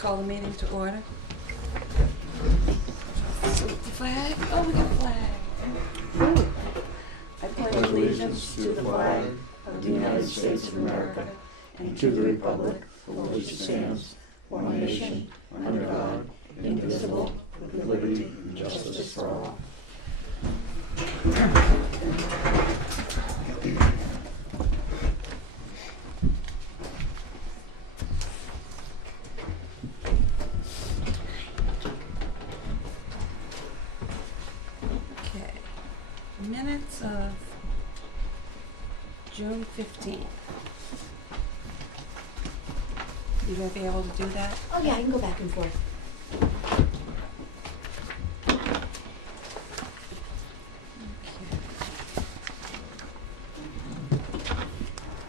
Call the meeting to order. Salute the flag. Oh, we got a flag. I pledge allegiance to the flag of the United States of America and to the republic for which it stands, one nation, under God, indivisible, with liberty and justice for all. Okay, minutes of June 15th. You gonna be able to do that? Oh yeah, I can go back and forth.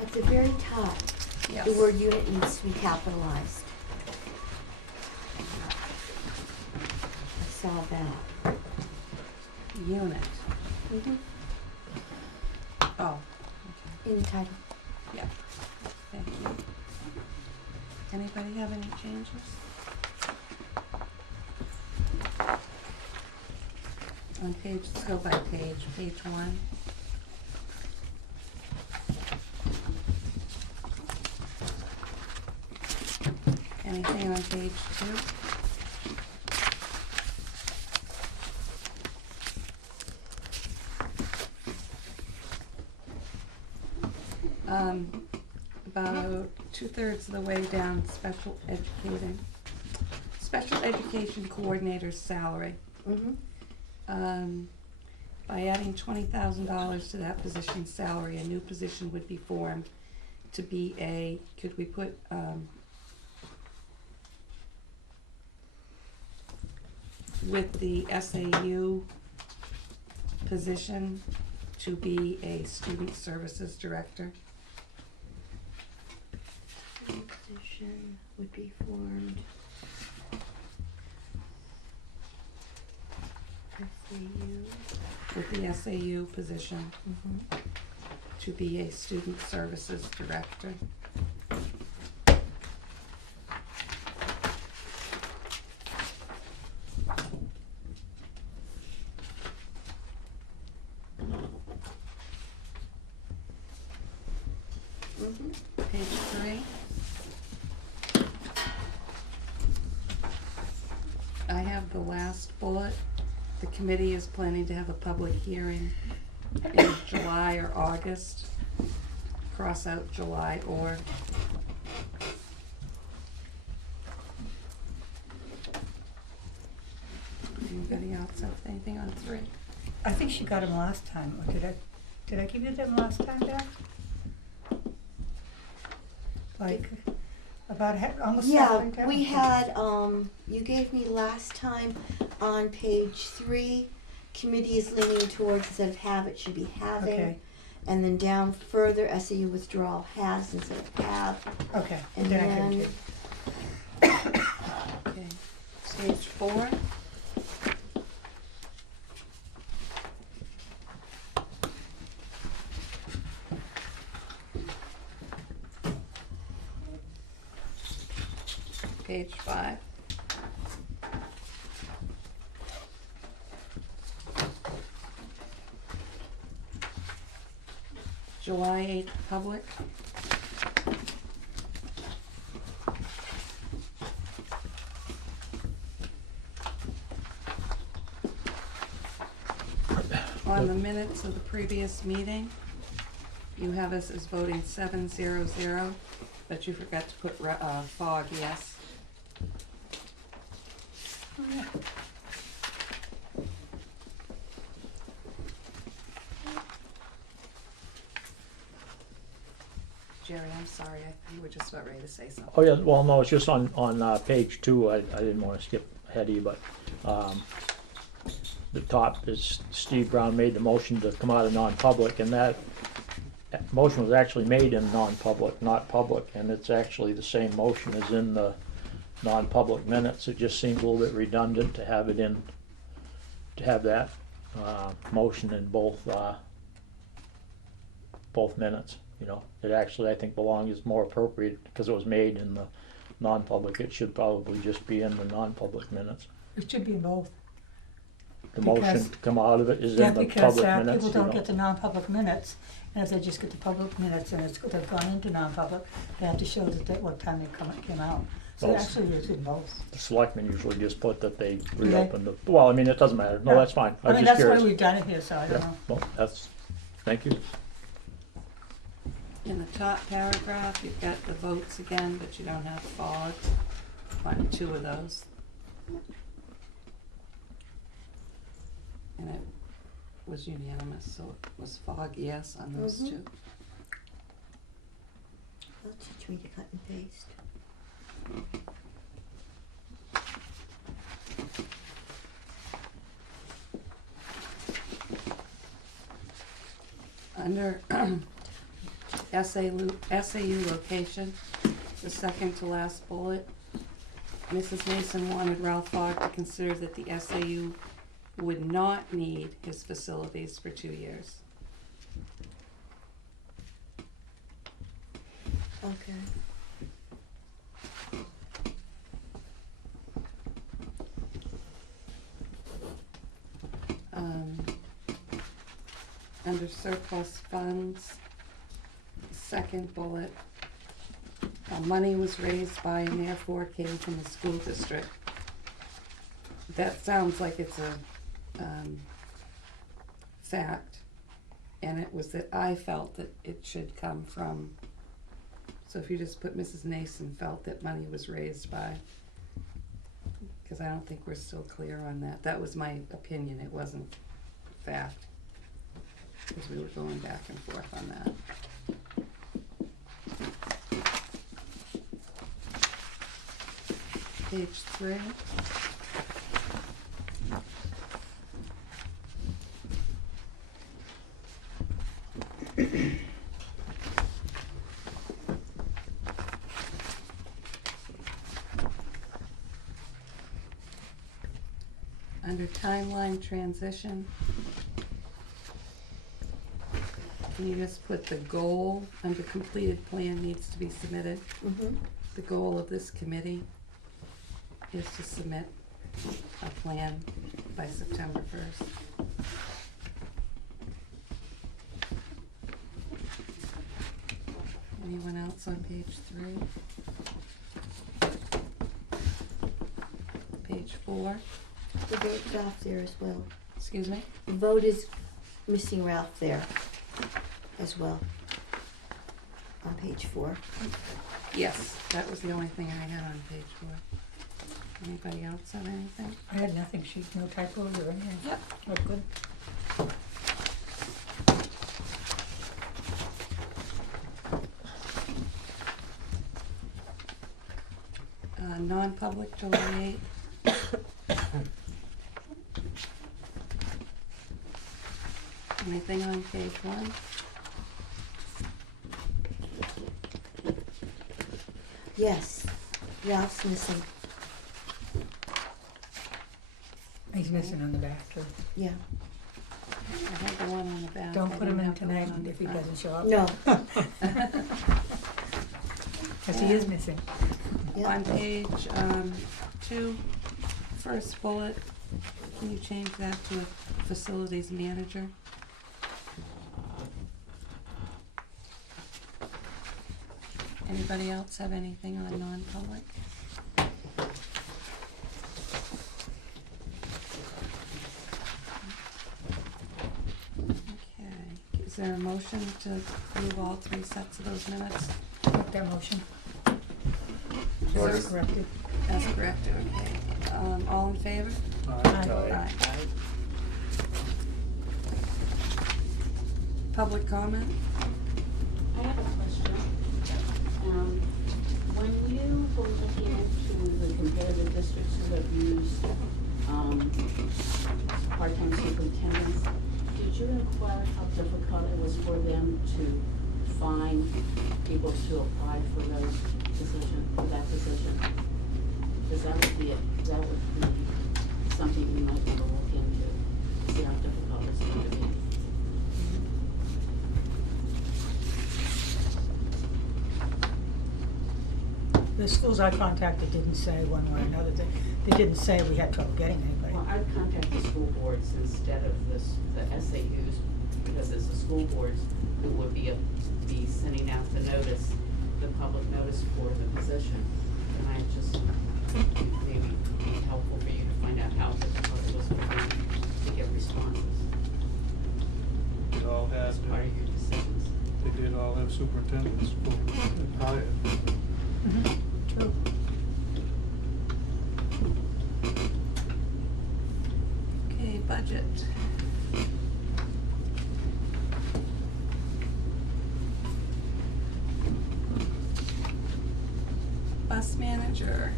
At the very top, Yes. the word unit needs to be capitalized. I saw that. Unit. Mm-hmm. Oh, In the title. yeah. Thank you. Anybody have any changes? On page, let's go by page 1. Anything on page 2? About 2/3 of the way down, special education coordinator's salary. Mm-hmm. By adding $20,000 to that position's salary, a new position would be formed to be could we put, with the SAU position to be a student services director? The position would be formed. SAU. With the SAU position Mm-hmm. to be a student services director. Mm-hmm. Page 3. I have the last bullet. The committee is planning to have a public hearing in July or August. Cross out July or. Anybody else have anything on 3? I think she got them last time, or did I give you them last time, Beth? Like, about almost halfway Yeah, down? we had, you gave me last time on page 3, committee is leaning towards, instead of have, it should be having. Okay, And then down further, SAU withdrawal has instead of have. okay, And then I then, can do. Okay. Page 4. Page 5. July 8th, public. On the minutes of the previous meeting, you have us as voting 7-0-0, but you forgot to put Fogg, yes. Oh, yeah. Jerry, I'm sorry, you were just about ready to say something. Oh, yeah, well, no, it's just on page 2, I didn't wanna skip ahead of you, but, the top is Steve Brown made the motion to come out of non-public, and that motion was actually made in non-public, not public, and it's actually the same motion as in the non-public minutes. It just seems a little bit redundant to have it in, to have that, motion in both minutes, you know. It actually, I think, belongs, is more appropriate because it was made in the non-public, it should probably just be in the non-public minutes. It should be in both. The motion Because- to come out of it is Yeah, in the because public minutes. people you don't know. get the non-public minutes, and if they just get the public minutes and they've gone into non-public, they have to show what time they came out. So Well, actually, it's in both. The selectmen usually just put that they they? reopened the, well, I mean, it doesn't matter, no, Yeah. that's fine, I I was mean, just that's why curious. we've done it here, so I don't Yeah, know. well, that's, thank you. In the top paragraph, you've got the votes again, but you don't have FOG on 2 of those. And it was unanimous, so it was FOG yes on those Mhm. 2. They'll teach me to cut and paste. Under SAU location, the second to last bullet, Mrs. Mason wanted Ralph Fogg to consider that the SAU would not need his facilities for 2 years. Okay. Under surplus funds, second bullet, money was raised by and therefore came from the school district. That sounds like it's a, fact, and it was that I felt that it should come from, so if you just put Mrs. Nason felt that money was raised by, because I don't think we're still clear on that. That was my opinion, it wasn't fact, because we were going back and forth on that. Page 3. Under timeline transition, can you just put the goal under completed plan needs to be submitted? Mm-hmm. The goal of this committee is to submit a plan by September 1st. Anyone else on page 3? Page 4, The vote's off there as well. excuse me? The vote is missing Ralph there as well. On page 4. Yes, that was the only thing I had on page 4. Anybody else have anything? I had nothing, no typos or anything. Yep. Oh, good. Non-public July 8th. Anything on page 1? Yes, Ralph's missing. He's missing on the back too. Yeah. I had the one on the back. Don't I put him didn't in have the one tonight on the if he front. doesn't show up. No. Cause he is missing. Yeah. On page 2, first bullet, can you change that to a facilities manager? Anybody else have anything on non-public? Okay, is there a motion to approve all 3 sets of those minutes? Make that motion. Is there- As corrected. As corrected, okay. All in favor? Aye. Public comment? I have a question. When you were looking into the comparative districts who have used, part-time superintendents, did you inquire how difficult it was for them to find people to apply for those for that position? Because that would be something we might want to look into, see how difficult it's going to be. The schools I contacted didn't say one way or another, they didn't say we had trouble getting anybody. Well, I'd contact the school boards instead of the SAUs, because it's the school boards who would be sending out the notice, the public notice for the position. And I just, maybe be helpful for you to find out how difficult it was for them to get responses They all had, as part of your decisions. they did all have superintendents for hired. Mhm, true. Okay, budget. Bus manager.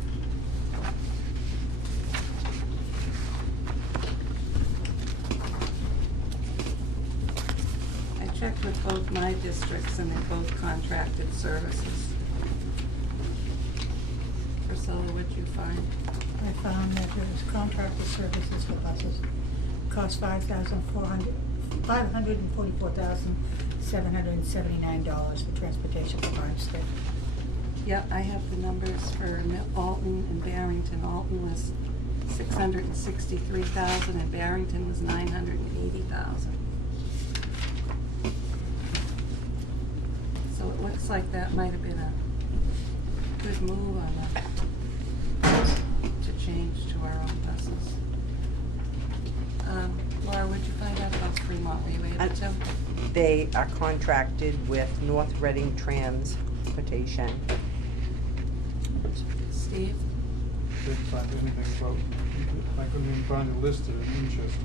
I checked with both my districts and they're both contracted services. Priscilla, what'd you find? I found that there was contracted services for buses, cost $544,779 for transportation for Barnstable. Yep, I have the numbers for Alton and Barrington. Alton was 663,000 and Barrington was 980,000. So it looks like that might have been a good move on the, to change to our own buses. Laura, what'd you find out about Fremont? Were you able to? They are contracted with North Reading Transportation. Steve? Didn't find anything about, I couldn't even find it listed in Winchester.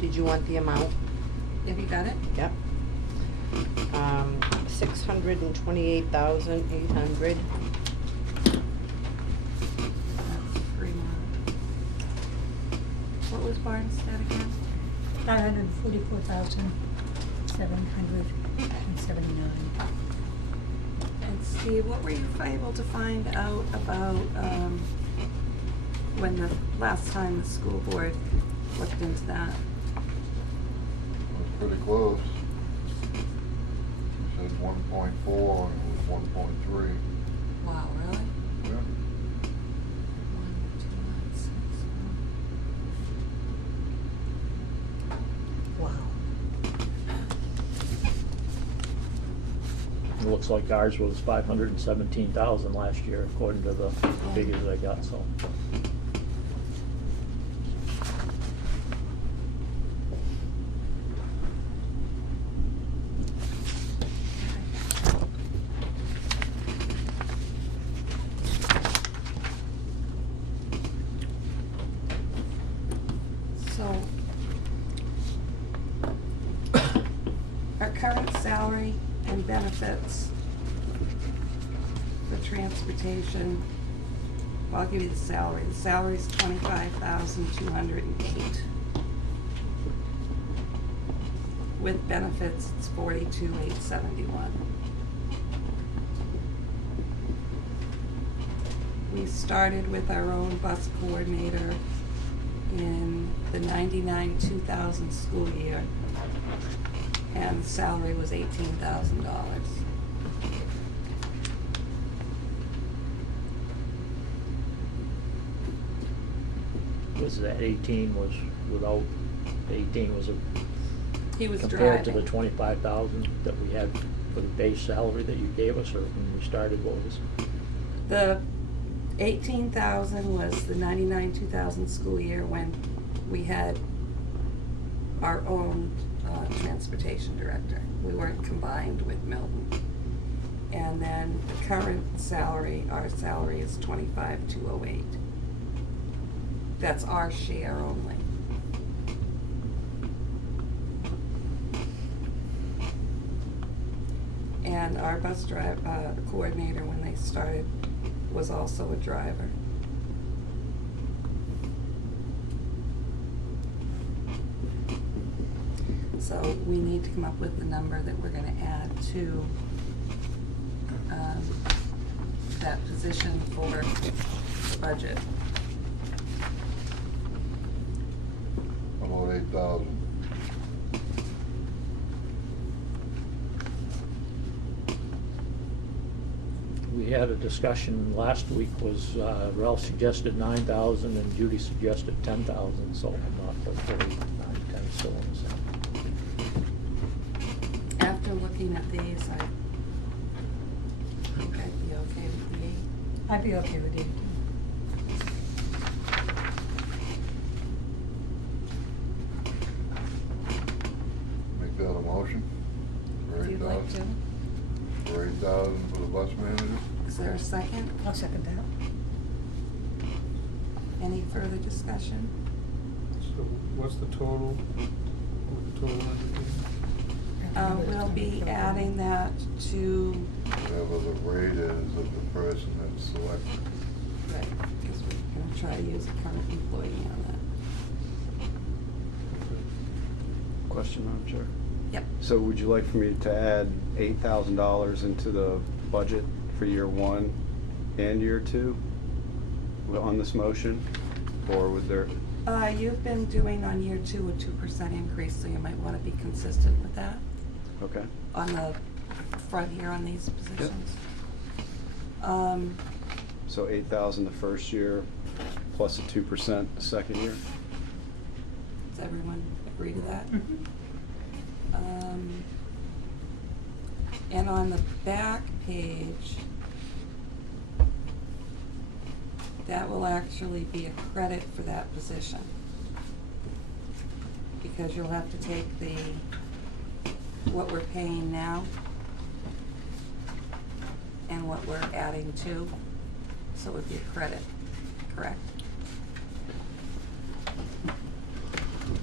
Did you want the amount? Have you got it? Yep. 628,800. That's Fremont. What was Barnstead again? $544,779. And Steve, what were you able to find out about, when the last time the school board looked into that? Was pretty close. She said 1.4 and it was 1.3. Wow, really? Yeah. 1, 2, 6, Wow. It looks like ours was 517,000 last year, according to the figures I got, so. So, our current salary and benefits for transportation, well, I'll give you the salary. The salary's 25,208. With benefits, it's 42,871. We started with our own bus coordinator in the 99-2000 school year, and the salary was $18,000. Was that 18 was without, 18 was a, He was compared to the driving. 25,000 that we had for the base salary that you gave us, or when we started, what was? The 18,000 was the 99-2000 school year when we had our own transportation director. We weren't combined with Milton. And then the current salary, our salary is 25,208. That's our share only. And our bus coordinator, when they started, was also a driver. So we need to come up with the number that we're gonna add to that position for the budget. About 8,000. We had a discussion last week, was, Ralph suggested 9,000 and Judy suggested 10,000, so I'm not hopefully 9, 10 still in the same. After looking at these, I think I'd be okay with the 8. I'd be okay with it. Make that a motion? For If you'd like 8,000? to. For 8,000 for the bus manager? Is there a second? I'll second that. Any further discussion? So what's the total? What the total end up We'll be adding that to, Whatever the rate is of the person that's selected. right, because we're gonna try to use a current employee on that. being? Question, Madam Chair. Yep. So would you like for me to add $8,000 into the budget for year 1 and year 2 on this motion? Or would there, You've been doing on year 2 a 2% increase, so you might wanna be consistent with that okay, on the front here on these positions. so 8,000 the first year plus a 2% the second year? Does everyone agree to that? Mhm. And on the back page, that will actually be a credit for that position. Because you'll have to take what we're paying now and what we're adding to, so it would be a credit, correct?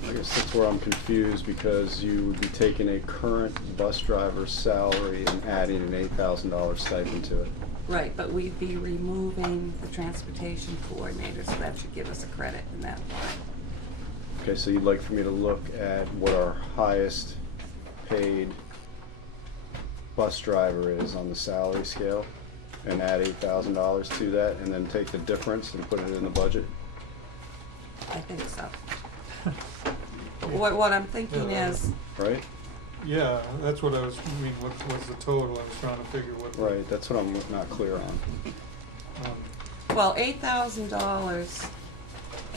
I guess that's where I'm confused, because you would be taking a current bus driver's salary and adding an $8,000 stipend to it. Right, but we'd be removing the transportation coordinator, so that should give us a credit in that line. Okay, so you'd like for me to look at what our highest paid bus driver is on the salary scale and add $8,000 to that, and then take the difference and put it in the budget? I think so. What I'm thinking Yeah. is, Right? Yeah, that's what I was, I mean, what was the total? I was trying to figure what. Right, that's what I'm not clear on. well, $8,000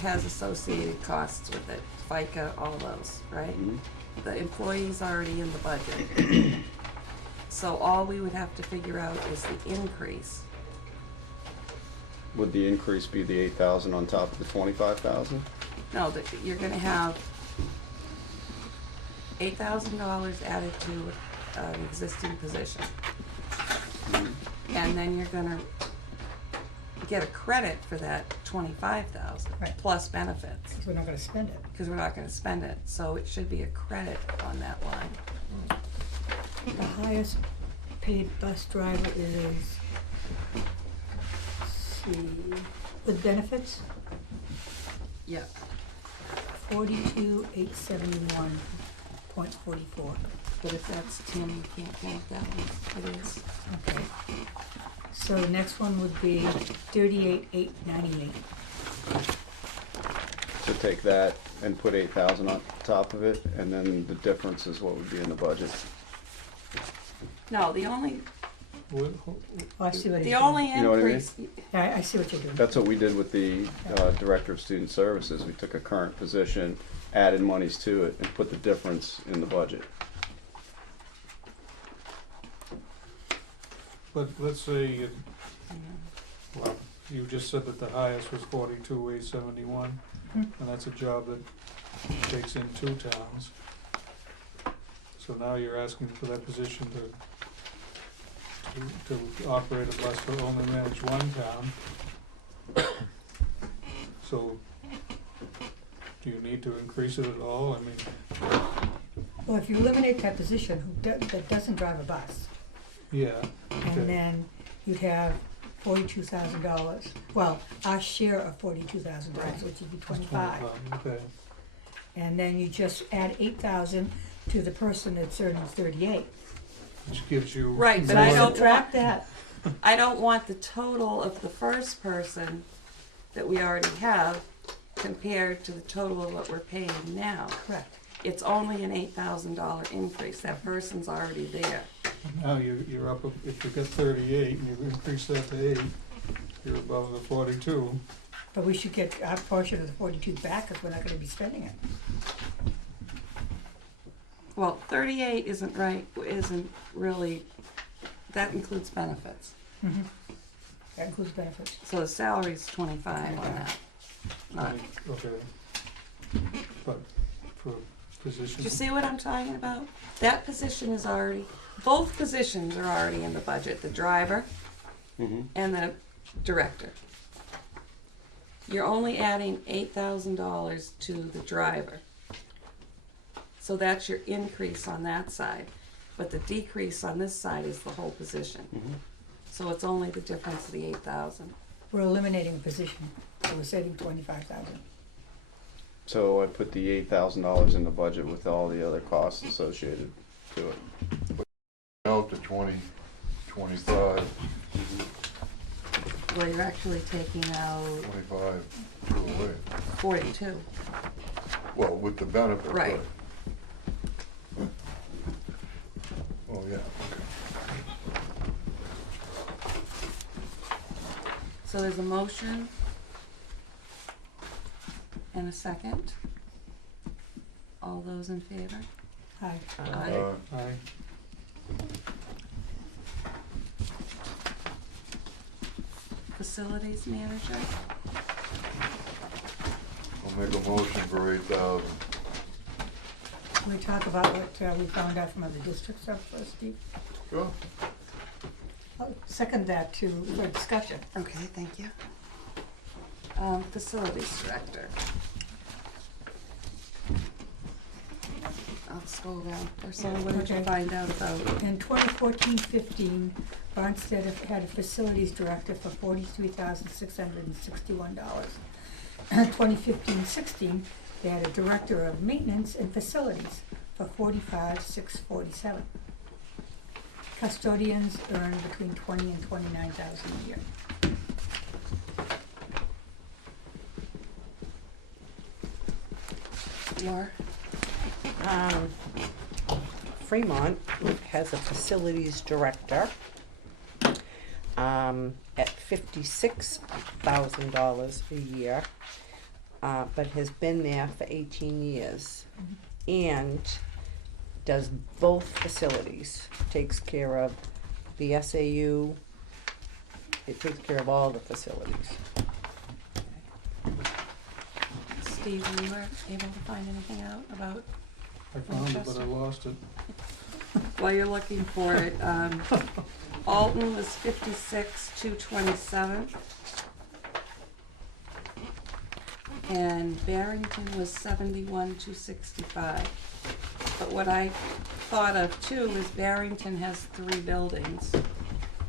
has associated costs with it, FICA, all those, right? Mhm. The employee's already in the budget. So all we would have to figure out is the increase. Would the increase be the 8,000 on top of the 25,000? No, that you're gonna have $8,000 added to an existing position. And then you're gonna get a credit for that 25,000 Right. plus benefits, Because we're not gonna spend it. because we're not gonna spend it, so it should be a credit on that line. The highest paid bus driver is, let's see, with benefits, Yeah. 42,871.44. But if that's Tim, you can't count that one, it is. Okay. So the next one would be 38,898. So take that and put 8,000 on top of it, and then the difference is what would be in the budget. No, the only, What, Oh, I see what he's the doing. only You know what I mean? increase, Yeah, I see what you're doing. That's what we did with the Director of Student Services. We took a current position, added monies to it, and put the difference in the budget. but let's say, well, you just said that the highest was 42,871, Mhm. and that's a job that takes in 2 towns. So now you're asking for that position to operate a bus to only manage 1 town. So, do you need to increase it at all? I mean, Well, if you eliminate that position, that doesn't drive a bus, yeah, and okay. then you'd have $42,000. Well, our share of $42,000, which would be That's 25. Okay, And then you just add 8,000 to the person that's earning 38. which gives you. right, but So I don't subtract want, that. I don't want the total of the first person that we already have compared to the total of what we're paying now. Correct. It's only an $8,000 increase. That person's already there. Now you're up, if you got 38 and you increase that to 8, you're above the 42. But we should get our portion of the 42 back if we're not gonna be spending it. Well, 38 isn't really, that includes benefits. Mm-hmm. That includes benefits. So the salary's 25 on that. Not, Okay. But for do you positions, see what I'm talking about? That position is already, both positions are already in the budget, the driver Mm-hmm. and the director. You're only adding $8,000 to the driver. So that's your increase on that side. But the decrease on this side is the whole position. Mm-hmm. So it's only the difference of the 8,000. We're eliminating a position, so we're saving 25,000. So I put the $8,000 in the budget with all the other costs associated to it. Out to 20, 25, Well, you're actually taking out 25, threw away. 42. Well, with the benefit, Right. right. Oh, yeah, okay. So there's a motion and a second. All those in favor? Aye. Aye. aye. Facilities manager? I'll make a motion for 8,000. Can we talk about what we found out from other districts up first, Steve? Sure. I'll second that for discussion. Okay, thank you. Facilities director. I'll scroll down. Or so what did you Okay. find out about? In 2014-15, Barnstead had a facilities director for $43,661. 2015-16, they had a director of maintenance and facilities for $45,647. Custodians earn between $20,000 and $29,000 a year. Laura? Fremont has a facilities director at $56,000 a year, but has been there for 18 years and does both facilities. Takes care of the SAU. It takes care of all the facilities. Steve, you were able to find anything out about, I found it, but I lost it. while you're looking for it, Alton was 56,227. And Barrington was 71,265. But what I thought of too is Barrington has 3 buildings.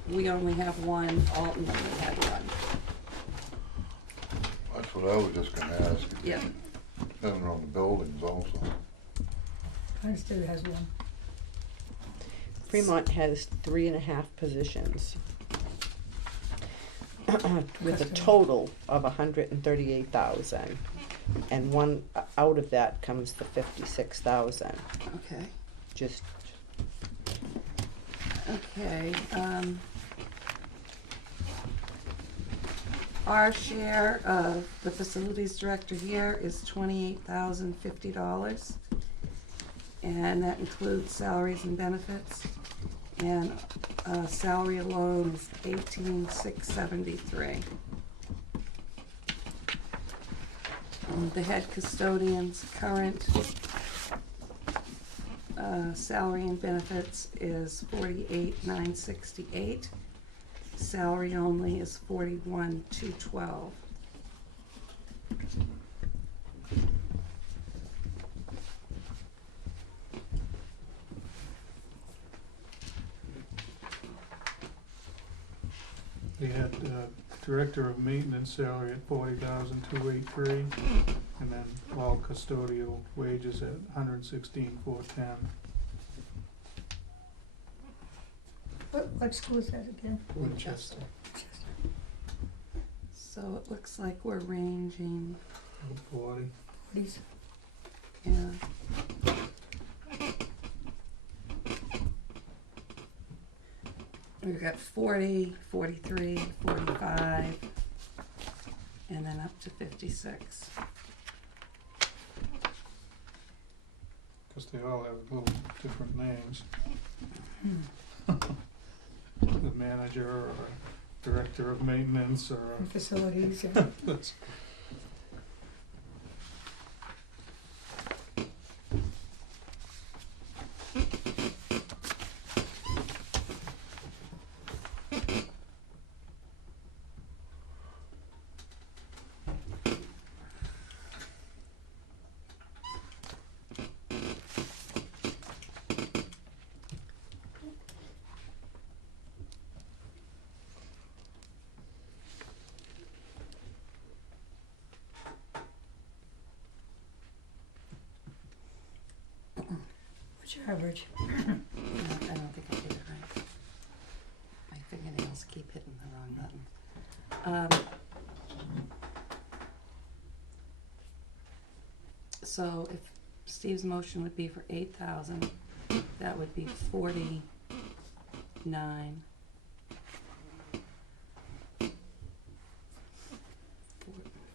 We only have one, Alton only had one. That's what I was just gonna ask. Yeah. Depending on the buildings also. Barnstead has one. Fremont has 3.5 positions with a total of 138,000, and one out of that comes to 56,000. Okay. Just Okay, our share of the facilities director here is $28,050. And that includes salaries and benefits. And, salary alone is $18,673. The head custodian's current salary and benefits is $48,968. Salary only is $41,212. They had director of maintenance salary at 40,283, and then all custodial wages at 116,410. What school is that again? Winchester. So it looks like we're ranging 40. Please. Yeah. We've got 40, 43, 45, and then up to 56. Because they all have little different names. The manager or director of maintenance or And facilities, yeah. that's What's your average? No, I don't think I did it right. My fingernails keep hitting the wrong button. So if Steve's motion would be for 8,000, that would be 49.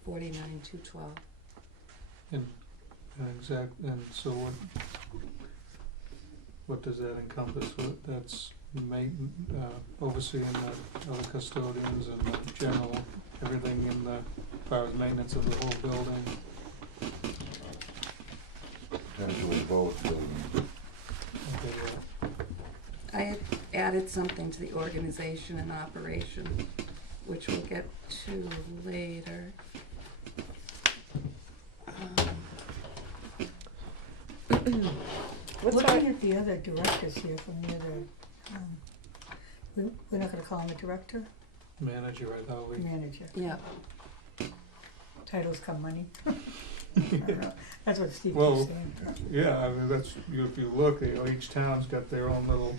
49,212. and and so what does that encompass? What that's overseeing the other custodians and the general everything in the as far as maintenance of the whole building. Potentially both buildings. Okay, I had added something to the organization and operation, which we'll get to later. What's Looking our, at the other directors here from the other, we're not gonna call him a director, manager, I thought we. manager. Yeah, Titles come money. I don't know. That's what Steve Well, keeps saying. Yeah, I mean, that's, if you look, each town's got their own little,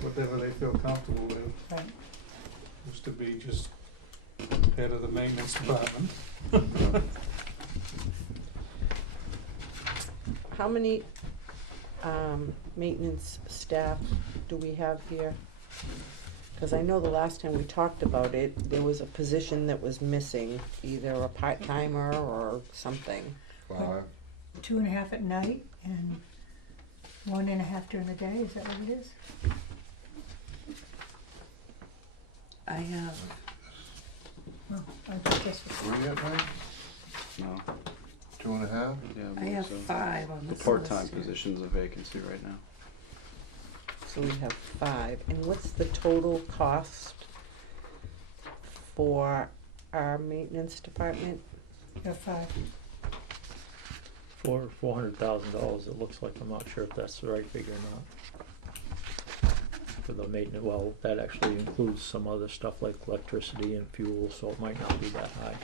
whatever they feel comfortable with. Right. Used to be just head of the maintenance department. how many, maintenance staff do we have here? Cause I know the last time we talked about it, there was a position that was missing, either a part-timer or something. 5. 2.5 at night and 1.5 during the day, is that what it is? I have, Well, I guess it's, 3 at night? No, 2.5? yeah, I have so. 5 on The this part-time list here. position's a vacancy right now. So we have 5, and what's the total cost for our maintenance department? you have 5. $400,000, it looks like. I'm not sure if that's the right figure or not. For the maintenance, well, that actually includes some other stuff like electricity and fuel, so it might not be that high.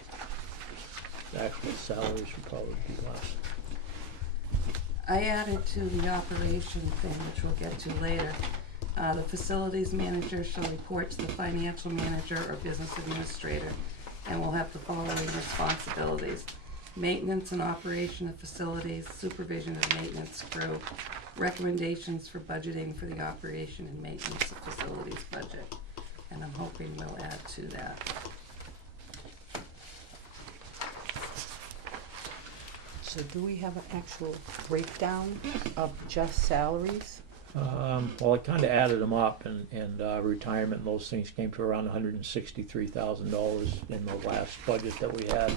The actual salaries would probably be less. I added to the operation thing, which we'll get to later. The facilities manager shall report to the financial manager or business administrator and will have the following responsibilities: maintenance and operation of facilities, supervision of maintenance crew, recommendations for budgeting for the operation and maintenance of facilities budget. And I'm hoping we'll add to that. So do we have an actual breakdown of just salaries? Well, I kinda added them up, and retirement and those things came to around $163,000 in the last budget that we had.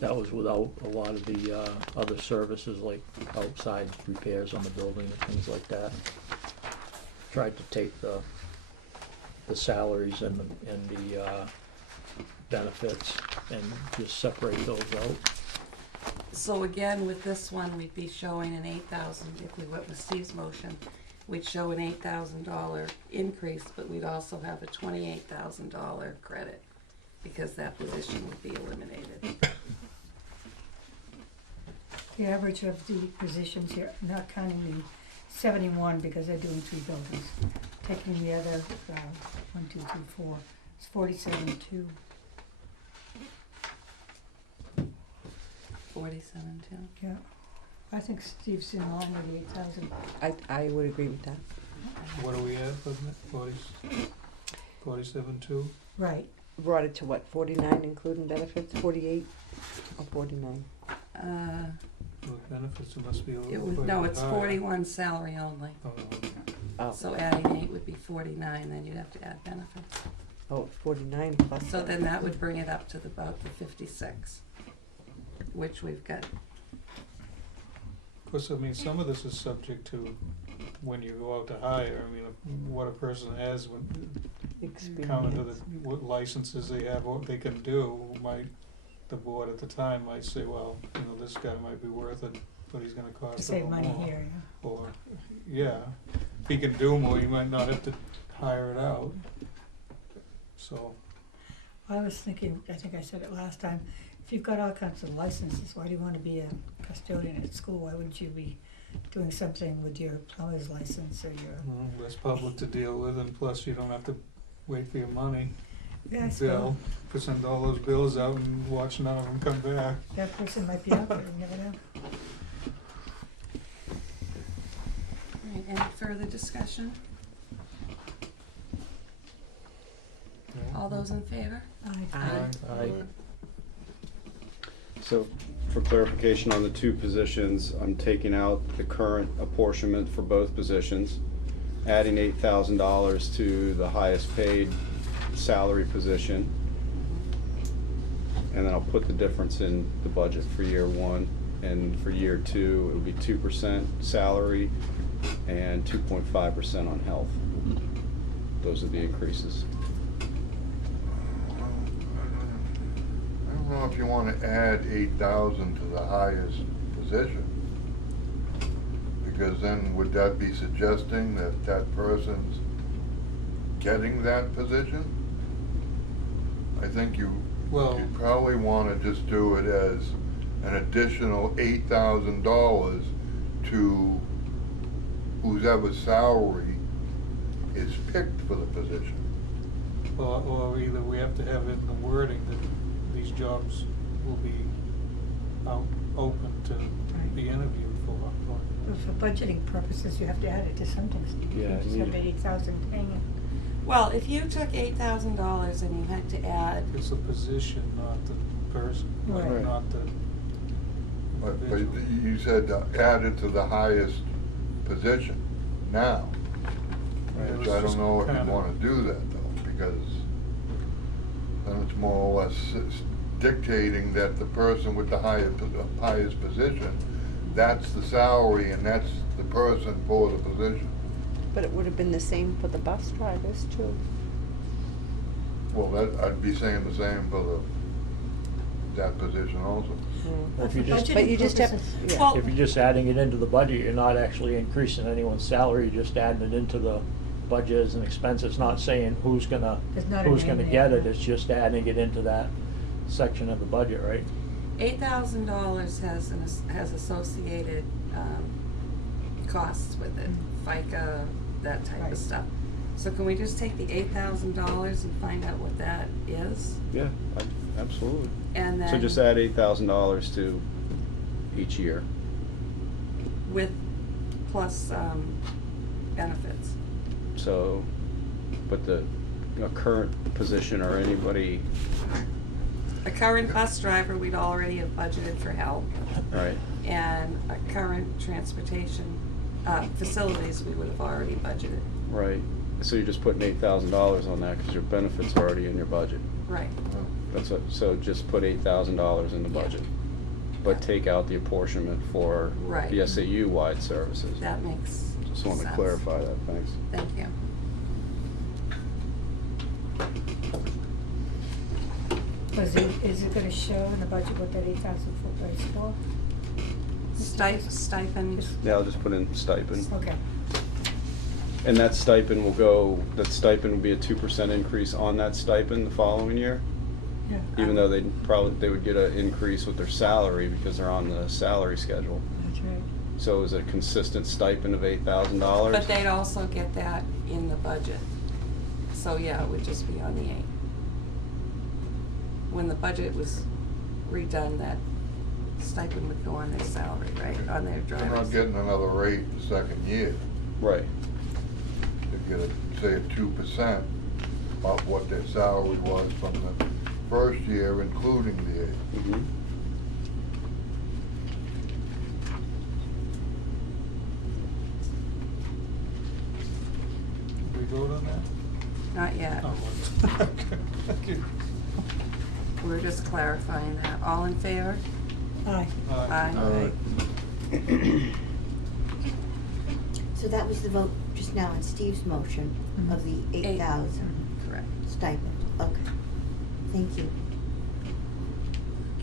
That was without a lot of the other services like outside repairs on the building and things like that. Tried to take the salaries and the benefits and just separate those out. So again, with this one, we'd be showing an 8,000, if we went with Steve's motion, we'd show an $8,000 increase, but we'd also have a $28,000 credit because that position would be eliminated. The average of the positions here, not counting the 71 because they're doing 3 buildings, taking the other, 1, 2, 3, 4, it's 47.2. 47 too. Yeah. I think Steve's in line with the 8,000. I would agree with that. What are we at, wasn't it, 47.2? Right. Brought it to what, 49 including benefits, 48 or 49? With benefits, it must be a It little was, quite no, a bit it's higher. 41 salary only. Oh, okay. Oh, So adding 8 would be 49, then you'd have to add benefits. oh, 49 plus. So then that would bring it up to about the 56, which we've got. Of course, I mean, some of this is subject to when you go out to hire, I mean, what a person has when, counted to the, Experience. what licenses they have, what they can do, the board at the time might say, well, you know, this guy might be worth it, but he's gonna To cost a save little money more. here, yeah. Or, yeah, if he can do more, you might not have to hire it out, so. I was thinking, I think I said it last time, if you've got all kinds of licenses, why do you want to be a custodian at school? Why wouldn't you be doing something with your plumber's license or your, Less public to deal with, and plus you don't have to wait for your money. yeah, I Bill, suppose send all those bills out and watch none of them come back. that person might be out there, you never know. All right, any further discussion? All those in favor? Aye. Aye. So, for clarification on the two positions, I'm taking out the current apportionment for both positions, adding $8,000 to the highest paid salary position, and then I'll put the difference in the budget for year one, and for year two, it'll be 2% salary and 2.5% on health. Those are the increases. I don't know if you wanna add 8,000 to the highest position. Because then would that be suggesting that that person's getting that position? I think you Well, probably wanna just do it as an additional $8,000 to whoever salary is picked for the position. or either we have to have it in the wording that these jobs will be out, open to be interviewed for. But for budgeting purposes, you have to add it to something, Steve. You Yeah, can't just I have need- 8,000 hanging. Well, if you took $8,000 and you had to add, It's the position, not the person, Right. not the But individual. you said add it to the highest position now. Right, Which it's I just don't know if you kinda- wanna do that though, because then it's more or less dictating that the person with the highest position, that's the salary and that's the person for the position. But it would have been the same for the bus drivers too. Well, I'd be saying the same for that position also. Well, if you just, Budgeting But you just have, purposes. yeah. Well- if you're just adding it into the budget, you're not actually increasing anyone's salary, you're just adding it into the budget as an expense. It's not saying who's There's not a gonna name get there. it, it's just adding it into that section of the budget, right? $8,000 has associated costs with it, FICA, that type Right. of stuff. So can we just take the $8,000 and find out what that is? Yeah, absolutely. And then So just add $8,000 to each year. with plus benefits. So, but the current position or anybody, A current bus driver, we'd already have budgeted for help, right? and a current transportation facilities, we would have already budgeted. Right. So you're just putting $8,000 on that because your benefits are already in your budget. Right. That's what, so just put $8,000 in the Yeah. budget. But take out the apportionment for Right. the SAU-wide services. That makes Just wanted to sense. clarify that, thanks. Thank you. Is it gonna show in the budget what that 8,000 is for? Stipend, Yeah, I'll just put in stipend. Okay, And that stipend will be a 2% increase on that stipend the following year? yeah. Even though they would get an increase with their salary because they're on the salary schedule. That's right. So is it a consistent stipend of $8,000? but they'd also get that in the budget. So yeah, it would just be on the 8. When the budget was redone, that stipend would go on their salary, right, on their They're drivers. not getting another rate the second year. Right. They get say a 2% of what their salary was from the first year, including the aid. Mm-hmm. Did we vote on that? Not yet. Oh, well, okay. We're just clarifying that. All in favor? Aye. Aye. So that was the vote just now on Steve's motion of the 8,000 Correct. stipend. Okay. Thank you.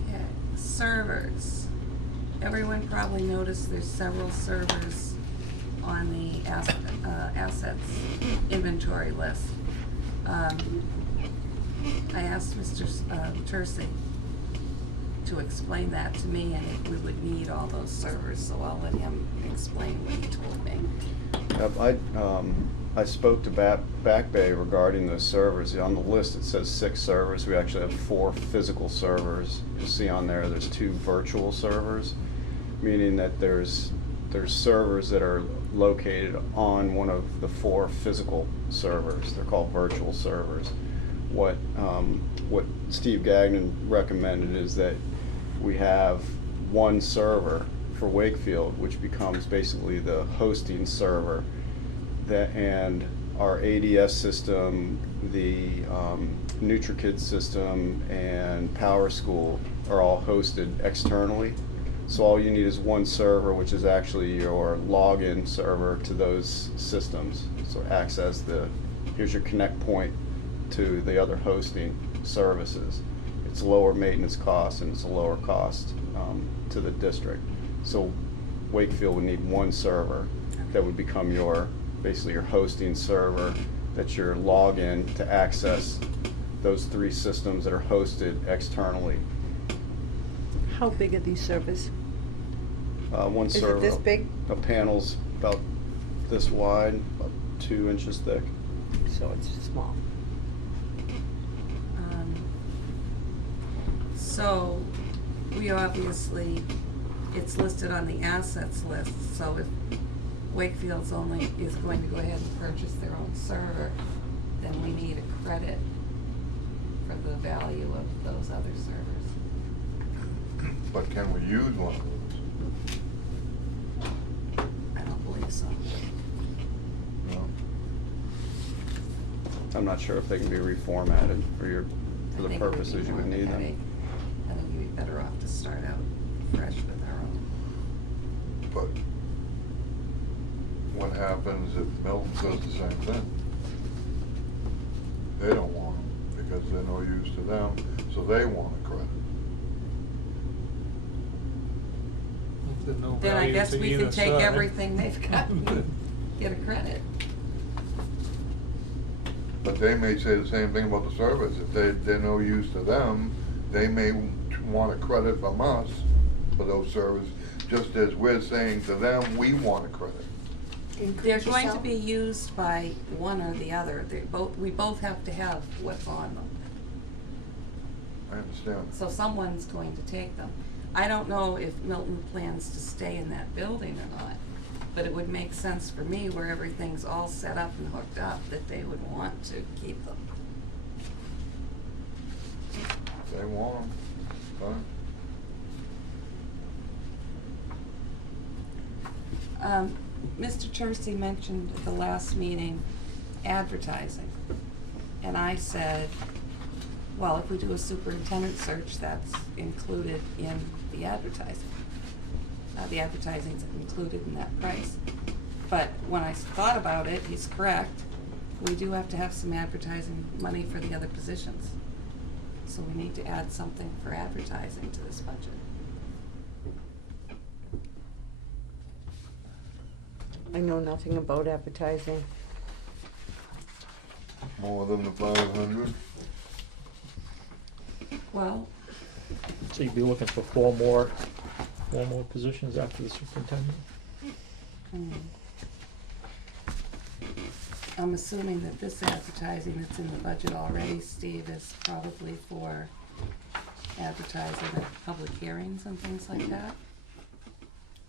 Okay, servers. Everyone probably noticed there's several servers on the assets inventory list. I asked Mr. Tercey to explain that to me, and we would need all those servers, so I'll let him explain what he told me. I spoke to Back Bay regarding those servers. On the list, it says 6 servers. We actually have 4 physical servers. You'll see on there's 2 virtual servers, meaning that there's servers that are located on one of the 4 physical servers. They're called virtual servers. What Steve Gagnon recommended is that we have one server for Wakefield, which becomes basically the hosting server, and our ADS system, the NutriKid system, and Power School are all hosted externally. So all you need is one server, which is actually your login server to those systems. So access here's your connect point to the other hosting services. It's lower maintenance costs and it's a lower cost to the district. So Wakefield would need one server that would become basically your hosting server, that's your login to access those 3 systems that are hosted externally. How big are these servers? One Is it server. this big? A panel's about this wide, about 2 inches thick. So it's small. So, we obviously, it's listed on the assets list, so if Wakefield's only is going to go ahead and purchase their own server, then we need a credit for the value of those other servers. But can we use one of those? I don't believe so. No? I'm not sure if they can be reformatted for the I think it would be purposes you more would of a need headache. them. I think you'd be better off to start out fresh with our own. But what happens if Milton does the same thing? They don't want them because they're no use to them, so they want a credit. If there's no Then I value guess to we either can take side. everything they've got and get a credit. But they may say the same thing about the service. If they're no use to them, they may want a credit from us for those servers, just as we're saying to them, we want a credit. They're going to be used by one or the other. We both have to have what's on them. I understand. So someone's going to take them. I don't know if Milton plans to stay in that building or not, but it would make sense for me where everything's all set up and hooked up that they would want to keep them. If they want them, fine. Mr. Tercey mentioned at the last meeting advertising. And I said, well, if we do a superintendent search, that's included in the advertising. The advertising's included in that price. But when I thought about it, he's correct. We do have to have some advertising money for the other positions. So we need to add something for advertising to this budget. I know nothing about advertising. More than the 500. Well, So you'd be looking for 4 more positions after the superintendent? I'm assuming that this advertising that's in the budget already, Steve, is probably for advertising at public hearings and things like that.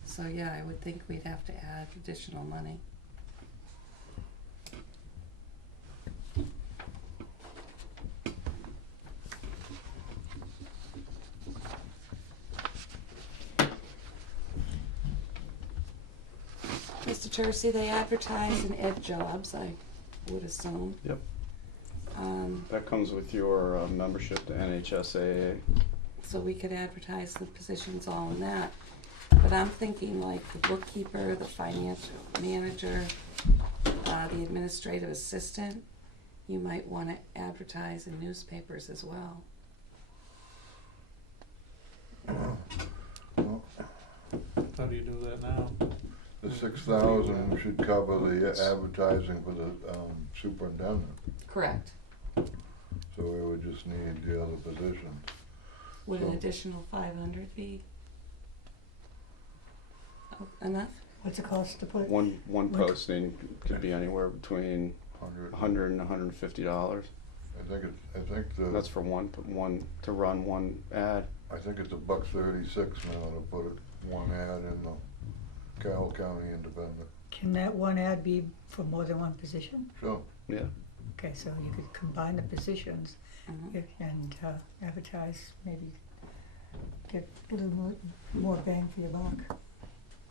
So yeah, I would think we'd have to add additional money. Mr. Tercey, they advertise in ed jobs, I would assume. Yep. Um, That comes with your membership to NHSAA. so we could advertise the positions all in that. But I'm thinking like the bookkeeper, the financial manager, the administrative assistant, you might wanna advertise in newspapers as well. Well, How do you do that now? the 6,000 should cover the advertising for the superintendent, Correct. so we would just need the other positions. Would an So- additional 500 be enough? What's it cost to put? One Like- posting could be anywhere between 100. $100 and $150. I think That's for one to run one ad. I think it's $1.36 now to put one ad in the Carroll County Independent. Can that one ad be for more than one position? Sure. Yeah. Okay, so you could combine the positions Mhm. and advertise, maybe get a little more bang for your buck.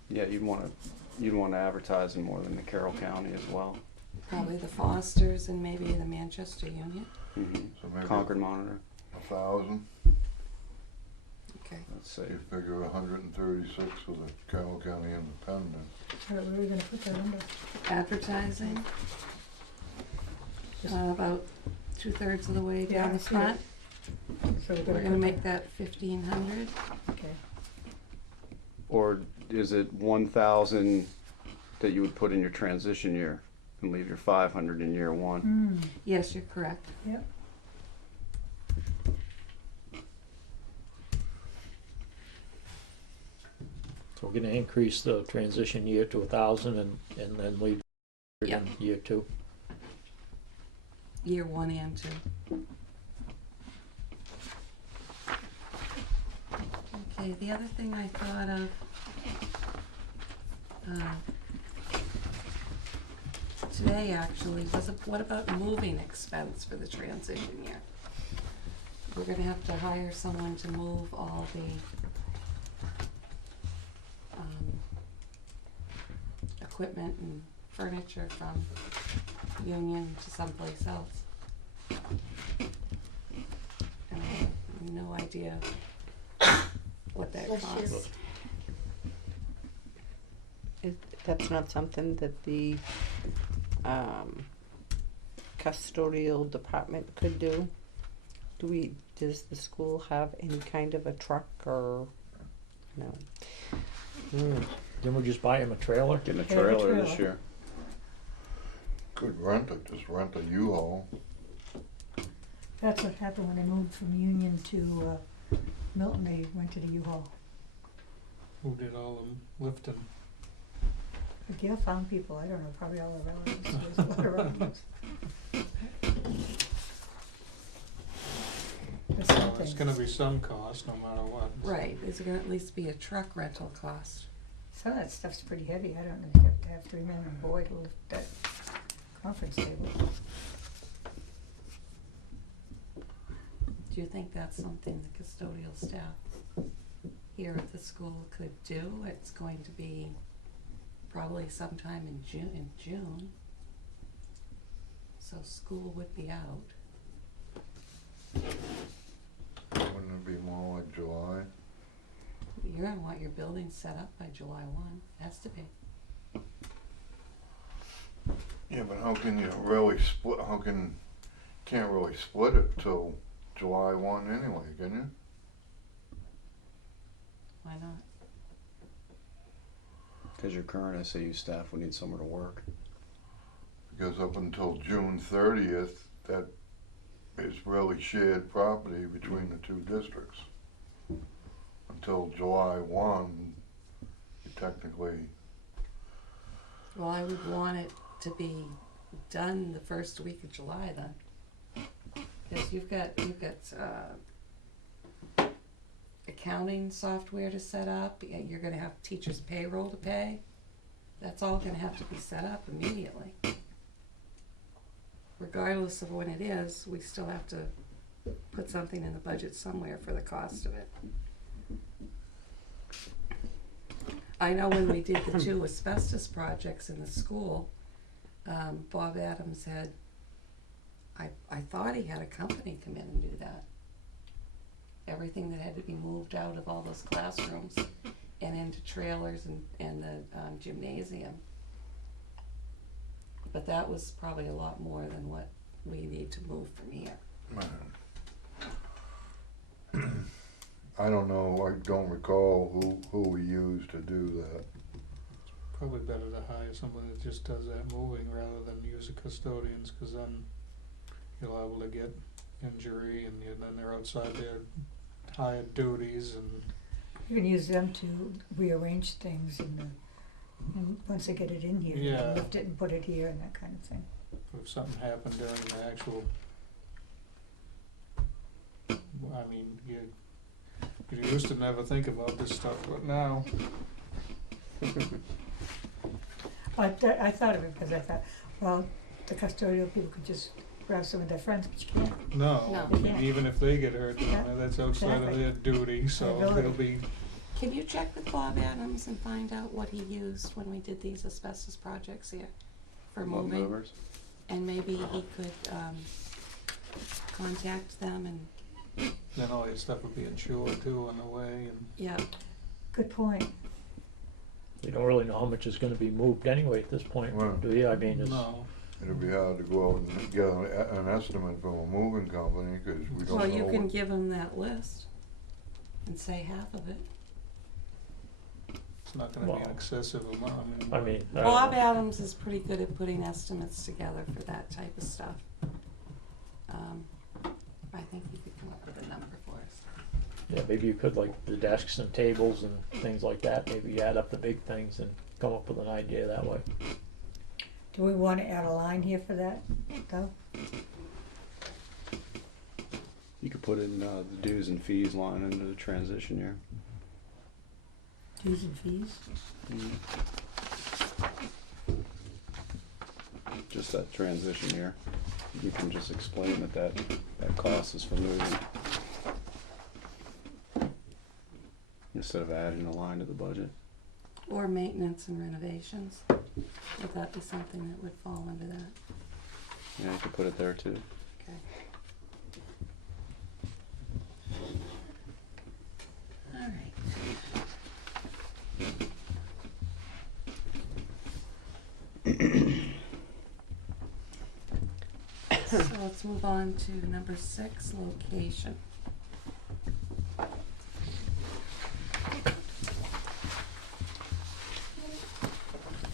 Yeah, you'd want to advertise in more than the Carroll County as well. Probably the Fosters and maybe the Manchester Union. Mm-hmm. So maybe Concord Monitor. 1,000. Okay. Let's say You figure 136 for the Carroll County Independent. Where are we gonna put that under? Advertising, Just- about 2/3 of the way Yeah, down I the see front. So We're gonna make that 1,500. Okay, Or is it 1,000 that you would put in your transition year and leave your 500 in year one? Yes, you're correct. Yep. So we're gonna increase the transition year to 1,000 and then leave it Yep. in year 2. Year 1 and 2. Okay, the other thing I thought of, today actually, was what about moving expense for the transition year? We're gonna have to hire someone to move all the, equipment and furniture from Union to someplace else. And I have no idea what that Let's costs. just- That's not something that the custodial department could do? Does the school have any kind of a truck or, no? Then we just buy him a trailer. Getting a Yeah, the trailer this trailer. year. Could rent it, just rent a U-Haul. That's what happened when they moved from Union to Milton, they rented a U-Haul. Who did all the lifting? But Gail found people, I don't know, probably all the relatives, there's a lot of relatives. There's some There's things. gonna be some cost, no matter what. Right, there's gonna at least be a truck rental cost. Some of that stuff's pretty heavy, I don't know, you have to have 3 men and a boy to lift that conference table. Do you think that's something the custodial staff here at the school could do? It's going to be probably sometime in June. So school would be out. Wouldn't it be more like July? You're gonna want your building set up by July 1, has to be. Yeah, but how can you really split, can't really split it till July 1 anyway, can you? Why not? Because your current SAU staff would need somewhere to work. Because up until June 30th, that is really shared property between the two districts. Until July 1, you technically, Well, I would want it to be done the first week of July then. Because you've got accounting software to set up, you're gonna have teachers' payroll to pay. That's all gonna have to be set up immediately. Regardless of when it is, we still have to put something in the budget somewhere for the cost of it. I know when we did the 2 asbestos projects in the school, Bob Adams had, I thought he had a company come in and do that. Everything that had to be moved out of all those classrooms and into trailers and the gymnasium. But that was probably a lot more than what we need to move from here. I don't know, I don't recall who we used to do that. Probably better to hire someone that just does that moving rather than use the custodians, cause then you're liable to get injury and then they're outside their hired duties and You can use them to rearrange things and once they get it in here, you Yeah. can lift it and put it here and that kind of thing. if something happened during the actual, I mean, you used to never think about this stuff, but now, I thought of it because I thought, well, the custodial people could just grab some of their friends, but you can't. no, No. I mean, even if they get hurt, Yeah. that's outside of Exactly. their duty, so Liability. it'll be, Can you check with Bob Adams and find out what he used when we did these asbestos projects here for What moving? movers? And maybe he could, contact them and, then all your stuff would be insured too on the way and. yeah, Good point. You don't really know how much is gonna be moved anyway at this point, Right. do you? I mean, it's, No, It'd be hard to go out and get an estimate from a moving company, cause we don't know. well, you can what- give him that list and say half of it. it's not gonna be an Well, excessive amount, I mean, Bob Adams is pretty good at putting estimates together for that type of stuff. I think he could come up with a number for us. yeah, maybe you could, like the desks and tables and things like that, maybe you add up the big things and come up with an idea that way. Do we want to add a line here for that, though? You could put in the dues and fees line into the transition year. Dues and fees? Just that transition year. You can just explain that cost is for moving. Instead of adding a line to the budget. Or maintenance and renovations. Would that be something that would fall under that? Yeah, you could put it there too. Okay. All right. So let's move on to number 6, location.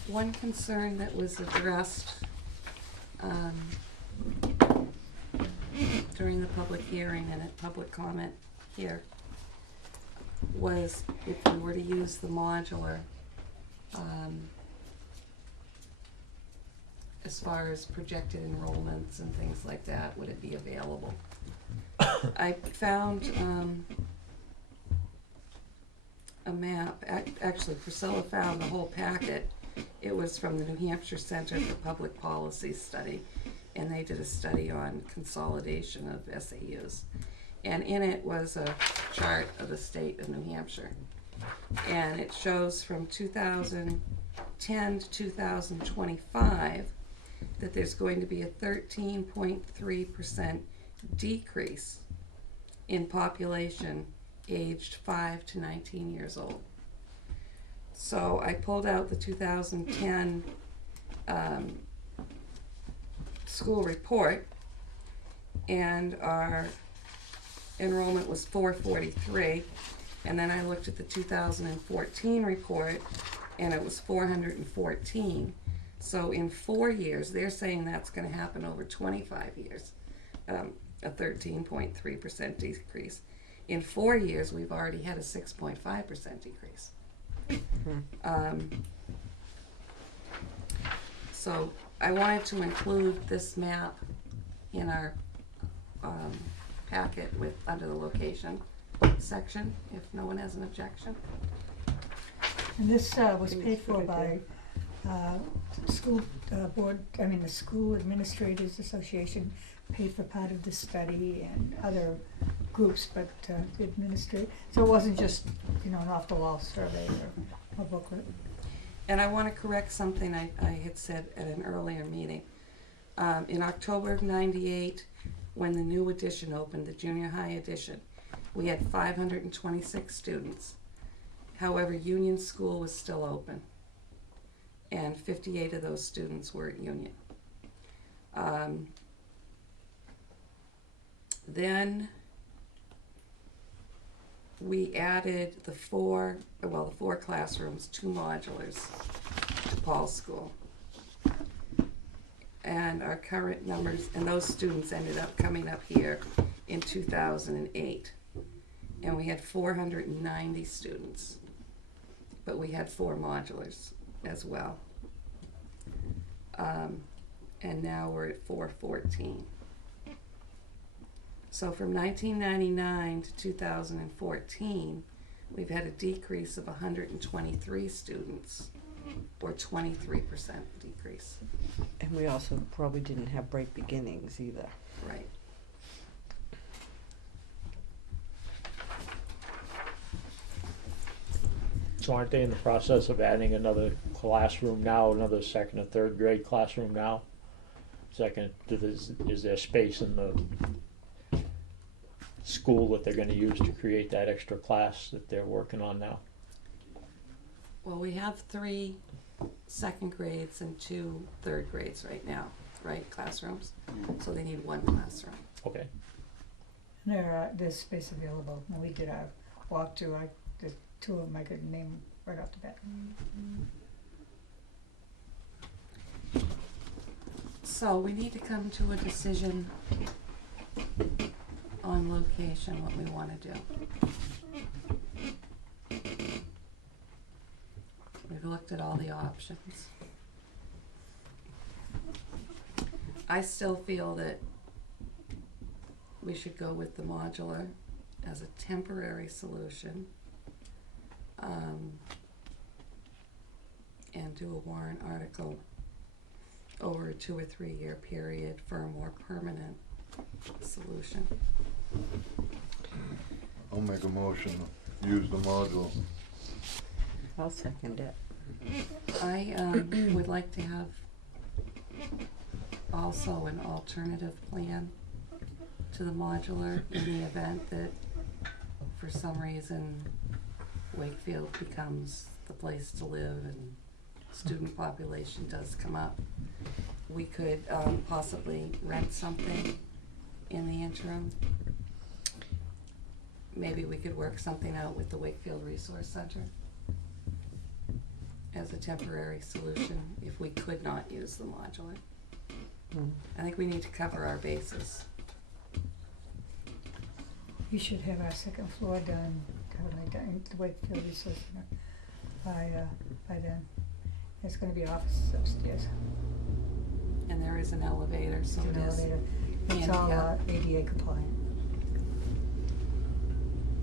One concern that was addressed during the public hearing and at public comment here was if we were to use the modular, as far as projected enrollments and things like that, would it be available? I found a map. Actually, Priscilla found the whole packet. It was from the New Hampshire Center for Public Policy Study, and they did a study on consolidation of SAUs. And in it was a chart of the state of New Hampshire. And it shows from 2010 to 2025 that there's going to be a 13.3% decrease in population aged 5 to 19 years old. So I pulled out the 2010 school report, and our enrollment was 443, and then I looked at the 2014 report, and it was 414. So in 4 years, they're saying that's going to happen over 25 years, a 13.3% decrease. In 4 years, we've already had a 6.5% decrease. So I wanted to include this map in our packet with under the location. section, if no one has an objection. And this was think paid it's a for good by school board, I mean, the School Administrators Association paid for part of the study and other groups, but the so it wasn't just, you know, an off-the-wall survey or a booklet. And I want to correct something I had said at an earlier meeting. In October of '98, when the new edition opened, the junior high edition, we had 526 students. However, Union School was still open, and 58 of those students were at Union. Then we added the four classrooms, 2 modulars to Paul's school. And our current numbers, and those students ended up coming up here in 2008. And we had 490 students, but we had 4 modulars as well. And now we're at 414. So from 1999 to 2014, we've had a decrease of 123 students, or 23% decrease. And we also probably didn't have Bright Beginnings either. Right. So aren't they in the process of adding another classroom now, another second or third grade classroom now? Is there space in the school that they're gonna use to create that extra class that they're working on now? Well, we have 3 second grades and 2 third grades right now, right, classrooms? So they need 1 classroom. Okay. There's space available. When we did our walkthrough, the 2 of them I could name right off the bat. So we need to come to a decision on location, what we want to do. We've looked at all the options. I still feel that we should go with the modular as a temporary solution, and do a warrant article over a 2 or 3 year period for a more permanent solution. I'll make a motion to use the module. I'll second it. I would like to have also an alternative plan to the modular in the event that for some reason Wakefield becomes the place to live and student population does come up. We could possibly rent something in the interim. Maybe we could work something out with the Wakefield Resource Center as a temporary solution if we could not use the modular. I think we need to cover our bases. We should have our second floor done, the Wakefield Resource Center by then. There's gonna be offices upstairs. And there is an elevator, so There's it an is. elevator. It's all handicap. ADA compliant.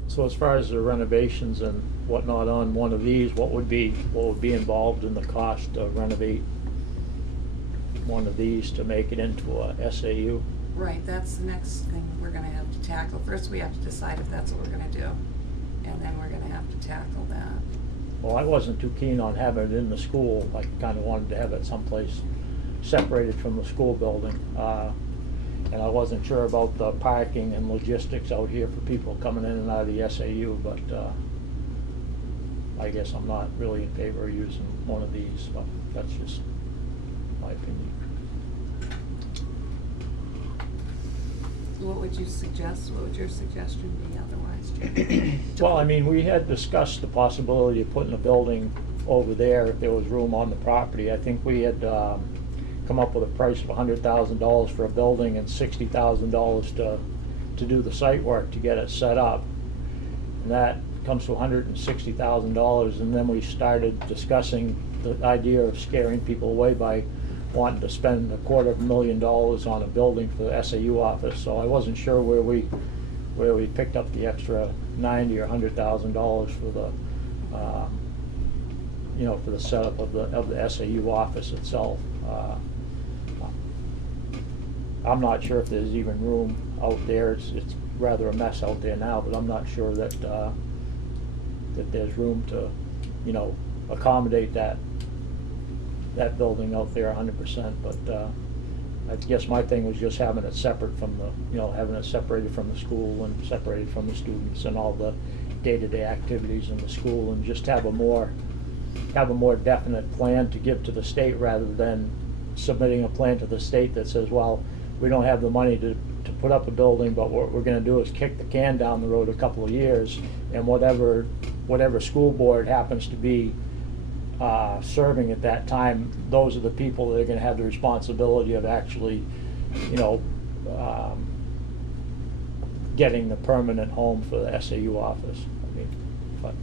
So as far as the renovations and whatnot on one of these, what would be involved in the cost to renovate one of these to make it into a SAU? Right, that's the next thing we're gonna have to tackle. First, we have to decide if that's what we're gonna do, and then we're gonna have to tackle that. Well, I wasn't too keen on having it in the school. I kinda wanted to have it someplace separated from the school building. And I wasn't sure about the parking and logistics out here for people coming in and out of the SAU, but I guess I'm not really in favor of using one of these, but that's just my opinion. What would you suggest? What would your suggestion be otherwise, Jim? Well, I mean, we had discussed the possibility of putting a building over there if there was room on the property. I think we had come up with a price of $100,000 for a building and $60,000 to do the site work to get it set up. And that comes to $160,000, and then we started discussing the idea of scaring people away by wanting to spend $250,000 on a building for the SAU office. So I wasn't sure where we picked up the extra $90,000 or $100,000 for the, you know, for the setup of the SAU office itself. I'm not sure if there's even room out there. It's rather a mess out there now, but I'm not sure that that there's room to, you know, accommodate that building out there 100%. But I guess my thing was just having it separate from the, you know, having it separated from the school and separated from the students and all the day-to-day activities in the school, and just have a more definite plan to give to the state, rather than submitting a plan to the state that says, well, we don't have the money to put up a building, but what we're gonna do is kick the can down the road a couple of years, and whatever school board happens to be serving at that time, those are the people that are gonna have the responsibility of actually, you know, getting the permanent home for the SAU office. I mean, but.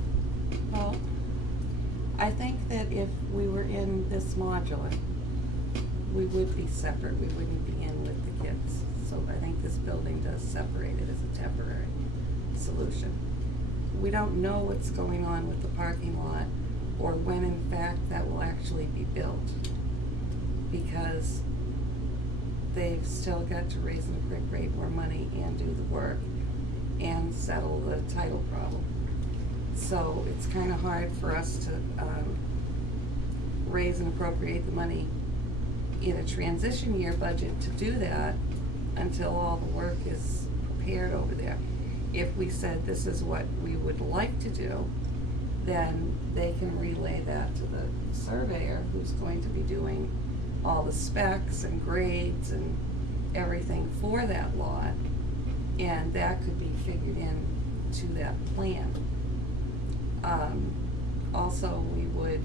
Well, I think that if we were in this modular, we would be separate, we wouldn't be in with the kids. So I think this building does separate it as a temporary solution. We don't know what's going on with the parking lot, or when in fact that will actually be built, because they've still got to raise and appropriate more money and do the work and settle the title problem. So it's kind of hard for us to raise and appropriate the money in a transition year budget to do that until all the work is prepared over there. If we said this is what we would like to do, then they can relay that to the surveyor, who's going to be doing all the specs and grades and everything for that lot, and that could be figured in to that plan. Also, we would,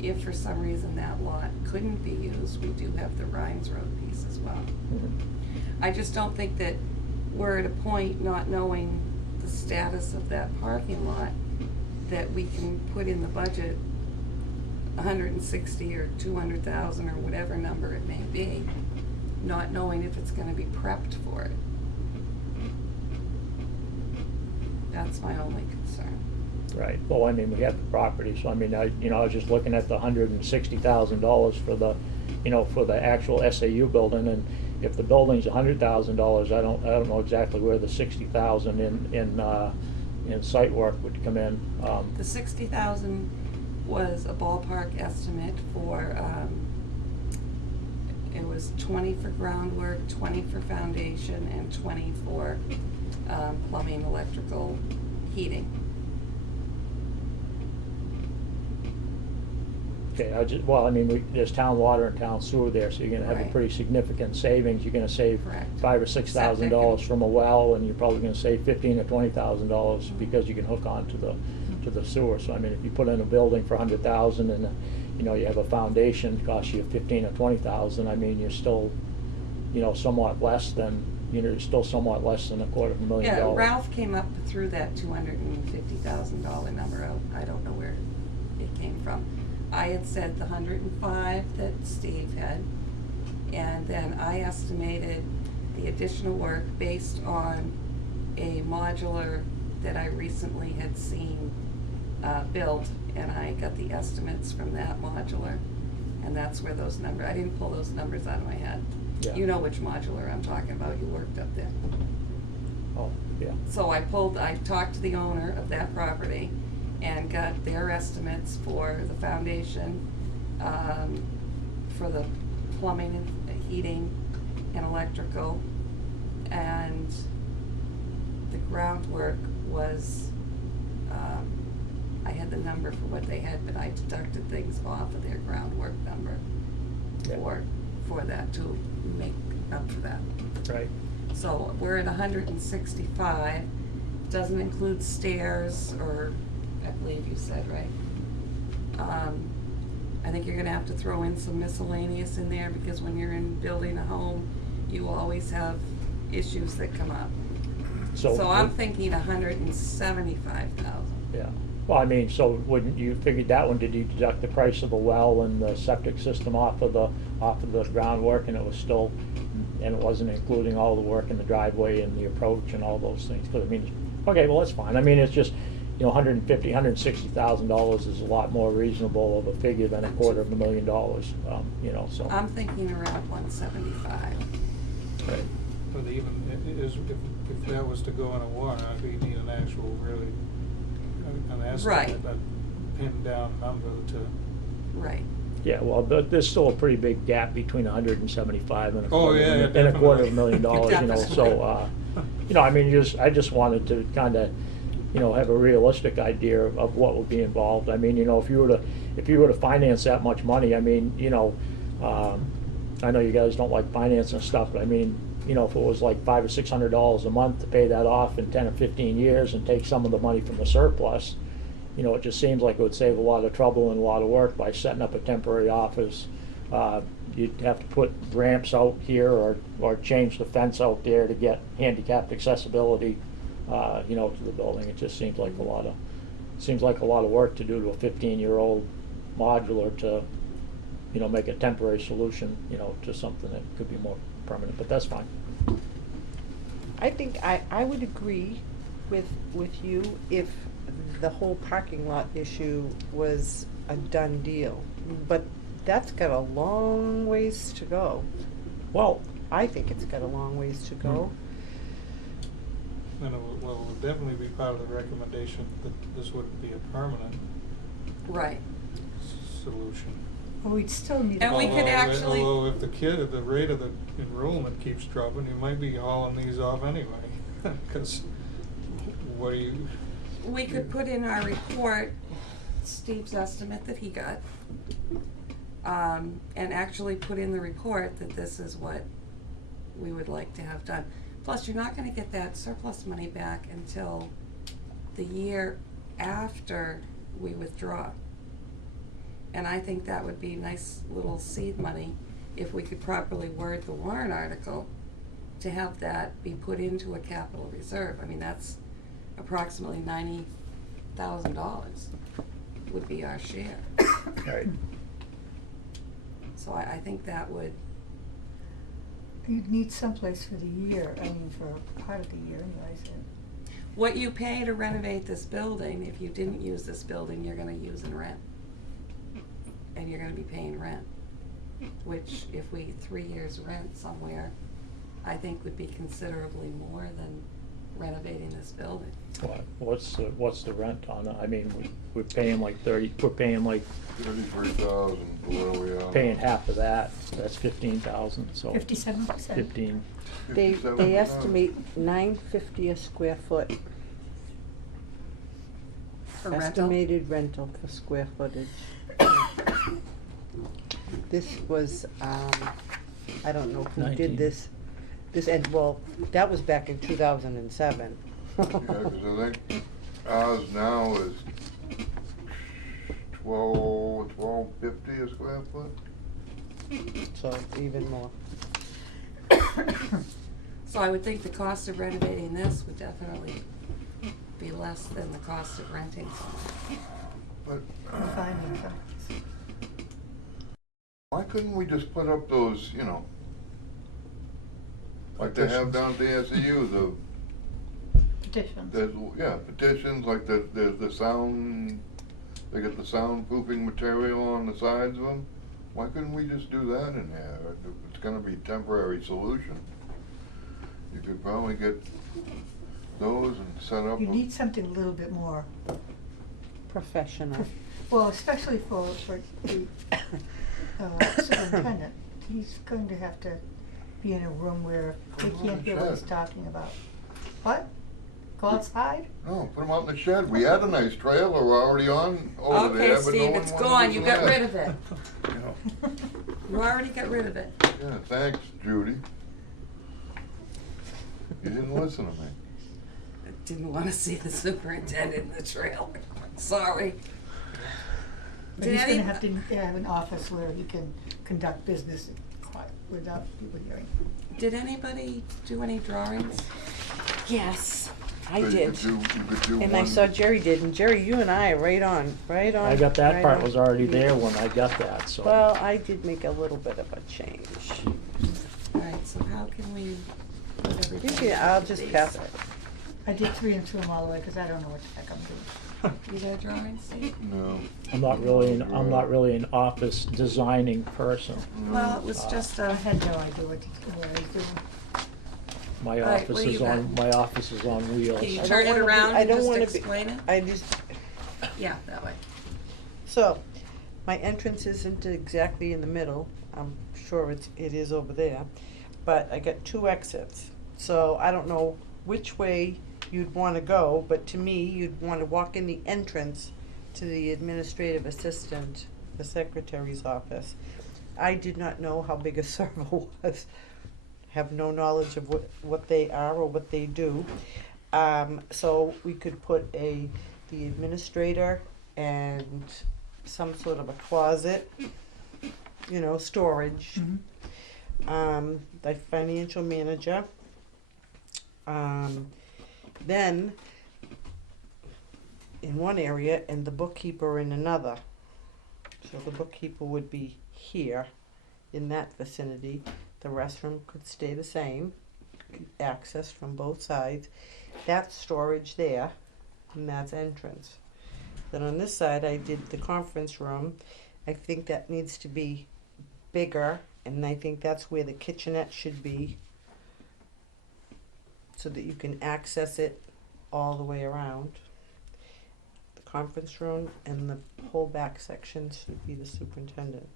if for some reason that lot couldn't be used, we do have the Rhines Road piece as well. I just don't think that we're at a point, not knowing the status of that parking lot, that we can put in the budget 160 or 200,000 or whatever number it may be, not knowing if it's gonna be prepped for it. That's my only concern. Right, well, I mean, we have the property, so I mean, I was just looking at the $160,000 for the, you know, for the actual SAU building, and if the building's $100,000, I don't know exactly where the 60,000 in site work would come in. The 60,000 was a ballpark estimate for, it was 20 for groundwork, 20 for foundation, and 20 for plumbing, electrical, heating. Okay, well, I mean, there's town water and town sewer there, so you're gonna have a Right. pretty significant savings. You're gonna save Correct. $5,000 or $6,000 from a well, and you're probably gonna save $15,000 or $20,000 because you can hook on to the sewer. So I mean, if you put in a building for $100,000 and, you know, you have a foundation, costs you $15,000 or $20,000, I mean, you're still, you know, somewhat less than, you know, still somewhat less than $250,000. Yeah, Ralph came up through that $250,000 number out. I don't know where it came from. I had said the 105 that Steve had, and then I estimated the additional work based on a modular that I recently had seen built, and I got the estimates from that modular, and that's where those numbers, I didn't pull those numbers out of my head. Yeah. You know which modular I'm talking about, you worked up there. Oh, yeah. So I talked to the owner of that property and got their estimates for the foundation, for the plumbing and heating and electrical, and the groundwork was, I had the number for what they had, but I deducted things off of their groundwork number Yeah. for that to make up for that. Right. So we're at 165, doesn't include stairs, or I believe you said, right? I think you're gonna have to throw in some miscellaneous in there, because when you're in building a home, you always have issues that come up. So I'm thinking 175,000. Yeah, well, I mean, so wouldn't you figured that one, did you deduct the price of the well and the septic system off of the groundwork, and it was still, and it wasn't including all the work in the driveway and the approach and all those things? Because I mean, Okay, well, that's fine. I mean, it's just, you know, $160,000 is a lot more reasonable of a figure than $250,000, you know, so. I'm thinking around 175. Right. But even if that was to go in a warrant, you need an actual really, an Right. estimate, a pinned down number to. Right. Yeah, well, but there's still a pretty big gap between 175 and a Oh, quarter, yeah, and a definitely. $250,000, you know, so, you know, I mean, I just wanted to kind of, you know, have a realistic idea of what would be involved. I mean, you know, if you were to finance that much money, I mean, you know, I know you guys don't like financing stuff, but I mean, you know, if it was like $500 or $600 a month to pay that off in 10 or 15 years and take some of the money from the surplus, you know, it just seems like it would save a lot of trouble and a lot of work by setting up a temporary office. You'd have to put ramps out here or change the fence out there to get handicapped accessibility, you know, to the building. It just seems like a lot of work to do to a 15-year-old modular to, you know, make a temporary solution, you know, to something that could be more permanent, but that's fine. I think I would agree with you if the whole parking lot issue was a done deal, but that's got a long ways to go. Well, I think it's got a long ways to go. And it will definitely be part of the recommendation that this wouldn't be a permanent Right. solution. Well, we'd still need. And we could actually- Although if the rate of the enrollment keeps dropping, you might be hauling these off anyway, because what do you? We could put in our report Steve's estimate that he got, and actually put in the report that this is what we would like to have done. Plus, you're not gonna get that surplus money back until the year after we withdraw. And I think that would be nice little seed money if we could properly word the warrant article to have that be put into a capital reserve. I mean, that's approximately $90,000 would be our share. right. So I think that would, You'd need someplace for the year, I mean, for part of the year anyways. what you pay to renovate this building, if you didn't use this building, you're gonna use in rent. And you're gonna be paying rent, which if we 3 years rent somewhere, I think would be considerably more than renovating this building. What's the rent on it? I mean, we're paying like 30, we're paying like, 33,000 for where we are. paying half of that, that's 15,000, so. 57%. 15, They 57,000. estimate $9.50 a square foot. For rental? Estimated rental for square footage. This was, I don't know who 19. did this, and well, that was back in 2007. Yeah, 'cause I think ours now is 12.50 a square foot. So even more. So I would think the cost of renovating this would definitely be less than the cost of renting something. But Finding someplace. why couldn't we just put up those, you know, like they have down at the SAU, Petitions. petitions, like the sound, they get the soundproofing material on the sides of them. Why couldn't we just do that in there? If it's gonna be temporary solution, you could probably get those and set up. You need something a little bit more, Professional. well, especially for the superintendent. He's going to have to be in a room where he can't hear what he's talking about. What? Go outside? No, put them out in the shed. We had a nice trailer already on over Okay, there, but no Steve, one it's wanted gone, to you do got that. rid of it. You know, You already got rid of it. yeah, thanks, Judy. You didn't listen to me. I didn't wanna see the superintendent in the trailer, sorry. But Did he's any- gonna have to have an office where he can conduct business quiet without people hearing. Did anybody do any drawings? Yes, I So did. You could do And I one- saw Jerry did, and Jerry, you and I are right on. I got that right part on. was already there when I got that, so. Well, I did make a little bit of a change. Alright, so how can we put You everything? can, I'll into just these? pass it. I did 3 and 2 them all the way, cause I don't know what the heck I'm doing. You got a drawing, Steve? No. I'm not really an office designing person. Well, it was just I a, had no idea what I was doing. My All right, office what do is you on, got? my office is on wheels. can you I don't turn it wanna be- around I and don't just wanna be- explain it? I just, Yeah, that way. so, my entrance isn't exactly in the middle, I'm sure it is over there, but I got 2 exits. So I don't know which way you'd wanna go, but to me, you'd wanna walk in the entrance to the administrative assistant, the secretary's office. I did not know how big a server was, have no knowledge of what they are or what they do. So we could put the administrator and some sort of a closet, storage. The financial manager. Then in one area and the bookkeeper in another. So the bookkeeper would be here in that vicinity. The restroom could stay the same, accessed from both sides. That's storage there, and that's entrance. Then on this side, I did the conference room. I think that needs to be bigger, and I think that's where the kitchenette should be, so that you can access it all the way around. The conference room and the whole back section should be the superintendent.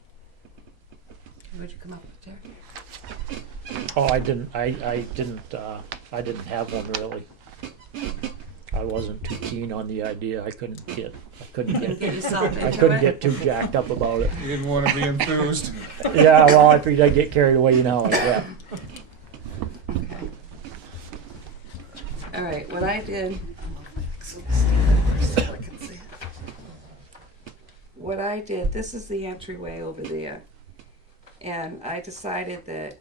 What'd you come up with, Jerry? Oh, I didn't have one really. I wasn't too keen on the idea. I couldn't get Get yourself I into couldn't it. get too jacked up about it. You didn't wanna be enthused. Yeah, well, I figured I'd get carried away, yeah. Okay. All right, what I did. What I did, this is the entryway over there. And I decided that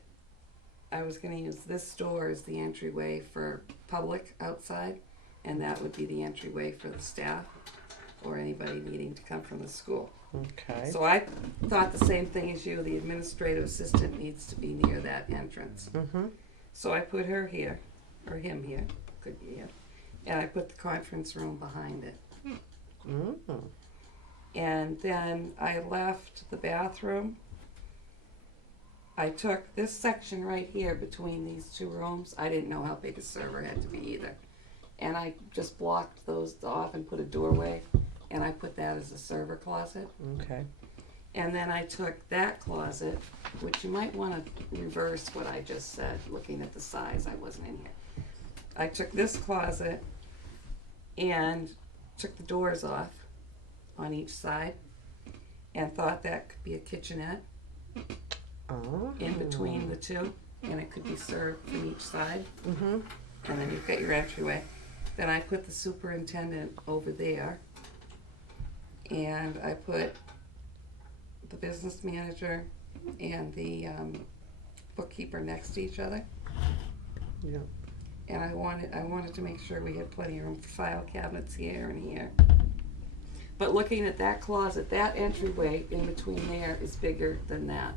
I was gonna use this door as the entryway for public outside, and that would be the entryway for the staff or anybody needing to come from the school. Okay. So I thought the same thing as you, the administrative assistant needs to be near that entrance. Mm-hmm. So I put her here, or him here, could be here, and I put the conference room behind it. Mm-hmm. And then I left the bathroom. I took this section right here between these 2 rooms. I didn't know how big a server had to be either. And I just blocked those off and put a doorway, and I put that as a server closet. Okay. And then I took that closet, which you might want to reverse what I just said, looking at the size, I wasn't in here. I took this closet and took the doors off on each side and thought that could be a kitchenette Oh. in between the 2, and it could be served from each side. Mm-hmm. And then you've got your entryway. Then I put the superintendent over there, and I put the business manager and the bookkeeper next to each other. Yeah. And I wanted to make sure we had plenty of room for file cabinets here and here. But looking at that closet, that entryway in between there is bigger than that.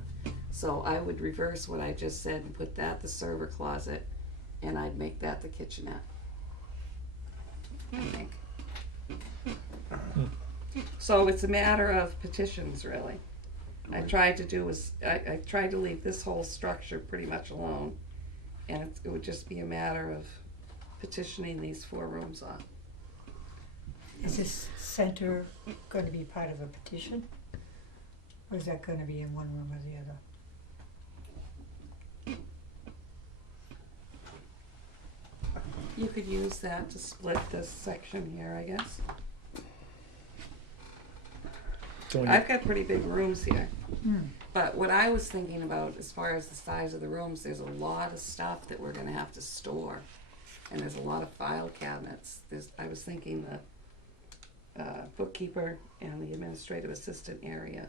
So I would reverse what I just said and put that the server closet, and I'd make that the kitchenette. I think. So it's a matter of petitions, really. I tried to leave this whole structure pretty much alone, and it would just be a matter of petitioning these 4 rooms off. Is this center going to be part of a petition? Or is that going to be in one room or the other? You could use that to split this section here, I guess. So when I've got pretty big rooms here. Hmm. But what I was thinking about, as far as the size of the rooms, there's a lot of stuff that we're gonna have to store. And there's a lot of file cabinets. I was thinking the bookkeeper and the administrative assistant area.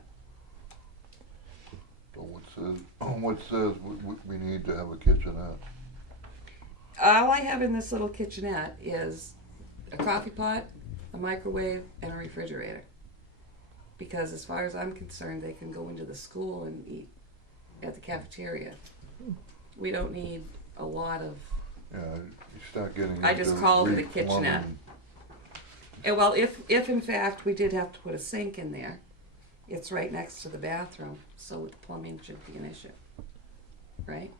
So what says we need to have a kitchenette? All I have in this little kitchenette is a coffee pot, a microwave, and a refrigerator. Because as far as I'm concerned, they can go into the school and eat at the cafeteria. We don't need a lot of Yeah, you start getting I just into called it a re-plumbing. kitchenette. And well, if in fact we did have to put a sink in there, it's right next to the bathroom, so the plumbing should be an issue, right?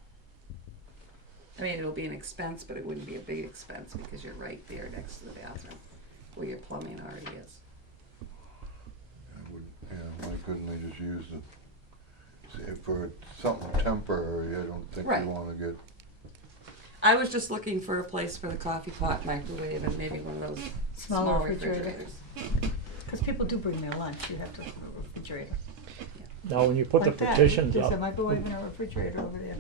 I mean, it'll be an expense, but it wouldn't be a big expense because you're right there next to the bathroom where your plumbing already is. Why couldn't they just use for something temporary? I don't think Right. you wanna get, I was just looking for a place for the coffee pot, microwave, and maybe one of those Small small refrigerator. refrigerators. Because people do bring their lunch, you have to have a refrigerator. Now, when you put Like the that. petitions There's a up, microwave and a refrigerator over there.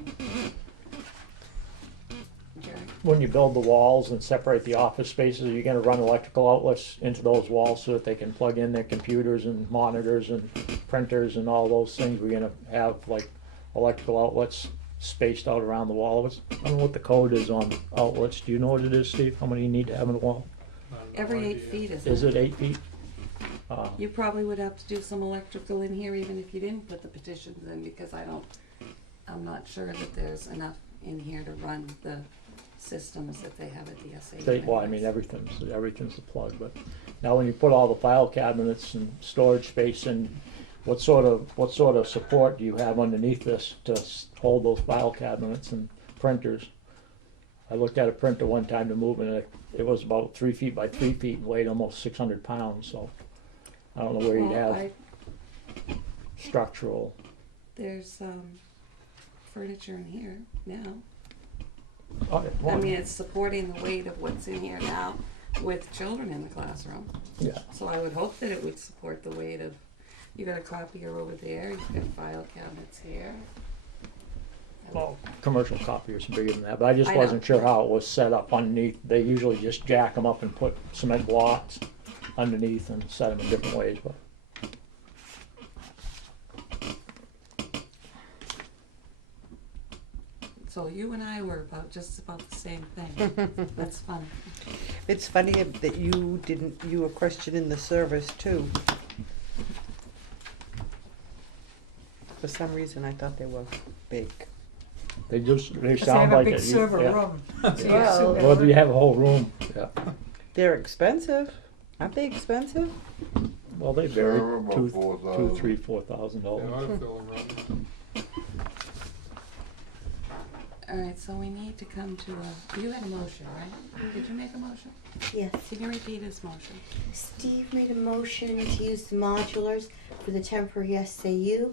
Jerry? when you build the walls and separate the office spaces, you're gonna run electrical outlets into those walls so that they can plug in their computers and monitors and printers and all those things. We're gonna have like electrical outlets spaced out around the wall. I don't know what the code is on outlets. Do you know what it is, Steve? How many you need to have in the wall? I have no Every 8 idea. feet, isn't Is it 8 feet? You probably would have to do some electrical in here even if you didn't put the petitions in, because I'm not sure that there's enough in here to run the systems that they have at the SAU. Well, I mean, everything's a plug, but now when you put all the file cabinets and storage space in, what sort of support do you have underneath this to hold those file cabinets and printers? I looked at a printer one time to move, and it was about 3 feet by 3 feet and weighed almost 600 pounds, so I don't know where you'd have structural. There's furniture in here now. Oh, yeah, I mean, it's supporting the weight of what's in here now with children in the classroom. yeah. So I would hope that it would support the weight of, you got a copier over there, you've got file cabinets here. Well, commercial copiers are bigger than that, but I just I know. wasn't sure how it was set up underneath. They usually just jack them up and put cement blocks underneath and set them in different ways, but. So you and I were just about the same thing. That's funny. It's funny that you were questioning the service too. For some reason, I thought they were big. They Because they sound have a like big it. server Yeah. room. So you Well, assume Well, they're- you have a whole room, yeah. They're expensive. Aren't they expensive? Well, they vary, Server about $2,000, $4,000. $3,000, They ought $4,000. to fill 'em up. All right, so we need to come to you had a motion, right? Did you make a motion? Yes. Can you repeat his motion? Steve made a motion to use the modulars for the temporary SAU.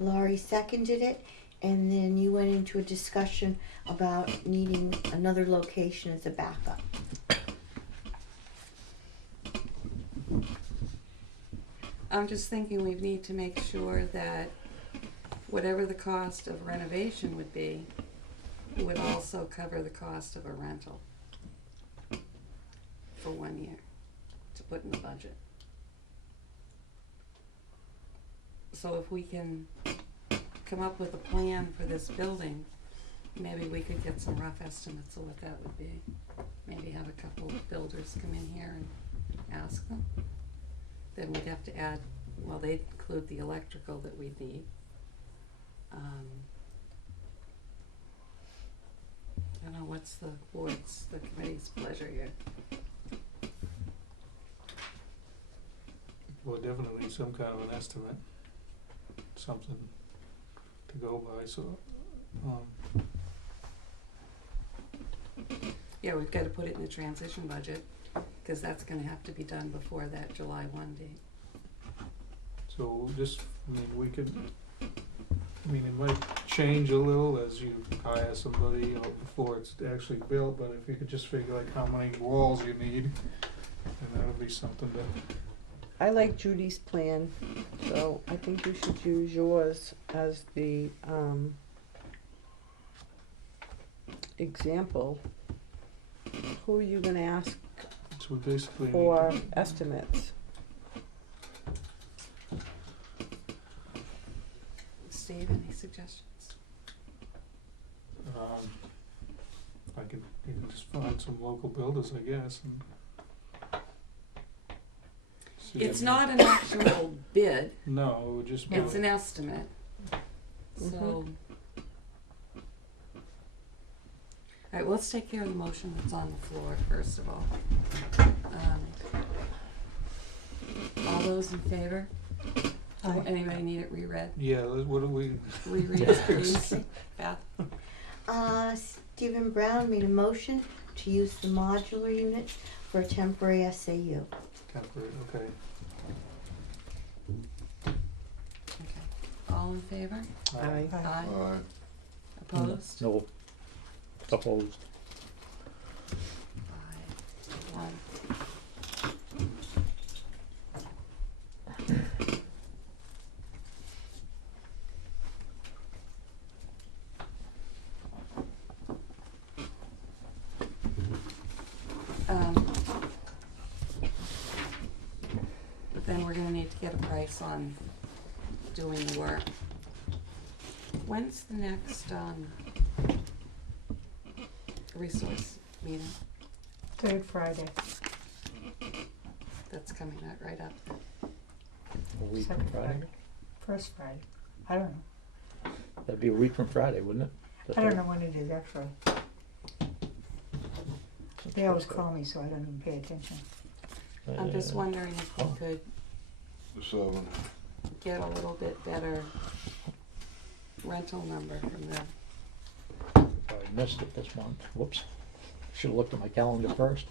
Laurie seconded it, and then you went into a discussion about needing another location as a backup. I'm just thinking we need to make sure that whatever the cost of renovation would be, would also cover the cost of a rental for 1 year to put in the budget. So if we can come up with a plan for this building, maybe we could get some rough estimates of what that would be. Maybe have a couple of builders come in here and ask them. Then we'd have to add, well, they'd include the electrical that we'd need. I don't know, what's the committee's pleasure here? Well, definitely some kind of an estimate, something to go by, so, Yeah, we've gotta put it in the transition budget, cause that's gonna have to be done before that July 1 date. so just, I mean, we could, I mean, it might change a little as you hire somebody, you know, before it's actually built, but if you could just figure like how many walls you need, then that would be something to, I like Judy's plan, so I think you should use yours as the example. Who are you gonna ask so we basically need for to- estimates? Steve, any suggestions? I could, you can just find some local builders, I guess, and see It's if- not an actual bid, No, it would just be, it's an estimate. So, All right, let's take care of the motion that's on the floor, first of all. All those in favor? Aye. Anybody need it reread? Yeah, what do we, Reread it, please. Beth? Stephen Brown made a motion to use the modular units for a temporary SAU. temporary, okay. Okay. All in favor? Aye. Aye. Alright, Opposed? No, opposed. 5-1. But then we're gonna need to get a price on doing the work. When's the next, resource meeting? Third Friday, That's coming out right up there. A week from second Friday. Friday, first Friday. I don't know. That'd be a week from Friday, wouldn't it? The I don't third? know when it is actually. They always call me, so I don't even pay attention. I'm just wondering if we Oh. could the 7th. get a little bit better rental number from them. I missed it this month. Whoops. Should've looked at my calendar first.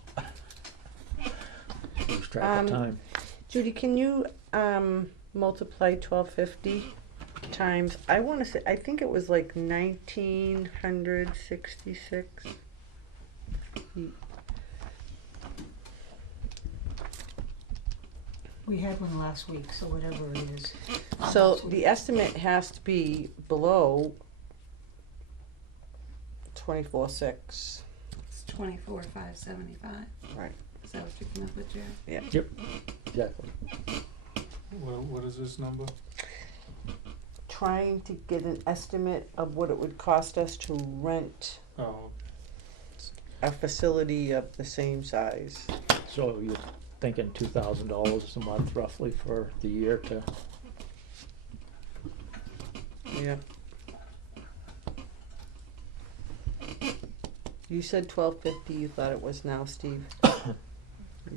Lose track of time. Judy, can you multiply 1250 times? I want to say I think it was like 1966. We had one last week, so whatever it is. So the estimate has to be below 24,600. It's 24,575. Right. Is that what you came up with, Jerry? Yep, exactly. What is this number? Trying to get an estimate of what it would cost us to rent Oh, a facility of the same size. So you're thinking $2,000 a month roughly for the year to, Yep. You said 1250. You thought it was now, Steve.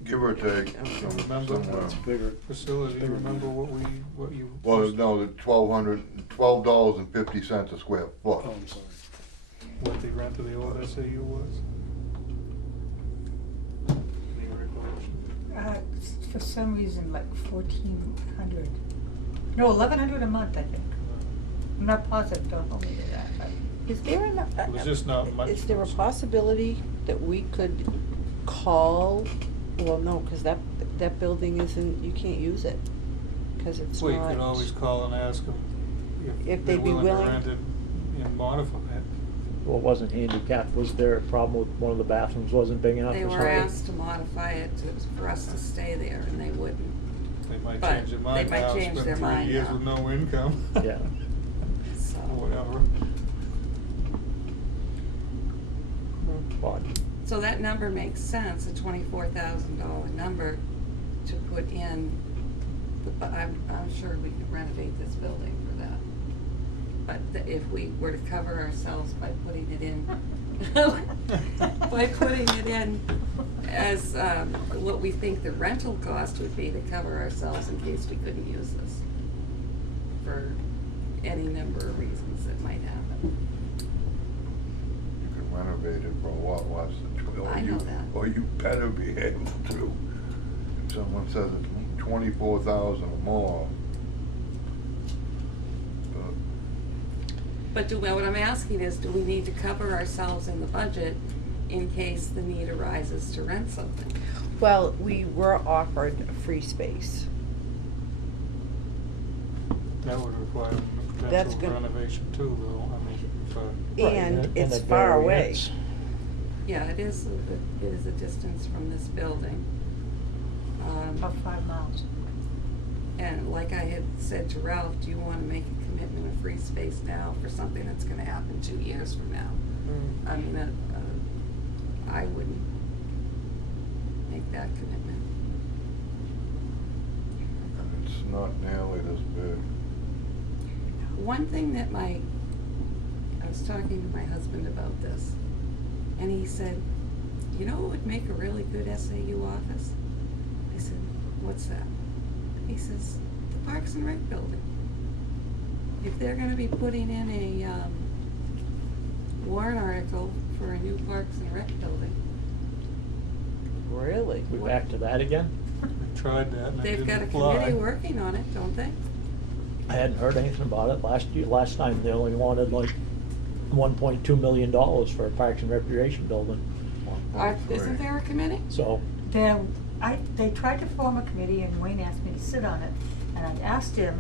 Give or take, Okay. some- Remember, somewhere. that's bigger. facility, remember what you? Well, no, the $12.50 a square foot. Oh, I'm sorry. What the rent of the old SAU was? Any recollection? For some reason, like 1,400. No, 1,100 a month, I think. I'm not positive, don't hold me to that, but. Is there It was just not much. Is there a possibility that we could call? Well, no, because that building isn't. You can't use it because it's Well, you not. could always call and ask them If they're they'd be willing to willing. rent it and modify it. Well, it wasn't handicapped. Was there a problem with one of the bathrooms wasn't big enough They or were something? asked to modify it for us to stay there, and they wouldn't. They might But change their mind they might now, change their spend mind 3 years now. with no income. Yeah. So, Or whatever. But so that number makes sense, a $24,000 number to put in. But I'm sure we could renovate this building for that. But if we were to cover ourselves by putting it in, by putting it in as what we think the rental cost would be to cover ourselves in case we couldn't use this for any number of reasons that might happen. You can renovate it for a lot less than I know that. Or you better be able to. If someone says it's 24,000 or more. But what I'm asking is, do we need to cover ourselves in the budget in case the need arises to rent something? Well, we were offered free space. That would require That's potential good. renovation too, though, I mean, for. right, And it's the far away. variance. Yeah, it is a distance from this building. About 5 miles. And like I had said to Ralph, do you wanna make a commitment of free space now for something that's gonna happen 2 years from now? I mean, I wouldn't make that commitment. And it's not nearly this big. One thing that I was talking to my husband about this, And he said, you know what would make a really good SAU office? I said, what's that? He says, the Parks and Rec building. If they're gonna be putting in a, warrant article for a new Parks and Rec building, Really? We back to that again? We tried that and it they've didn't got a fly. committee working on it, don't they? I hadn't heard anything about it. Last time they only wanted like $1.2 million for a Parks and Recreation building. Isn't there a committee? So, They tried to form a committee and Wayne asked me to sit on it, and I asked him,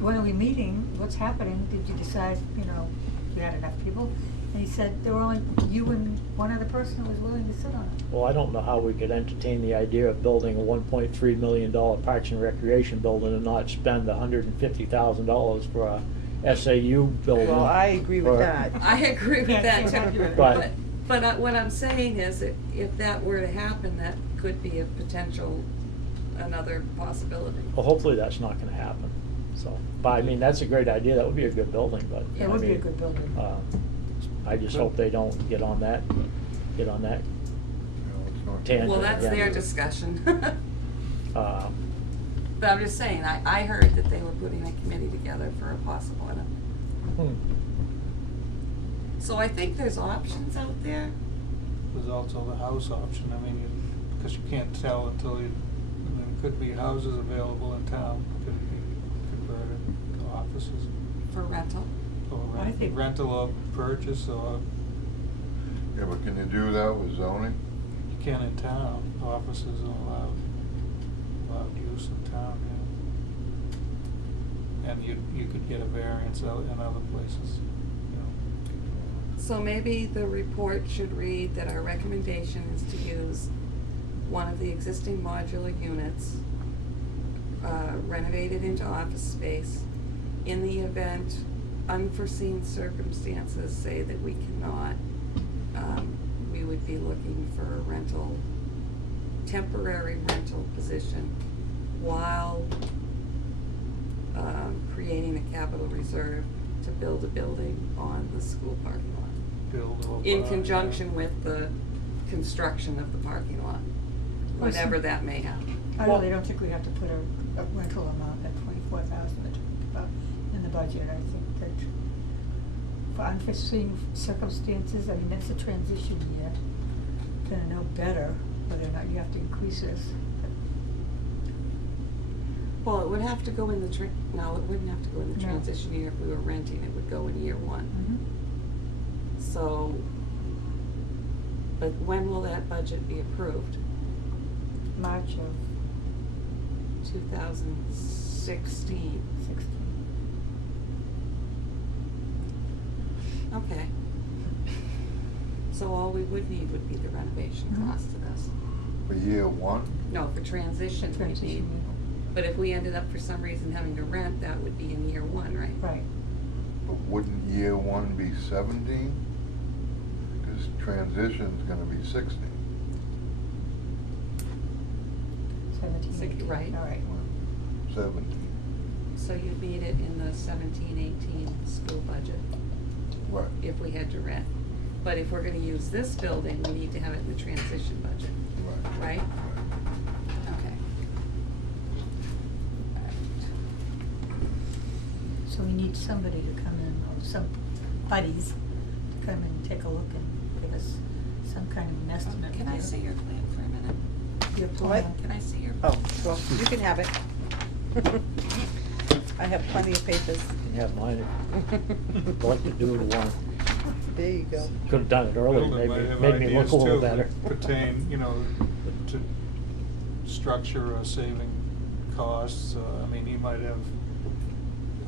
when are we meeting, what's happening, did you decide, you had enough people? And he said, there were only you and one other person who was willing to sit on it. well, I don't know how we could entertain the idea of building a $1.3 million Parks and Recreation building and not spend $150,000 for a SAU building. Well, I agree with or- that. I agree with Yeah, that can't argue too. with it. But- What I'm saying is that if that were to happen, that could be a potential, another possibility. Well, hopefully that's not gonna happen, so, but I mean, that's a great idea, that would be a good building, but. It I would be a mean, good building. I just hope they don't get on that You know, it's not- tangent. Well, that's again. their discussion. Uh, But I'm just saying, I heard that they were putting a committee together for a possible one. hmm. So I think there's options out there. There's also the house option, I mean, because you can't tell until you, there could be houses available in town, could be converted to offices, For rental. or I think- rental or purchase, or Yeah, but can you do that with zoning? you can in town, offices are allowed use in town, yeah. And you could get a variance out in other places, you know. So maybe the report should read that our recommendation is to use one of the existing modular units, renovated into office space. In the event unforeseen circumstances say that we cannot, we would be looking for a rental, temporary rental position while creating a capital reserve to build a building on the school parking lot. Build or In buy, conjunction with the construction of the parking lot, whenever that may happen. I really don't think we have to put a rental amount at 24,000 that talked about in the budget. I think that for unforeseen circumstances, I mean, that's a transition year. Gonna know better whether or not you have to increase this. Well, it would have to go in the no, it wouldn't have to go in the No. transition year if we were renting, it would go in year one. So, but when will that budget be approved? March of 2016. 16. Okay. So all we would need would be the renovation Mhm. cost of this. For year one? No, for transition we need. Transition, But if we ended up for some reason having to rent, that would be in year one, right? right. But wouldn't year one be 17? Because transition's gonna be 16. 17, Six, 18. right. All right. 17, So you'd need it in the 17-18 school budget right. if we had to rent. But if we're gonna use this building, we need to have it in the transition budget, Right. right? Okay. So we need somebody to come in, or some buddies to come and take a look and give us some kind of an estimate. Can I see your plan for a minute? Your What? plan. Can I see your? Oh, well, you can have it. I have plenty of papers. You can have mine, I'd like to do the one, There you go. could've done it earlier, Building might have made me look ideas a little too better. that pertain, you know, to structure or saving costs, I mean, he might have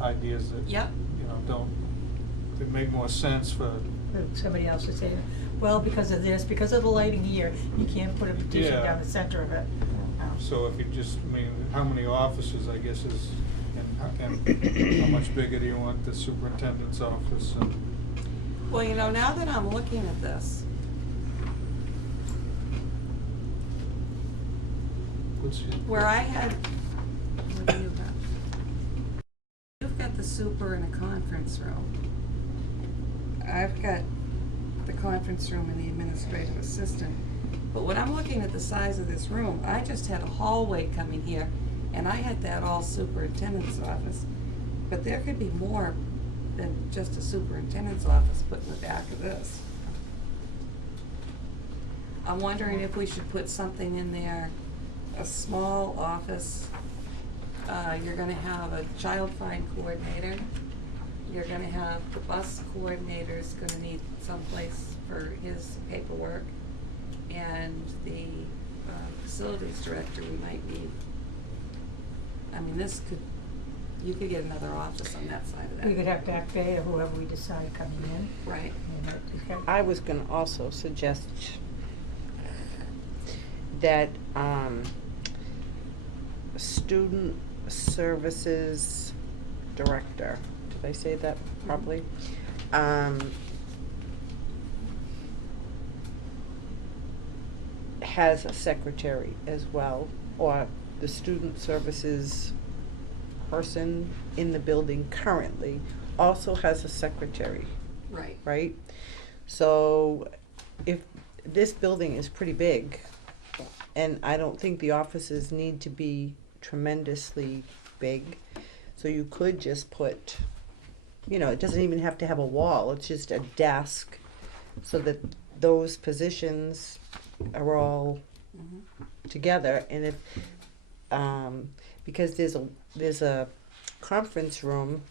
ideas that, Yep. you know, that make more sense for, Somebody else would say, well, because of this, because of the lighting here, you can't put a petition Yeah. down the center of it. so if you just, I mean, how many offices, I guess, is, and how much bigger do you want the superintendent's office, and Well, you know, now that I'm looking at this, what's your? where I had, what do you have? You've got the super in a conference room. I've got the conference room and the administrative assistant. But when I'm looking at the size of this room, I just had a hallway coming here, and I had that all superintendent's office. But there could be more than just a superintendent's office put in the back of this. I'm wondering if we should put something in there, a small office. You're gonna have a child find coordinator. You're gonna have the bus coordinator's gonna need someplace for his paperwork. And the facilities director we might need. I mean, you could get another office on that side of that. We could have Back Bay or whoever we decide coming in. Right. Okay. I was gonna also suggest that, student services director, did I say that properly? Has a secretary as well, or the student services person in the building currently also has a secretary, Right. right? So if this building is pretty big, and I don't think the offices need to be tremendously big, so you could just put, it doesn't even have to have a wall, it's just a desk, so that those positions are all together. And if, because there's a conference room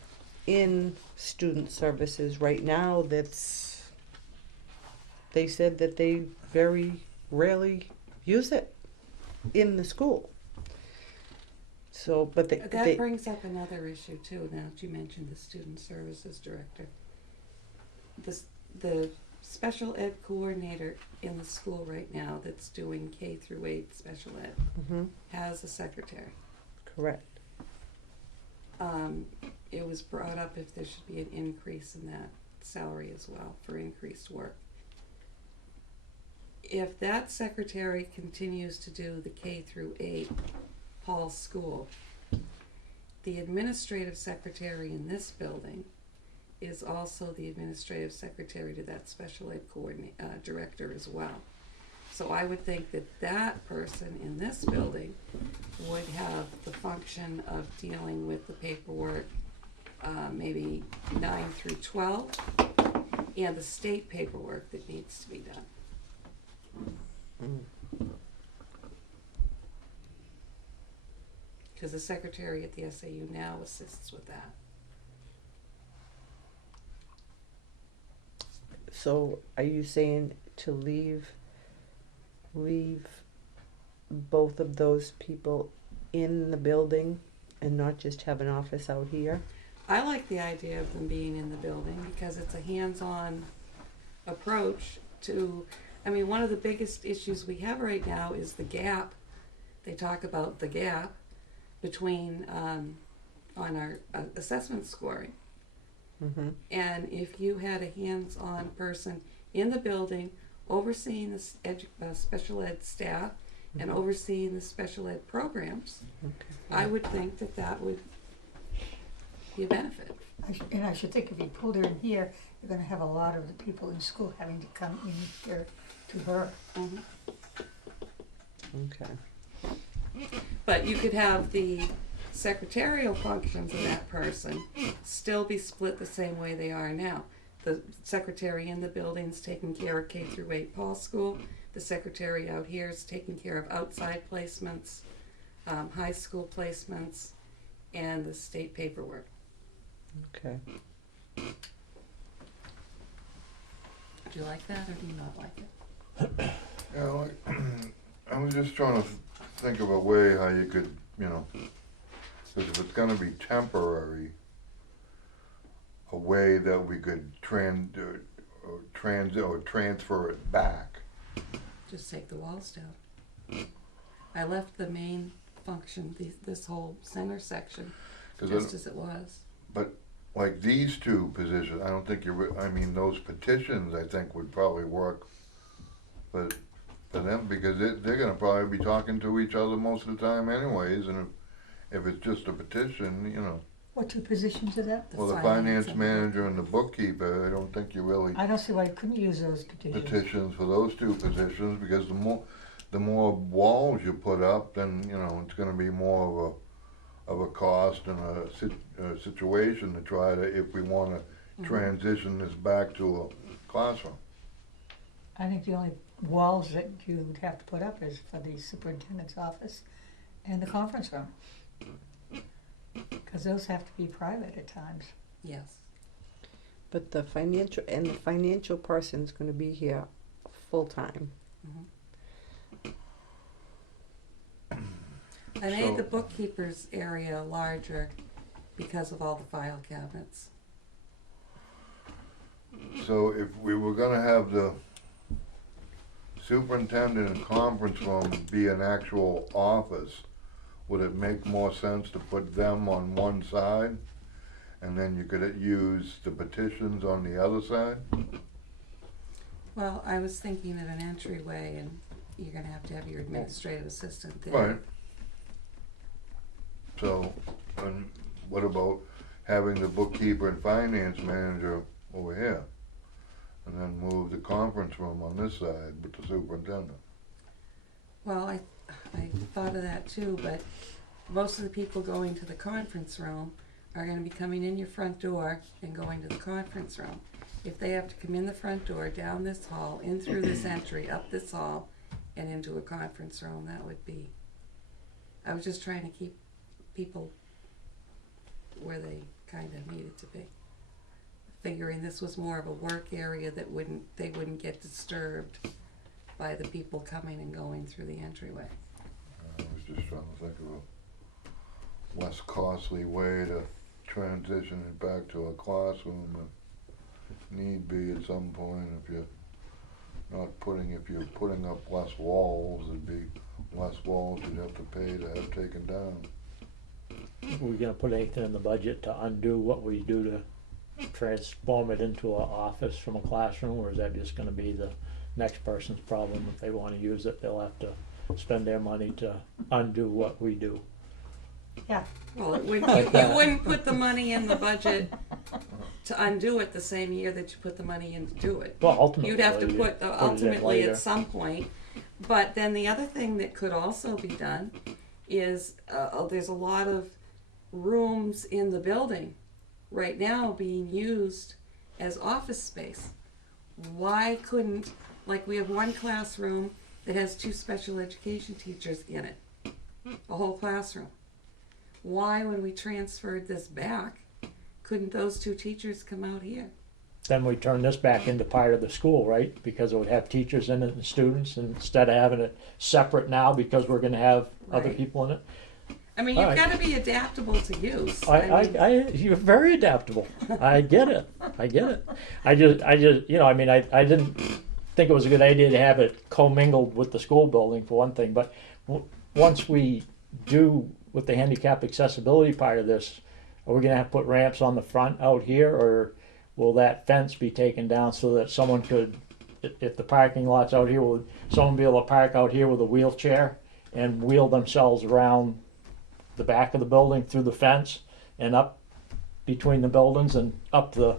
in student services right now they said that they very rarely use it in the school. So, but That brings up another issue too, now that you mentioned the student services director. The special ed coordinator in the school right now that's doing K through 8 special ed has a secretary. Correct. It was brought up if there should be an increase in that salary as well for increased work. If that secretary continues to do the K through 8 Paul School, the administrative secretary in this building is also the administrative secretary to that special ed director as well. So I would think that person in this building would have the function of dealing with the paperwork, maybe 9 through 12, and the state paperwork that needs to be done. Because the secretary at the SAU now assists with that. So are you saying to leave both of those people in the building and not just have an office out here? I like the idea of them being in the building because it's a hands-on approach to, one of the biggest issues we have right now is the gap. They talk about the gap between, on our assessment scoring. And if you had a hands-on person in the building overseeing the special ed staff and overseeing the special ed programs, I would think that would be a benefit. I should think if you pulled her in here, you're gonna have a lot of the people in school having to come in here to her. Okay. But you could have the secretarial functions of that person still be split the same way they are now. The secretary in the building's taking care of K through 8 Paul School. The secretary out here is taking care of outside placements, high school placements, and the state paperwork. Okay. Do you like that or do you not like it? I was just trying to think of a way how you could, because if it's gonna be temporary, a way that we could transfer it back. Just take the walls down. I left the main function, this whole center section, just as it was. But like these two positions, I don't think those petitions I think would probably work for them because they're gonna probably be talking to each other most of the time anyways, and if it's just a petition, What two positions are that? Well, the finance manager and the bookkeeper, I don't think you really I don't see why you couldn't use those petitions. petitions for those two positions, because the more walls you put up, then, you know, it's gonna be more of a cost and a situation to try to, if we wanna transition this back to a classroom. I think the only walls that you'd have to put up is for the superintendent's office and the conference room. Because those have to be private at times. Yes. But the financial person's gonna be here full-time. I made So- the bookkeeper's area larger because of all the file cabinets. So if we were gonna have the superintendent and conference room be an actual office, would it make more sense to put them on one side? And then you could use the petitions on the other side? Well, I was thinking of an entryway, and you're gonna have to have your administrative assistant there. Right. So, and what about having the bookkeeper and finance manager over here? And then move the conference room on this side with the superintendent? Well, I thought of that too, but most of the people going to the conference room are gonna be coming in your front door and going to the conference room. If they have to come in the front door, down this hall, in through this entry, up this hall, and into a conference room, that would be, I was just trying to keep people where they kinda needed to be. Figuring this was more of a work area that they wouldn't get disturbed by the people coming and going through the entryway. I was just trying to think of a less costly way to transition it back to a classroom if need be at some point. If you're putting up less walls, it'd be less walls you'd have to pay to have taken down. Are we gonna put anything in the budget to undo what we do to transform it into an office from a classroom, or is that just gonna be the next person's problem? If they wanna use it, they'll have to spend their money to undo what we do. Yeah. Well, you wouldn't put the money in the budget to undo it the same year that you put the money in to do it. Well, ultimately. You'd have to you put, it in ultimately later. at some point. But then the other thing that could also be done is, there's a lot of rooms in the building right now being used as office space. Why couldn't, like, we have one classroom that has 2 special education teachers in it, a whole classroom. Why, when we transferred this back, couldn't those 2 teachers come out here? Then we turn this back into part of the school, right? Because it would have teachers in it and students, and instead of having it separate now because we're gonna have other Right. people in it. I mean, you've All right. got to be adaptable to use. You're very adaptable. I get it. I just, you know, I mean, I didn't think it was a good idea to have it commingled with the school building for one thing, but once we do with the handicap accessibility part of this, are we gonna have to put ramps on the front out here, or will that fence be taken down so that someone could, if the parking lot's out here, will someone be able to park out here with a wheelchair and wheel themselves around the back of the building through the fence and up between the buildings and up the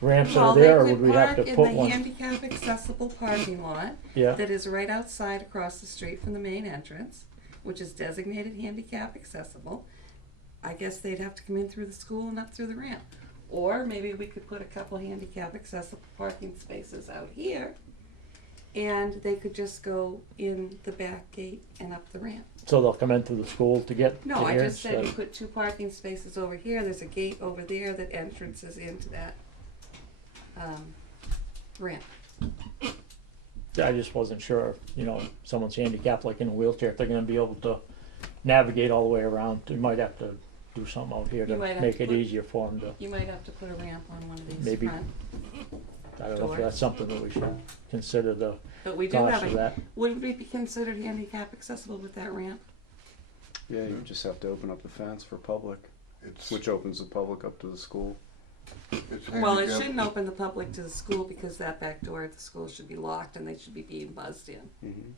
ramps that are there, or would we have to put Well, they could park in the one? handicap accessible parking lot Yeah, that is right outside across the street from the main entrance, which is designated handicap accessible. I guess they'd have to come in through the school and up through the ramp. Or maybe we could put a couple handicap accessible parking spaces out here, and they could just go in the back gate and up the ramp. so they'll come in through the school to get to No, I here just said you instead. put 2 parking spaces over here, there's a gate over there that entrances into that, ramp. I just wasn't sure, if, you know, if someone's handicapped, like in a wheelchair, if they're gonna be able to navigate all the way around. You might have to do something out here to You might have make to it put- easier for them to, You might have to put a ramp on one of these Maybe. front, I don't know if Doors. that's something that we should consider the but we do cost have of a, that. would we be considered handicap accessible with that ramp? Yeah, you just have to open up the fence for public, It's, which opens the public up to the school. it's Well, it handicap- shouldn't open the public to the school because that back door at the school should be locked and they should be being buzzed in.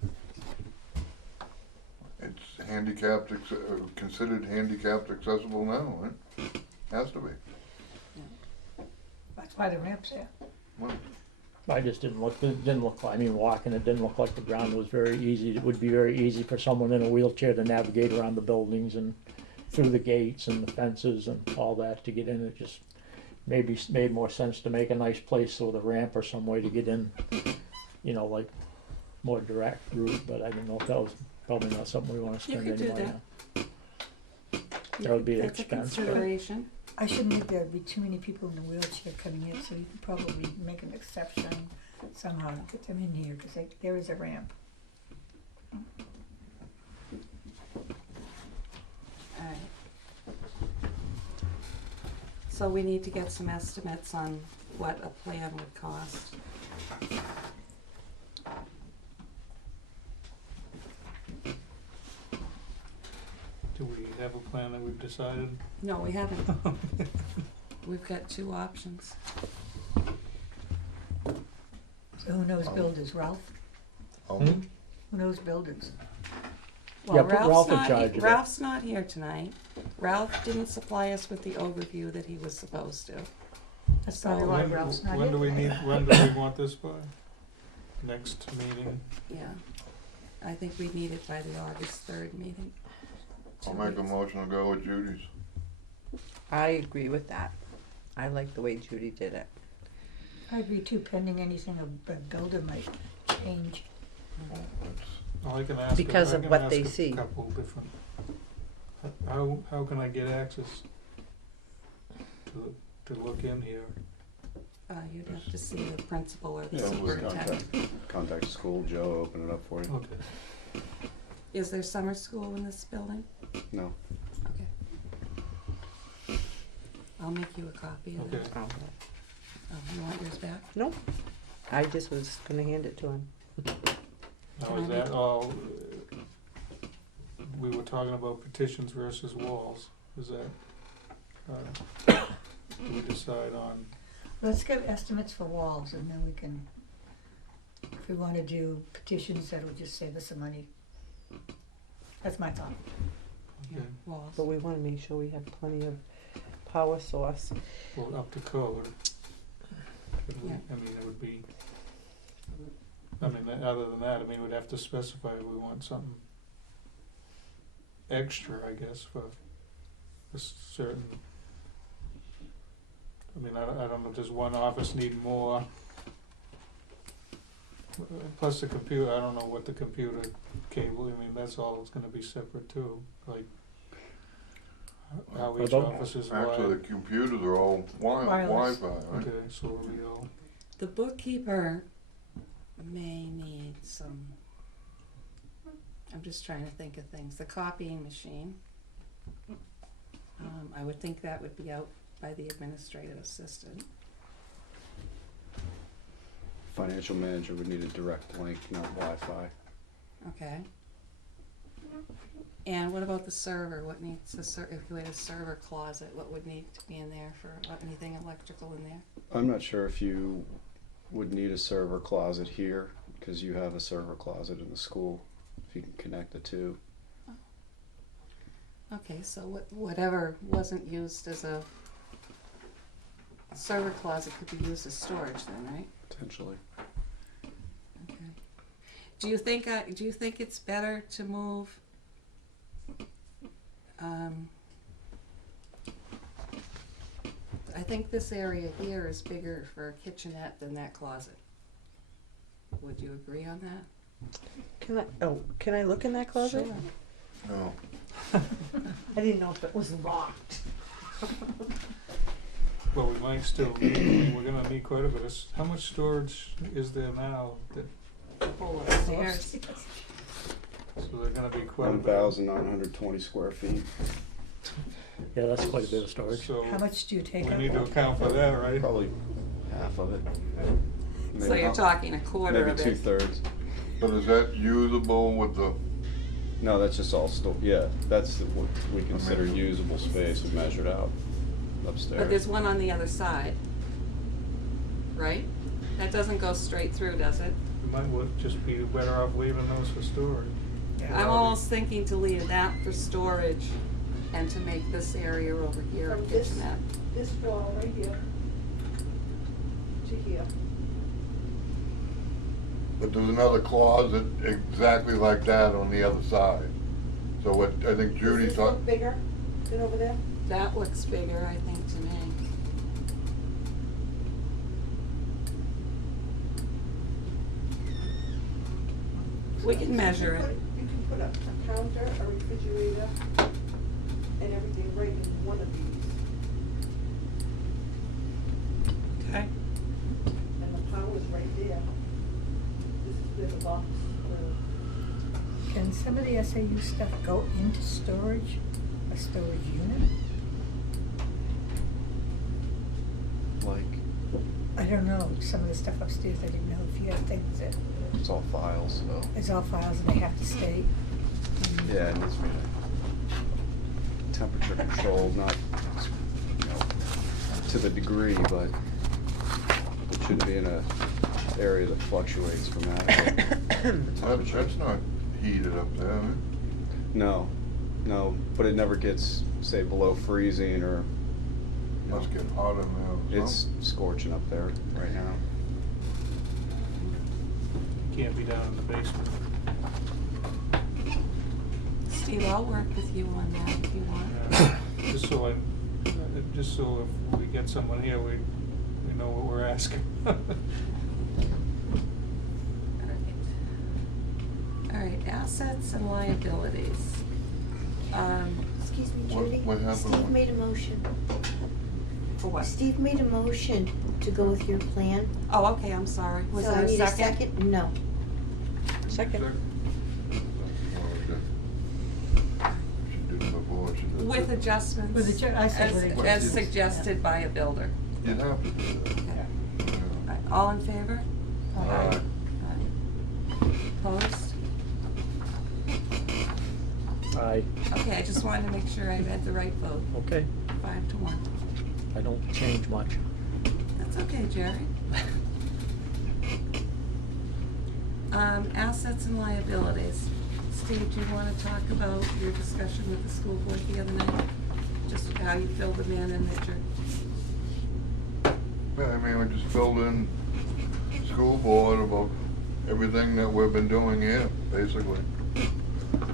It's handicapped, considered handicapped accessible now, right? Has to be. That's why the ramp's there. Well, I just didn't look, it didn't look, I mean, walking, it didn't look like the ground was very easy. It would be very easy for someone in a wheelchair to navigate around the buildings and through the gates and the fences and all that to get in. It just maybe made more sense to make a nice place with a ramp or some way to get in, you know, like more direct route, but I didn't know if that was probably not something we wanna spend You could any do money that. on. That would be an That's a expense, but consideration. I shouldn't think there'd be too many people in the wheelchair coming in, so you could probably make an exception somehow to get them in here, because there is a ramp. Alright. So we need to get some estimates on what a plan would cost. Do we have a plan that we've decided? No, we haven't. We've got two options. So who knows builders, Ralph? oh, Hmm? Who knows builders? Well, Yeah, put Ralph in not charge he- of it. Ralph's not here tonight. Ralph didn't supply us with the overview that he was supposed to. That's So probably why When- Ralph's not When here do we tonight. need, when do we want this by? Next meeting? Yeah. I think we need it by the August 3rd meeting. I'll 2 make a weeks. motion to go with Judy's. I agree with that. I like the way Judy did it. I agree too, pending anything a builder might change. Well, I can ask, Because I of can what ask they a see. couple different, how can I get access to look in here? You'd have to see the principal or the Yeah, we'll superintendent. contact the school, Joe, open it up for you. Okay. Is there summer school in this building? No, Okay. I'll make you a copy of Okay. it. Oh, you want yours back? Nope. I just was gonna hand it to him. Now, Can is I that make- all, we were talking about petitions versus walls, is that, do we decide on, Let's get estimates for walls, and then we can, if we wanna do petitions, that'll just save us some money. That's my thought. Yeah, okay, walls. But we wanna make sure we have plenty of power source. well, up to code? Could we- Yeah. I mean, it would be, I mean, other than that, I mean, we'd have to specify we want something extra, I guess, for a certain, I mean, I don't know, does one office need more? Plus the computer, I don't know what the computer cable, I mean, that's all, it's gonna be separate too, like how each About- office is Actually, wired. the computers are all Wireless. Wi-Fi, right? Okay, so are we all, The bookkeeper may need some, I'm just trying to think of things. The copying machine. I would think that would be out by the administrative assistant. financial manager would need a direct link, not Wi-Fi. Okay. And what about the server? What needs if we had a server closet, what would need to be in there for anything electrical in there? I'm not sure if you would need a server closet here, because you have a server closet in the school, if you can connect the two. Okay, so whatever wasn't used as a server closet could be used as storage then, right? Potentially. Okay. Do you think it's better to move I think this area here is bigger for a kitchenette than that closet. Would you agree on that? Can I look in that closet? Sure. No. I didn't know if it was locked. well, we might still need, I mean, we're gonna need quite a bit of, how much storage is there now that, Full upstairs. so they're gonna be quite a bit. 1,920 square feet. Yeah, that's quite a bit of storage. So, How much do you take we up? need to account for that, right? Probably half of it. So Maybe, you're talking a quarter maybe of it. 2/3. But is that usable with the, No, that's just all yeah, that's what we consider usable space we measured out upstairs. But there's one on the other side, right? That doesn't go straight through, does it? We might just be better off leaving those for storage. Yeah. I'm almost thinking to leave that for storage and to make this area over here a From this- kitchenette. This wall right here to here. But there's another closet exactly like that on the other side. So what, I think Judy Does this thought, look bigger than over there? That looks bigger, I think, to me. We can measure it. You can put a counter, a refrigerator, and everything right in one of these. Okay. And the power's right there. This is where the box, Can some of the SAU stuff go into storage, a storage unit? Like, I don't know, some of the stuff upstairs, I didn't know if you had things that, it's all files, so. it's all files and they have to stay. Yeah, it needs to be temperature controlled, not, you know, to the degree, but it shouldn't be in a area that fluctuates dramatically. that's not heated up there, huh? No, but it never gets, say, below freezing or, you know, Must get hot in there. it's scorching up there right now. Can't be down in the basement. Steve, I'll work with you on that if you want. Just so if we get someone here, we know what we're asking. All right, assets and liabilities. Excuse me, What- Judy. what happened? Steve made a motion. For what? Steve made a motion to go with your plan. Oh, okay, I'm sorry. Was So there I a need second? a second? No. Second. Should do it before, should do it. With adjustments. I said with adjustments. As suggested by a builder. You'd have to do that. Okay. Yeah. All right, all in favor? Aye. Opposed? I, Okay, I just wanted to make sure I had the right vote. okay, 5-1. I don't change much. That's okay, Jerry. Assets and liabilities. Steve, do you want to talk about your discussion with the school board the other night? Just how you filled them in and that you're, Yeah, I mean, we just filled in school board about everything that we've been doing here, basically.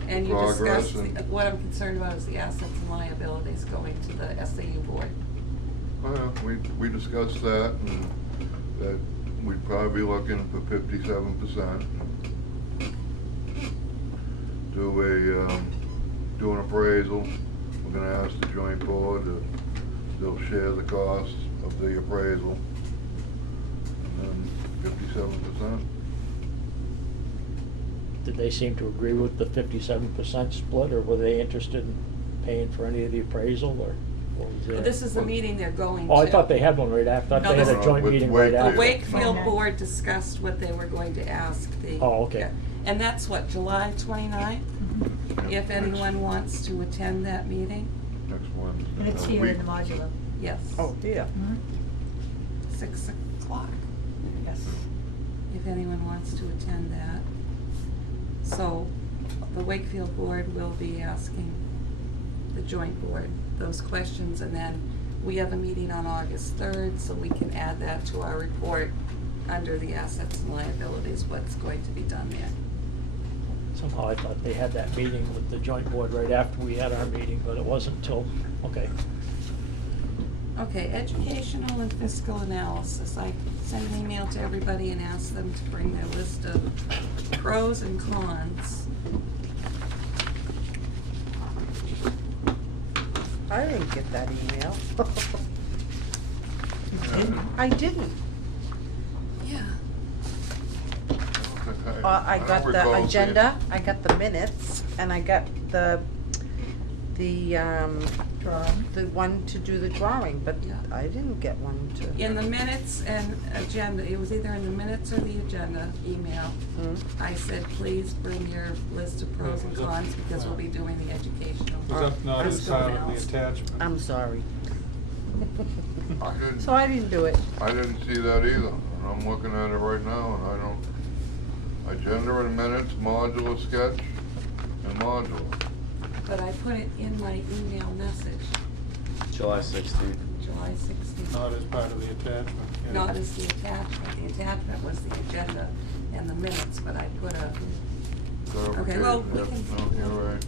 and you Progress discussed, and- what I'm concerned about is the assets and liabilities going to the SAU board. We discussed that, and that we'd probably be looking for 57%. Do an appraisal. We're gonna ask the joint board to, they'll share the cost of the appraisal. And then 57%. Did they seem to agree with the 57% split, or were they interested in paying for any of the appraisal, or what was But it? this is the meeting they're going to. Oh, I thought they had one right after, I No, thought they had this- a joint With meeting right Wakefield. The after. Wakefield Okay. board discussed what they were going to ask the. Oh, okay. Yeah. And that's what, July 29th? If anyone wants to attend that meeting, Next one. And it's here in the modular. yes. Oh, dear. 6 o'clock, Yes. if anyone wants to attend that. So, the Wakefield board will be asking the joint board those questions, and then we have a meeting on August 3rd, so we can add that to our report under the assets and liabilities, what's going to be done there. Somehow I thought they had that meeting with the joint board right after we had our meeting, but it wasn't till, okay. Okay, educational and fiscal analysis. I sent an email to everybody and asked them to bring their list of pros and cons. I didn't get that email. I didn't. Yeah. I got don't the recall seeing- agenda, I got the minutes, and I got the Drawing. the one to do the drawing, but Yeah. I didn't get one to. In the minutes and agenda, it was either in the minutes or the agenda email, Hmm? I said, please bring your list of pros and cons because we'll be doing the educational. Was that not fiscal inside of the analysis. attachment? I'm sorry. I didn't, So I didn't do it. I didn't see that either, and I'm looking at it right now, and I don't, agenda and minutes, modular sketch, and modular. but I put it in my email message, July 16th. July 16th. Not as part of the attachment, yeah. Not as the attachment. The attachment was the agenda and the minutes, but I put a, okay, well, we Yep, can. no, you're right.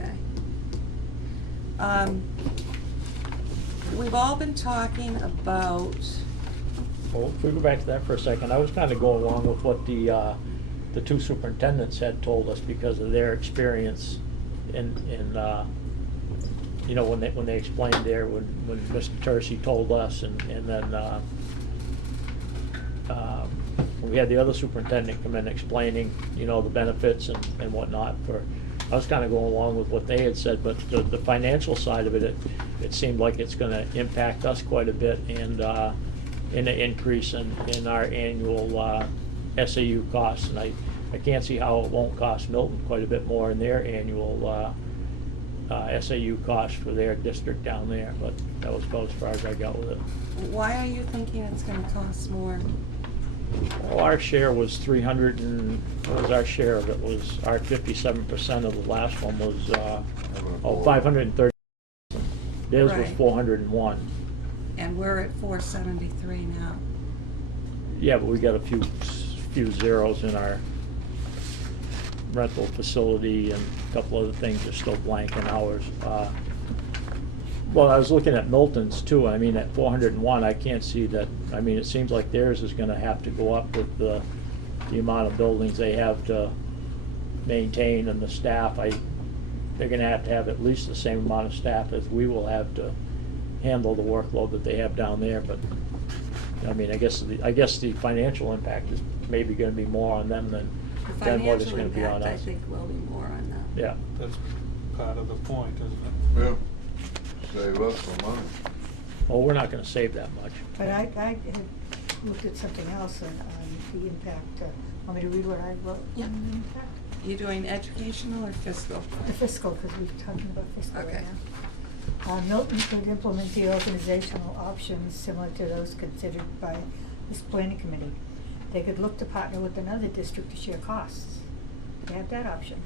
Okay. We've all been talking about, Well, if we go back to that for a second, I was kind of going along with what the two superintendents had told us because of their experience in you know, when they explained there, when Mr. Tercey told us, and then when we had the other superintendent come in explaining, you know, the benefits and whatnot for, I was kind of going along with what they had said, but the financial side of it seemed like it's gonna impact us quite a bit, and in the increase in our annual SAU costs, and I can't see how it won't cost Milton quite a bit more in their annual SAU cost for their district down there, but that was about as far as I got with it. why are you thinking it's gonna cost more? Well, our share was 300 and, what was our share of it? Was our 57% of the last one was, 530. Theirs was Right. 401. And we're at 473 now. Yeah, but we got a few zeros in our rental facility, and a couple other things are still blank in ours. Well, I was looking at Milton's too. I mean, at 401, I can't see that. I mean, it seems like theirs is gonna have to go up with the amount of buildings they have to maintain and the staff. They're gonna have to have at least the same amount of staff as we will have to handle the workload that they have down there, but, I mean, I guess the financial impact is maybe gonna be more on them than what it's gonna be on The financial impact, I us. think, will be more on them. Yeah. That's part of the point, isn't it? Yeah, save us some money. Well, we're not gonna save that much. But I had looked at something else on the impact. Want me to read what I wrote Yeah. on the impact? You doing educational or fiscal? The fiscal, because we're talking about fiscal right Okay. now. Milton could implement the organizational options similar to those considered by this planning committee. They could look to partner with another district to share costs. They have that option.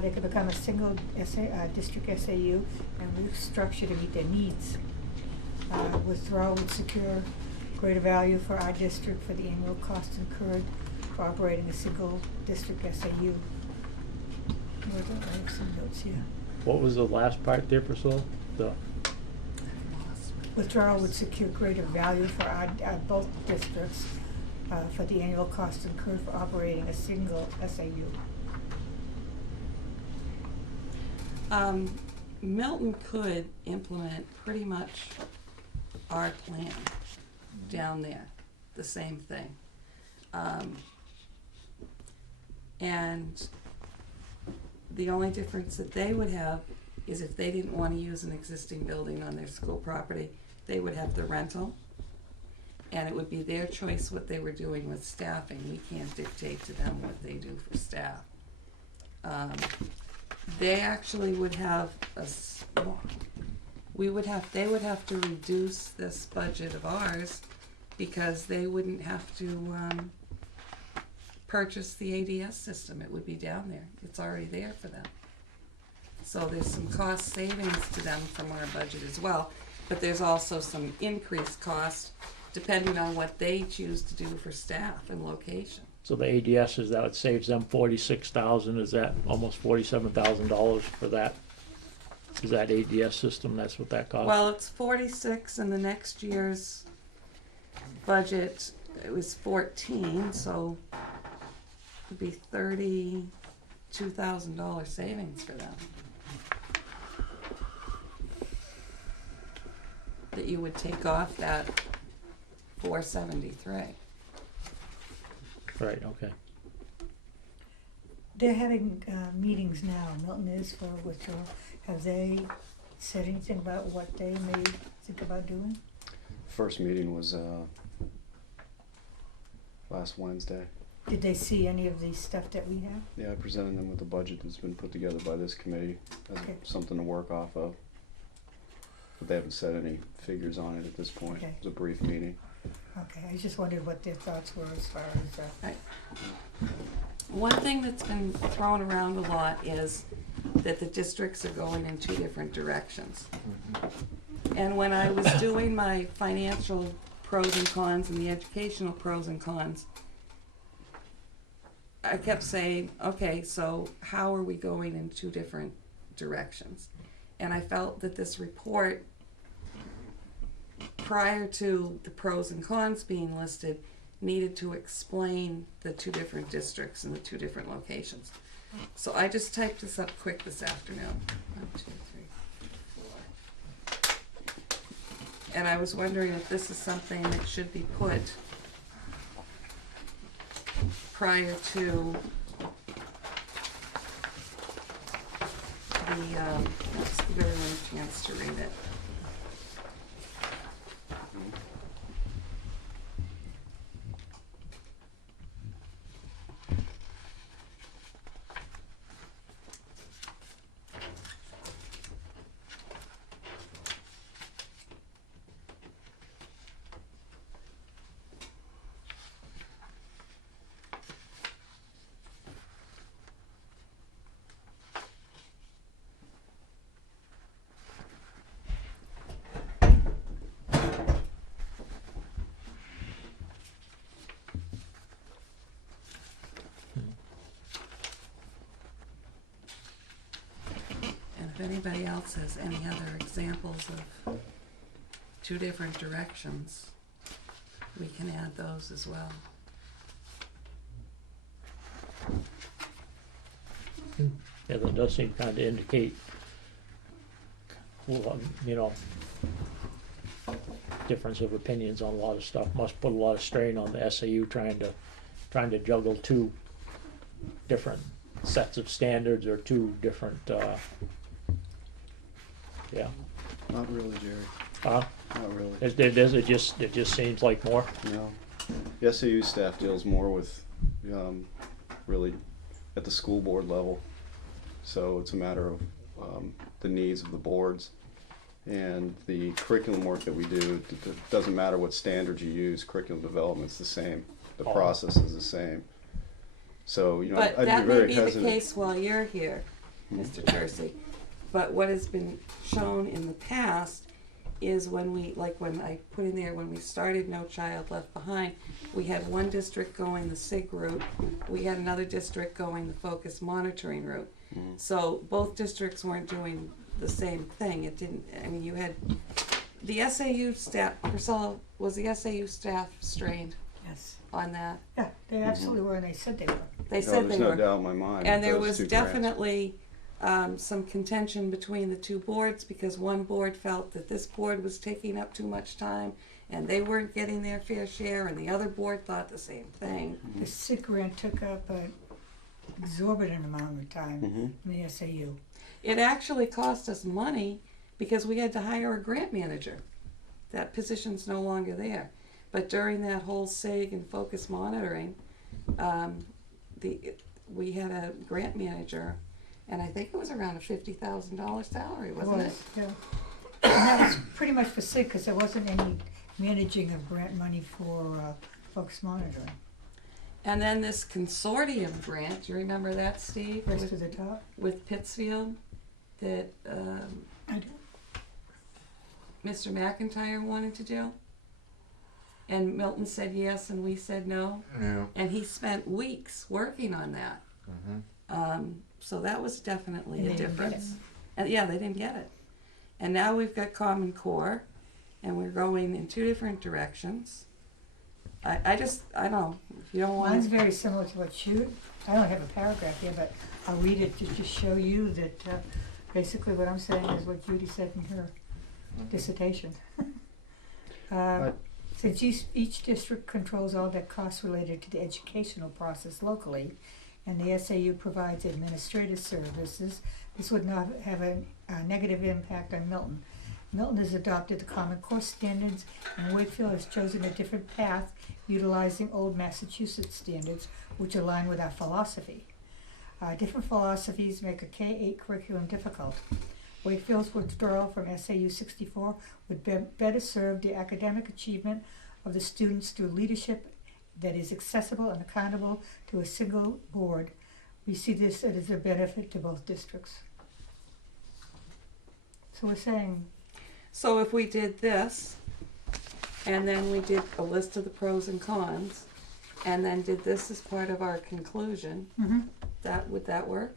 They could become a single district SAU and restructure to meet their needs. Withdrawal would secure greater value for our district for the annual cost incurred for operating a single district SAU. I have some notes here. What was the last part there, Priscilla? Withdrawal would secure greater value for our both districts for the annual cost incurred for operating a single SAU. Milton could implement pretty much our plan down there, the same thing. And the only difference that they would have is if they didn't want to use an existing building on their school property, they would have the rental. And it would be their choice what they were doing with staffing. We can't dictate to them what they do for staff. They actually would have they would have to reduce this budget of ours because they wouldn't have to purchase the ADS system. It would be down there. It's already there for them. So there's some cost savings to them from our budget as well, but there's also some increased cost depending on what they choose to do for staff and location. So the ADS is that it saves them $46,000. Is that almost $47,000 for that? Is that ADS system? That's what that costs? Well, it's 46 and the next year's budget, it was 14, so it'd be $32,000 savings for them. That you would take off that 473. Right, okay. They're having meetings now, Milton is for withdrawal. Have they said anything about what they may think about doing? First meeting was last Wednesday. Did they see any of the stuff that we have? Yeah, I presented them with the budget that's been put together by this committee as Okay. something to work off of. But they haven't said any figures on it at this point. Okay. It was a brief meeting. Okay, I just wondered what their thoughts were as far as, One thing that's been thrown around a lot is that the districts are going in two different directions. And when I was doing my financial pros and cons and the educational pros and cons, I kept saying, okay, so how are we going in two different directions? And I felt that this report, prior to the pros and cons being listed, needed to explain the two different districts and the two different locations. So I just typed this up quick this afternoon. 1, 2, 3, 4. And I was wondering if this is something that should be put prior to the, let's give everyone a chance to read it. If anybody else has any other examples of two different directions, we can add those as well. Yeah, that does seem kind of indicate, well, you know, difference of opinions on a lot of stuff. Must put a lot of strain on the SAU trying to juggle two different sets of standards or two different, yeah. Not really, Jerry. Not really. It just seems like more. No. The SAU staff deals more with really at the school board level. So it's a matter of the needs of the boards. And the curriculum work that we do, it doesn't matter what standards you use, curriculum development's the same. The process is the same. So, you know, But I'd that be may very be hesitant. the case while you're here, Mr. Jersey. But what has been shown in the past is when I put in there, when we started No Child Left Behind, we had one district going the SIG route, we had another district going the focus monitoring route. So both districts weren't doing the same thing. It didn't, I mean, you had, the SAU staff, Priscilla, was the SAU staff strained Yes. on that? Yeah, they absolutely were, and they said they were. They No, said there's they no were. doubt in my mind. And that there those was two grants- definitely some contention between the two boards because one board felt that this board was taking up too much time and they weren't getting their fair share, and the other board thought the same thing. The SIG grant took up an exorbitant amount of time in the SAU. It actually cost us money because we had to hire a grant manager. That position's no longer there. But during that whole SIG and focus monitoring, we had a grant manager, and I think it was around a $50,000 salary, wasn't it? Yeah. And that was pretty much for SIG because there wasn't any managing of grant money for focus monitoring. And then this consortium grant, do you remember that, Steve? Rest to the top. With Pittsfield, that I do. Mr. McIntyre wanted to do? And Milton said yes and we said no? Yeah. And he spent weeks working on that. So that was definitely And a they didn't get difference. And yeah, they didn't get it. And now we've got Common Core, and we're going in two different directions. I don't know, if you don't Mine's want, very similar to what you, I don't have a paragraph here, but I'll read it to just show you that basically what I'm saying is what Judy said in her dissertation. Since each district controls all that costs related to the educational process locally, and the SAU provides administrative services, this would not have a negative impact on Milton. Milton has adopted the Common Core standards, and Wakefield has chosen a different path, utilizing old Massachusetts standards, which align with our philosophy. Different philosophies make a K-8 curriculum difficult. Wakefield's withdrawal from SAU 64 would better serve the academic achievement of the students through leadership that is accessible and accountable to a single board. We see this as a benefit to both districts. So we're saying, So if we did this, and then we did a list of the pros and cons, and then did this as part of our conclusion, would that work?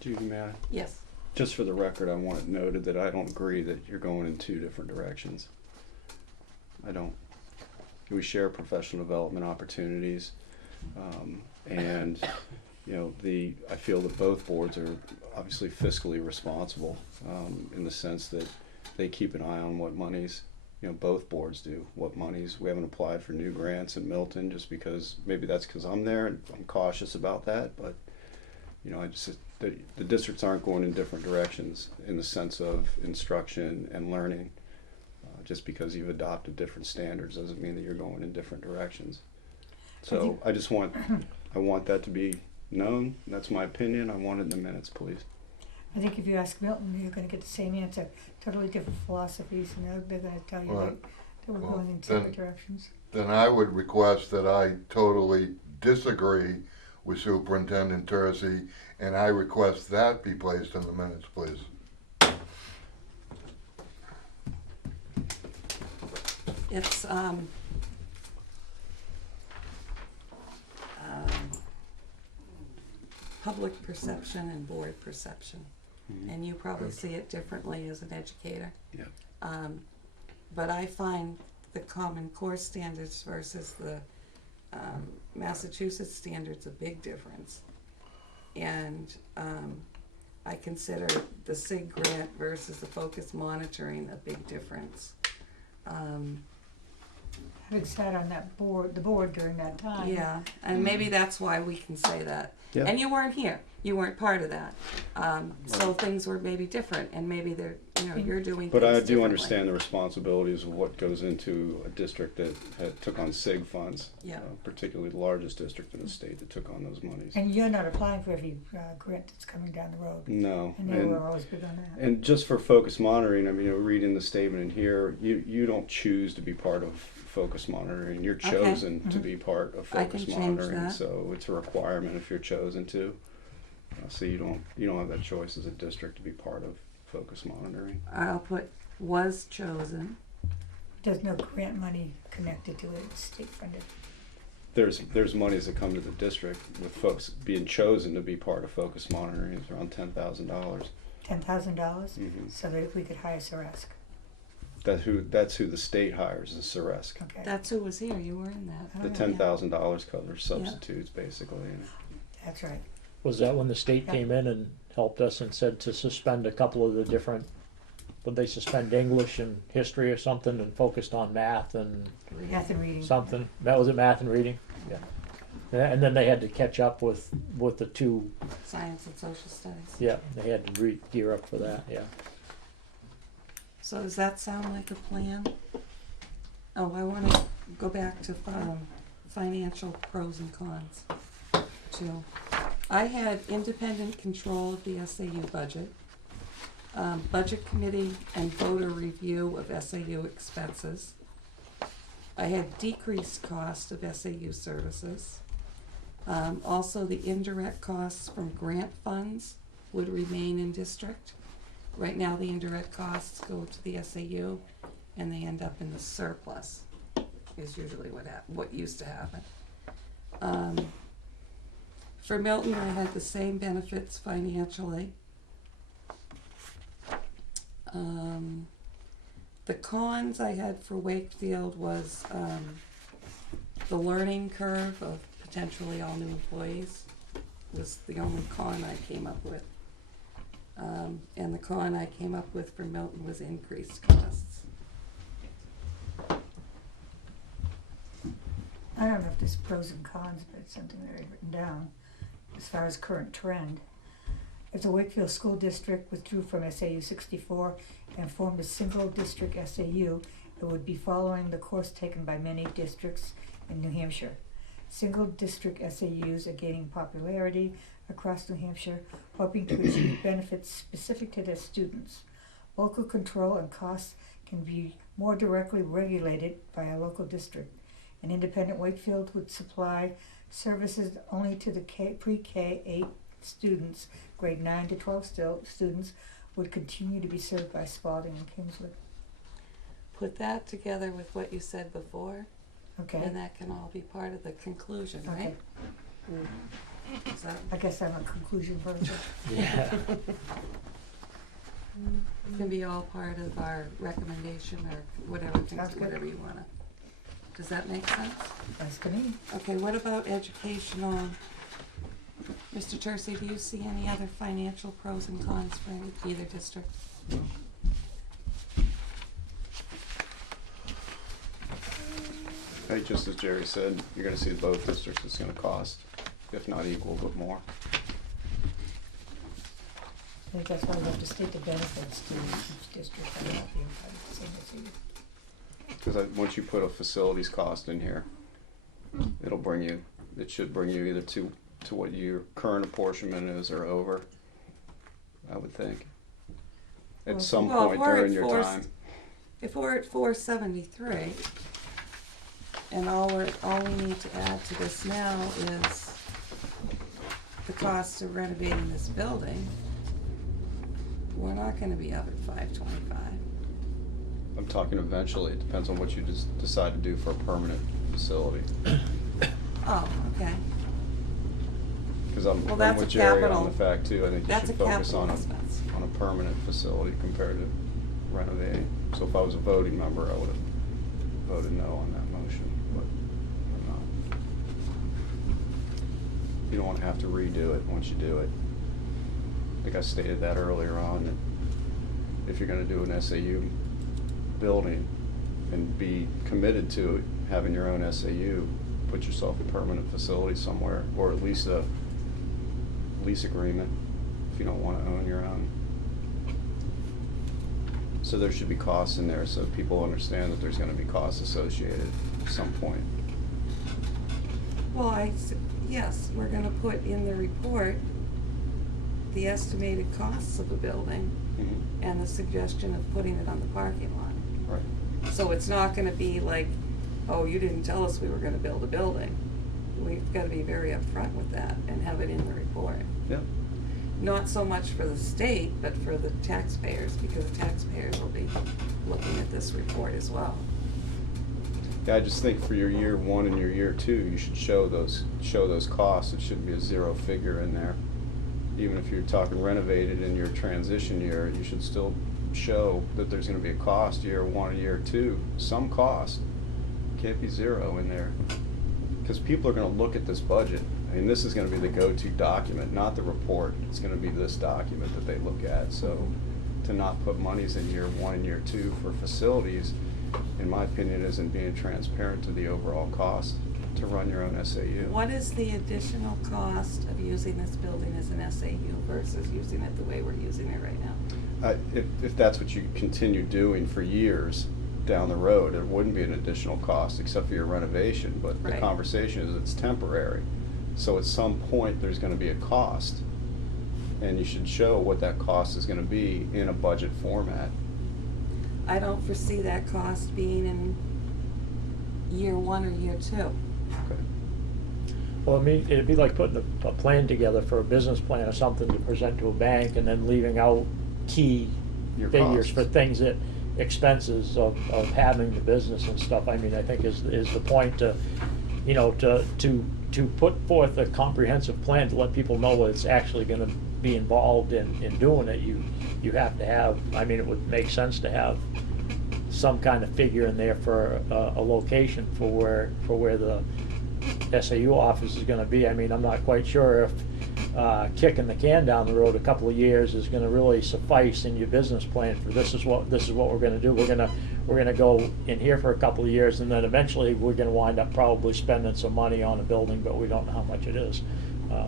Judy, may I? Yes. Just for the record, I want it noted that I don't agree that you're going in two different directions. I don't. We share professional development opportunities, and you know, I feel that both boards are obviously fiscally responsible in the sense that they keep an eye on what monies, you know, both boards do, what monies. We haven't applied for new grants in Milton just because, maybe that's because I'm there and I'm cautious about that, but you know, the districts aren't going in different directions in the sense of instruction and learning. Just because you've adopted different standards doesn't mean that you're going in different directions. So I want that to be known. That's my opinion. I want it in the minutes, please. I think if you ask Milton, you're going to get the same answer. Totally different philosophies, and they're going to tell you Right. that we're going in separate directions. Then I would request that I totally disagree with Superintendent Tercey, and I request that be placed in the minutes, please. It's public perception and board perception, and you probably see it differently as an educator. Yeah. But I find the Common Core standards versus the Massachusetts standards a big difference, and I consider the SIG grant versus the focus monitoring a big difference. Having sat on the board during that time. Yeah, and maybe that's why we can say that. Yeah. And you weren't here. You weren't part of that. So things were maybe different, and maybe they're, you're doing But things I do differently. understand the responsibilities of what goes into a district that took on SIG funds, Yeah. Particularly the largest district in the state that took on those monies. And you're not applying for every grant that's coming down the road. No. And they were always big on that. And just for focus monitoring, I mean, reading the statement in here, you don't choose to be part of focus monitoring. You're Okay. chosen to be part of I focus can change monitoring. that. So it's a requirement if you're chosen to. So you don't have that choice as a district to be part of focus monitoring. I'll put was chosen. There's no grant money connected to it, it's state funded. There's monies that come to the district with folks being chosen to be part of focus monitoring. It's around $10,000. $10,000, Mhm. so that if we could hire Saresk. That's who the state hires is Saresk. Okay. That's who was here. You were in that. Oh, The yeah. $10,000 covers substitutes basically. That's right. Was that when the state Yeah. came in and helped us and said to suspend a couple of the different, would they suspend English and history or something and focused on math and Math and reading. something? That was it, math and reading? Yeah. And then they had to catch up with the two, Science and social studies. yeah, they had to gear up for that, yeah. So does that sound like a plan? Oh, I want to go back to financial pros and cons too. I had independent control of the SAU budget, budget committee and voter review of SAU expenses. I had decreased cost of SAU services. Also, the indirect costs from grant funds would remain in district. Right now, the indirect costs go to the SAU, and they end up in the surplus, is usually what used to happen. For Milton, I had the same benefits financially. The cons I had for Wakefield was the learning curve of potentially all new employees was the only con I came up with. And the con I came up with for Milton was increased costs. I don't know if there's pros and cons, but it's something that I've written down as far as current trend. If the Wakefield School District withdrew from SAU 64 and formed a single district SAU, it would be following the course taken by many districts in New Hampshire. Single district SAUs are gaining popularity across New Hampshire, hoping to achieve benefits specific to their students. Local control and costs can be more directly regulated by a local district. An independent Wakefield would supply services only to the pre-K 8 students. Grade 9 to 12 students would continue to be served by Spalding and Kingswood. Put that together with what you said before, Okay? and that can all be part of the conclusion, right? Okay. Is that, I guess I'm a conclusion person. Yeah. can be all part of our recommendation or whatever, Sounds good. whatever you wanna. Does that make sense? That's to me. Okay, what about educational? Mr. Tercey, do you see any other financial pros and cons for either district? Hey, just as Jerry said, you're gonna see both districts, it's gonna cost, if not equal, but more. I think that's why we have to state the benefits to each district. I don't know if you same as you. Because once you put a facilities cost in here, it should bring you either to what your current apportionment is or over, I would think. At some Well, if point we're at during your time. If we're at 473, and all we need to add to this now is the cost of renovating this building, we're not gonna be up at 525. I'm talking eventually, it depends on what you decide to do for a permanent facility. Oh, okay. Because I'm Well, that's with a Jerry capital- on the fact too, I think you That's should a focus capital on expense. a permanent facility compared to renovating. So if I was a voting member, I would have voted no on that motion, but I'm not. You don't want to have to redo it once you do it. I think I stated that earlier on, that if you're gonna do an SAU building and be committed to having your own SAU, put yourself a permanent facility somewhere, or at least a lease agreement if you don't want to own your own. So there should be costs in there so people understand that there's going to be costs associated at some point. Well, yes, we're gonna put in the report the estimated costs of the building Mhm. and the suggestion of putting it on the parking lot. Right. So it's not gonna be like, oh, you didn't tell us we were gonna build a building. We've gotta be very upfront with that and have it in the report. Yeah. Not so much for the state, but for the taxpayers, because the taxpayers will be looking at this report as well. Yeah, I just think for your year one and your year two, you should show those costs. It shouldn't be a zero figure in there. Even if you're talking renovated in your transition year, you should still show that there's gonna be a cost year one and year two, some cost. Can't be zero in there. Because people are gonna look at this budget, and this is gonna be the go-to document, not the report. It's gonna be this document that they look at. So to not put monies in year one and year two for facilities, in my opinion, isn't being transparent to the overall cost to run your own SAU. What is the additional cost of using this building as an SAU versus using it the way we're using it right now? If that's what you continue doing for years down the road, there wouldn't be an additional cost except for your renovation, but the Right. conversation is it's temporary. So at some point, there's gonna be a cost, and you should show what that cost is gonna be in a budget format. I don't foresee that cost being in year one or year two. Okay. Well, I mean, it'd be like putting a plan together for a business plan or something to present to a bank and then leaving out key Your figures costs. for things that, expenses of having the business and stuff. I mean, I think is the point to, you know, to put forth a comprehensive plan to let people know what it's actually gonna be involved in doing it. You have to have, I mean, it would make sense to have some kind of figure in there for a location for where the SAU office is gonna be. I mean, I'm not quite sure if kicking the can down the road a couple of years is gonna really suffice in your business plan for this is what we're gonna do. We're gonna go in here for a couple of years, and then eventually we're gonna wind up probably spending some money on a building, but we don't know how much it is.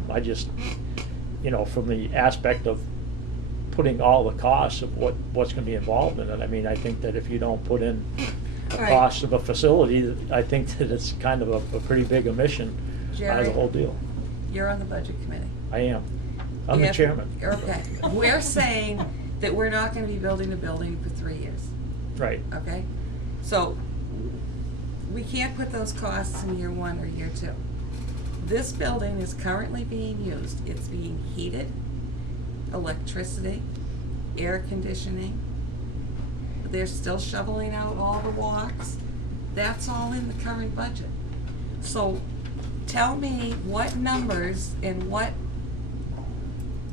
I just, you know, from the aspect of putting all the costs of what's gonna be involved in it, I mean, I think that if you don't put in the Right. cost of a facility, I think that it's kind of a pretty big omission out of Jerry? the whole deal. You're on the budget committee. I am. I'm the If- chairman. Okay. We're saying that we're not gonna be building a building for 3 years, Right. okay? So, we can't put those costs in year 1 or year 2. This building is currently being used. It's being heated, electricity, air conditioning. They're still shoveling out all the walks. That's all in the current budget. So tell me what numbers and what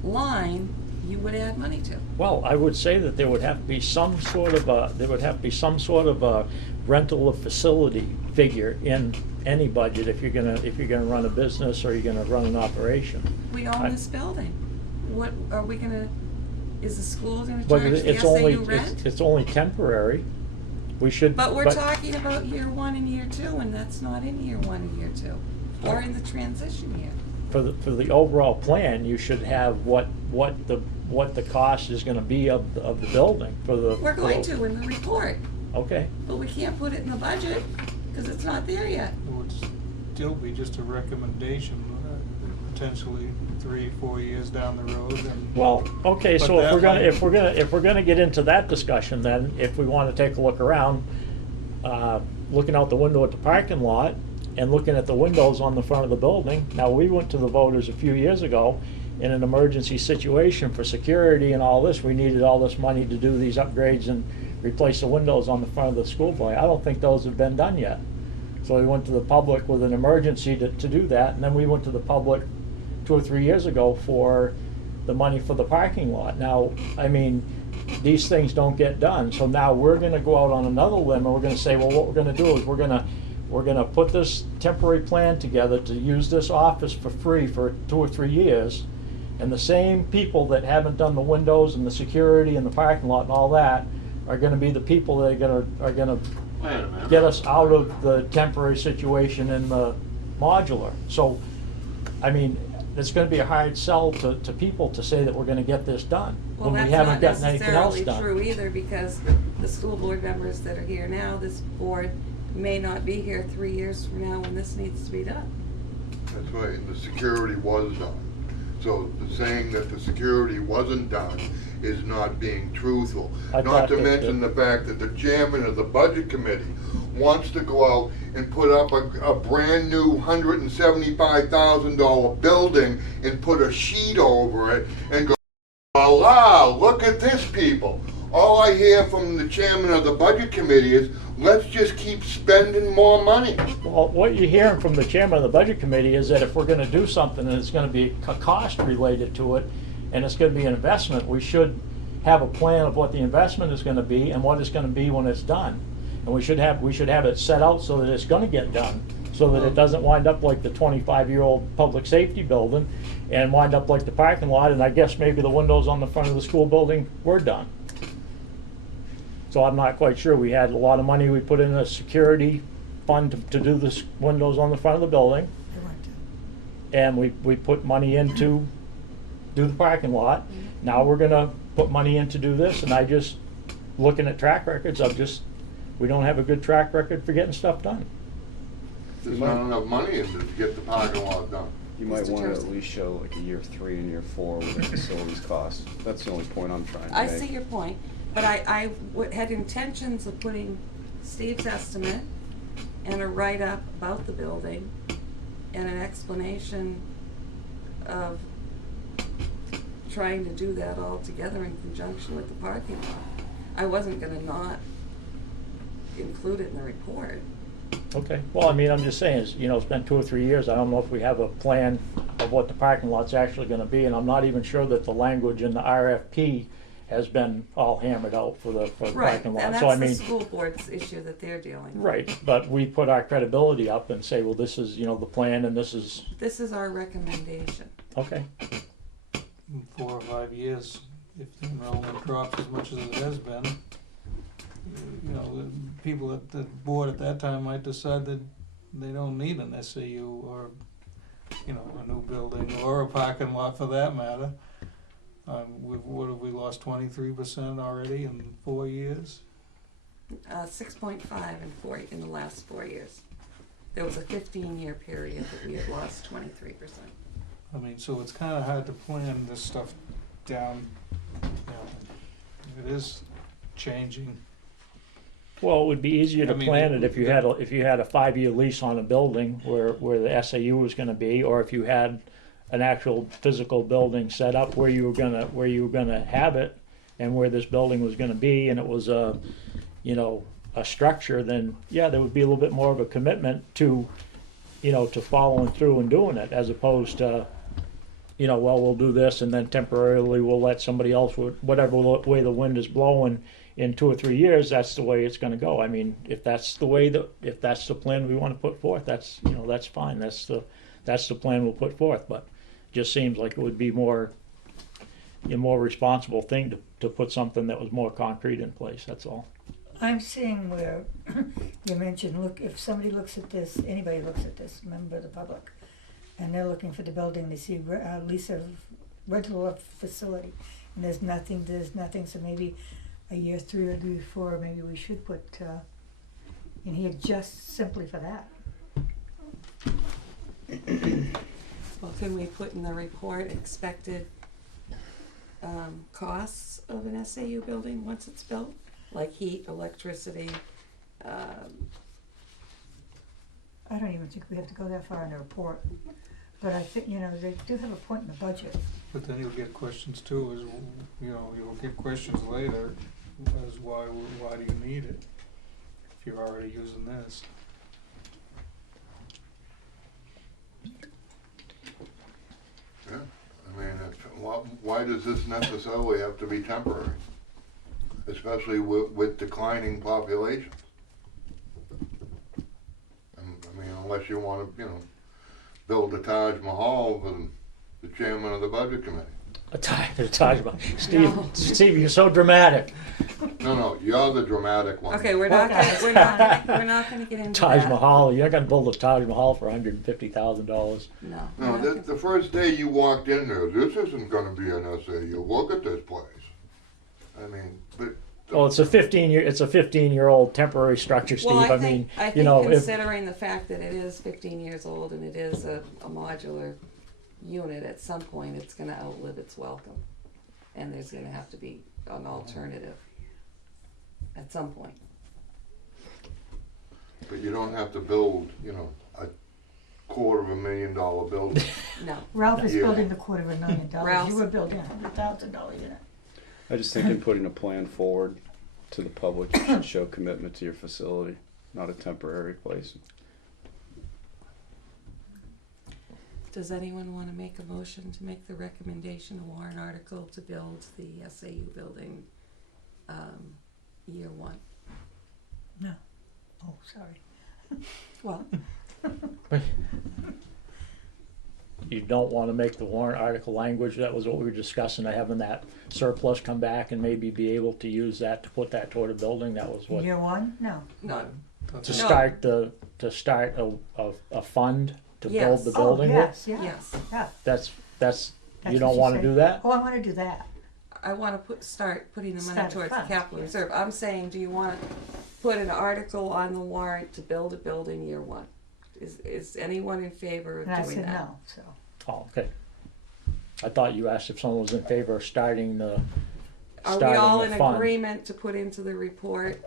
line you would add money to. Well, I would say that there would have to be some sort of a rental of facility figure in any budget if you're gonna run a business or you're gonna run an operation. We own this building. What are we gonna, is the school gonna But charge the it's only, SAU rent? it's only temporary. We should. But we're talking about year 1 and year 2, and that's not in year 1 and year 2, or in the transition year. For the overall plan, you should have what the cost is gonna be of the building for the. We're going to in the report, Okay, but we can't put it in the budget, because it's not there yet. It would still be just a recommendation, potentially 3-4 years down the road, and well, okay, But so that if we're gonna get into that discussion, then if we wanna take a look around, looking out the window at the parking lot and looking at the windows on the front of the building. Now, we went to the voters a few years ago in an emergency situation for security and all this. We needed all this money to do these upgrades and replace the windows on the front of the school building. I don't think those have been done yet. So we went to the public with an emergency to do that, and then we went to the public 2 or 3 years ago for the money for the parking lot. Now, I mean, these things don't get done, so now we're gonna go out on another limb and we're gonna say, well, what we're gonna do is we're gonna put this temporary plan together to use this office for free for 2 or 3 years. And the same people that haven't done the windows and the security and the parking lot and all that are gonna be the people that are gonna get us out of the temporary situation in the modular. So, I mean, it's gonna be a hard sell to people to say that we're gonna get this done Well, when we that's haven't not gotten anything else necessarily done. true either, because the school board members that are here now, this board may not be here 3 years from now when this needs to be done. That's right, and the security was done. So the saying that the security wasn't done is not being truthful. I Not thought to that mention the fact that the chairman of the budget committee wants to go out and put up a brand new $175,000 building and put a sheet over it and go, voila, look at this, people. All I hear from the chairman of the budget committee is, let's just keep spending more money. Well, what you're hearing from the chairman of the budget committee is that if we're gonna do something and it's gonna be a cost related to it, and it's gonna be an investment, we should have a plan of what the investment is gonna be and what it's gonna be when it's done. And we should have it set out so that it's gonna get done, so that it doesn't wind up like the 25-year-old public safety building and wind up like the parking lot, and I guess maybe the windows on the front of the school building were done. So I'm not quite sure. We had a lot of money we put in a security fund to do the windows on the front of the building. They weren't done. And we put money in to do the parking lot. Now we're gonna put money in to do this, and looking at track records, we don't have a good track record for getting stuff done. There's not enough money in it to get the parking lot done. You might Mr. want to Jersey. at least show like a year 3 and year 4 what the facilities cost. That's the only point I'm trying to I make. see your point, but I had intentions of putting Steve's estimate and a write-up about the building and an explanation of trying to do that all together in conjunction with the parking lot. I wasn't gonna not include it in the report. Okay, well, I mean, I'm just saying, it's been 2 or 3 years. I don't know if we have a plan of what the parking lot's actually gonna be, and I'm not even sure that the language in the RFP has been all hammered out for the Right, parking lot. and So I that's the mean, school board's issue that they're dealing with. right, but we put our credibility up and say, well, this is, the plan, and this is, This is our recommendation. okay. in 4 or 5 years, if the enrollment drops as much as it has been, the people at the board at that time might decide that they don't need an SAU or, a new building or a parking lot for that matter. What have we lost, 23% already in 4 years? 6.5 in the last 4 years. There was a 15-year period that we had lost 23%. I mean, so it's kind of hard to plan this stuff down. It is changing Well, it would be easier to I mean, plan it if you had a 5-year lease on a building where the SAU was gonna be, or if you had an actual physical building set up where you were gonna have it and where this building was gonna be, and it was a structure, then yeah, there would be a little bit more of a commitment to following through and doing it, as opposed to, well, we'll do this and then temporarily we'll let somebody else, whatever way the wind is blowing, in 2 or 3 years, that's the way it's gonna go. I mean, if that's the plan we wanna put forth, that's fine, that's the plan we'll put forth, but it just seems like it would be a more responsible thing to put something that was more concrete in place, that's all. I'm seeing where you mentioned, look, if somebody looks at this, anybody looks at this, member of the public, and they're looking for the building, they see lease of rental of facility, and there's nothing, so maybe a year, 3 or 4, maybe we should put in here just simply for that. Well, can we put in the report expected costs of an SAU building once it's built? Like heat, electricity, I don't even think we have to go that far in the report, but I think, they do have a point in the budget. But then you'll get questions too, you'll get questions later as why do you need it if you're already using this? Yeah, I mean, why does this necessarily have to be temporary? Especially with declining populations. I mean, unless you want to, build a Taj Mahal for the chairman of the budget committee. A Taj Mahal. Steve, you're so dramatic. No, you're the dramatic one. okay, we're not gonna get into Taj that. Mahal, you're not gonna build a Taj Mahal for $150,000. No. No, the first day you walked in there, this isn't gonna be an SAU, look at this place. I mean, but. Well, it's a 15-year-old temporary structure, Steve. Well, I mean, I think considering the fact that it is 15 years old and it is a modular unit, at some point it's gonna outlive its welcome. And there's gonna have to be an alternative at some point. But you don't have to build, a $250,000 building. No. Ralph is Yeah. building the $250,000, Ralph's- you were building $100,000 unit. I just think in putting a plan forward to the public, you should show commitment to your facility, not a temporary place. Does anyone wanna make a motion to make the recommendation, a warrant article to build the SAU building, year 1? No. Oh, sorry. Well, you don't want to make the warrant article language. That was what we were discussing, having that surplus come back and maybe be able to use that to put that toward a building. That was what, Year 1? No. no, to No. start a fund to Yes. build the building. Oh, yes, yeah. yes. Yeah. That's That's you what don't she want to said. do that? Oh, I wanna do that. I wanna start putting the money Start a towards the fund, capital yes. reserve. I'm saying, do you wanna put an article on the warrant to build a building year 1? Is anyone in favor of And I doing said that? no, so. Oh, okay. I thought you asked if someone was in favor of starting the Are we all in fund. agreement to put into the report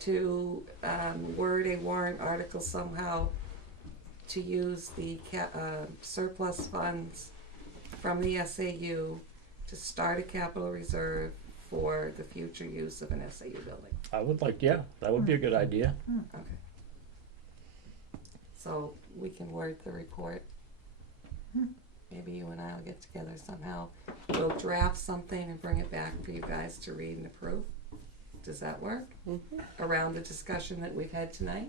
to word a warrant article somehow to use the surplus funds from the SAU to start a capital reserve for the future use of an SAU building? I would like, yeah, that would be a good idea. Okay. So we can word the report. Maybe you and I will get together somehow. We'll draft something and bring it back for you guys to read and approve. Does that work? Around the discussion that we've had tonight?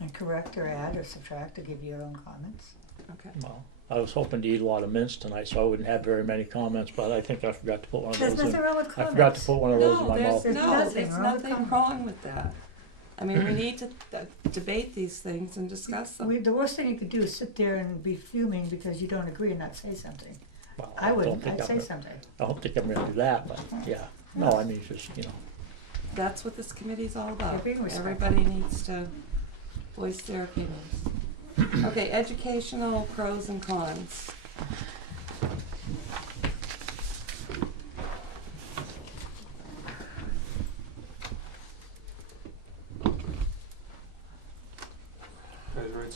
And correct or add or subtract or give your own comments. Okay. Well, I was hoping to eat a lot of mince tonight, so I wouldn't have very many comments, but I think I forgot to put one of There's those in. nothing wrong with I comments. forgot to put one of those in No, my mouth. There's nothing there's wrong with nothing comments. wrong with that. I mean, we need to debate these things and discuss them. The worst thing you could do is sit there and be fuming because you don't agree and not say something. Well, I don't wouldn't, think I'd I'm say gonna- something. I don't think I'm gonna do that, but yeah. No, I mean, it's just, That's what this committee's all about. You're being respectful. Everybody needs to voice their opinions. Okay, educational pros and cons.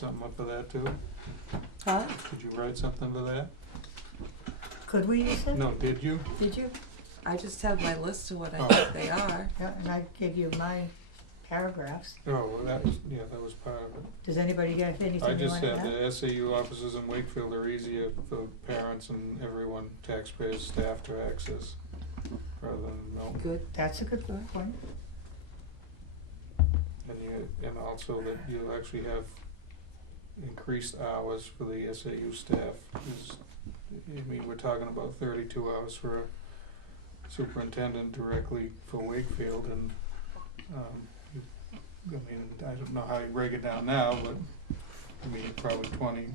something up for that too? Huh? Did you write something for that? Could we use it? No, did you? Did you? I just have my list of what I Oh. think they are. Yeah, and I gave you my paragraphs. Oh, well, that was part of it. Does anybody have anything I they just want to said add? the SAU offices in Wakefield are easier for parents and everyone, taxpayers, staff to access, rather than Milton. Good. That's a good point. And also that you actually have increased hours for the SAU staff. We're talking about 32 hours for a superintendent directly for Wakefield, and, I don't know how you break it down now, but, probably 20, if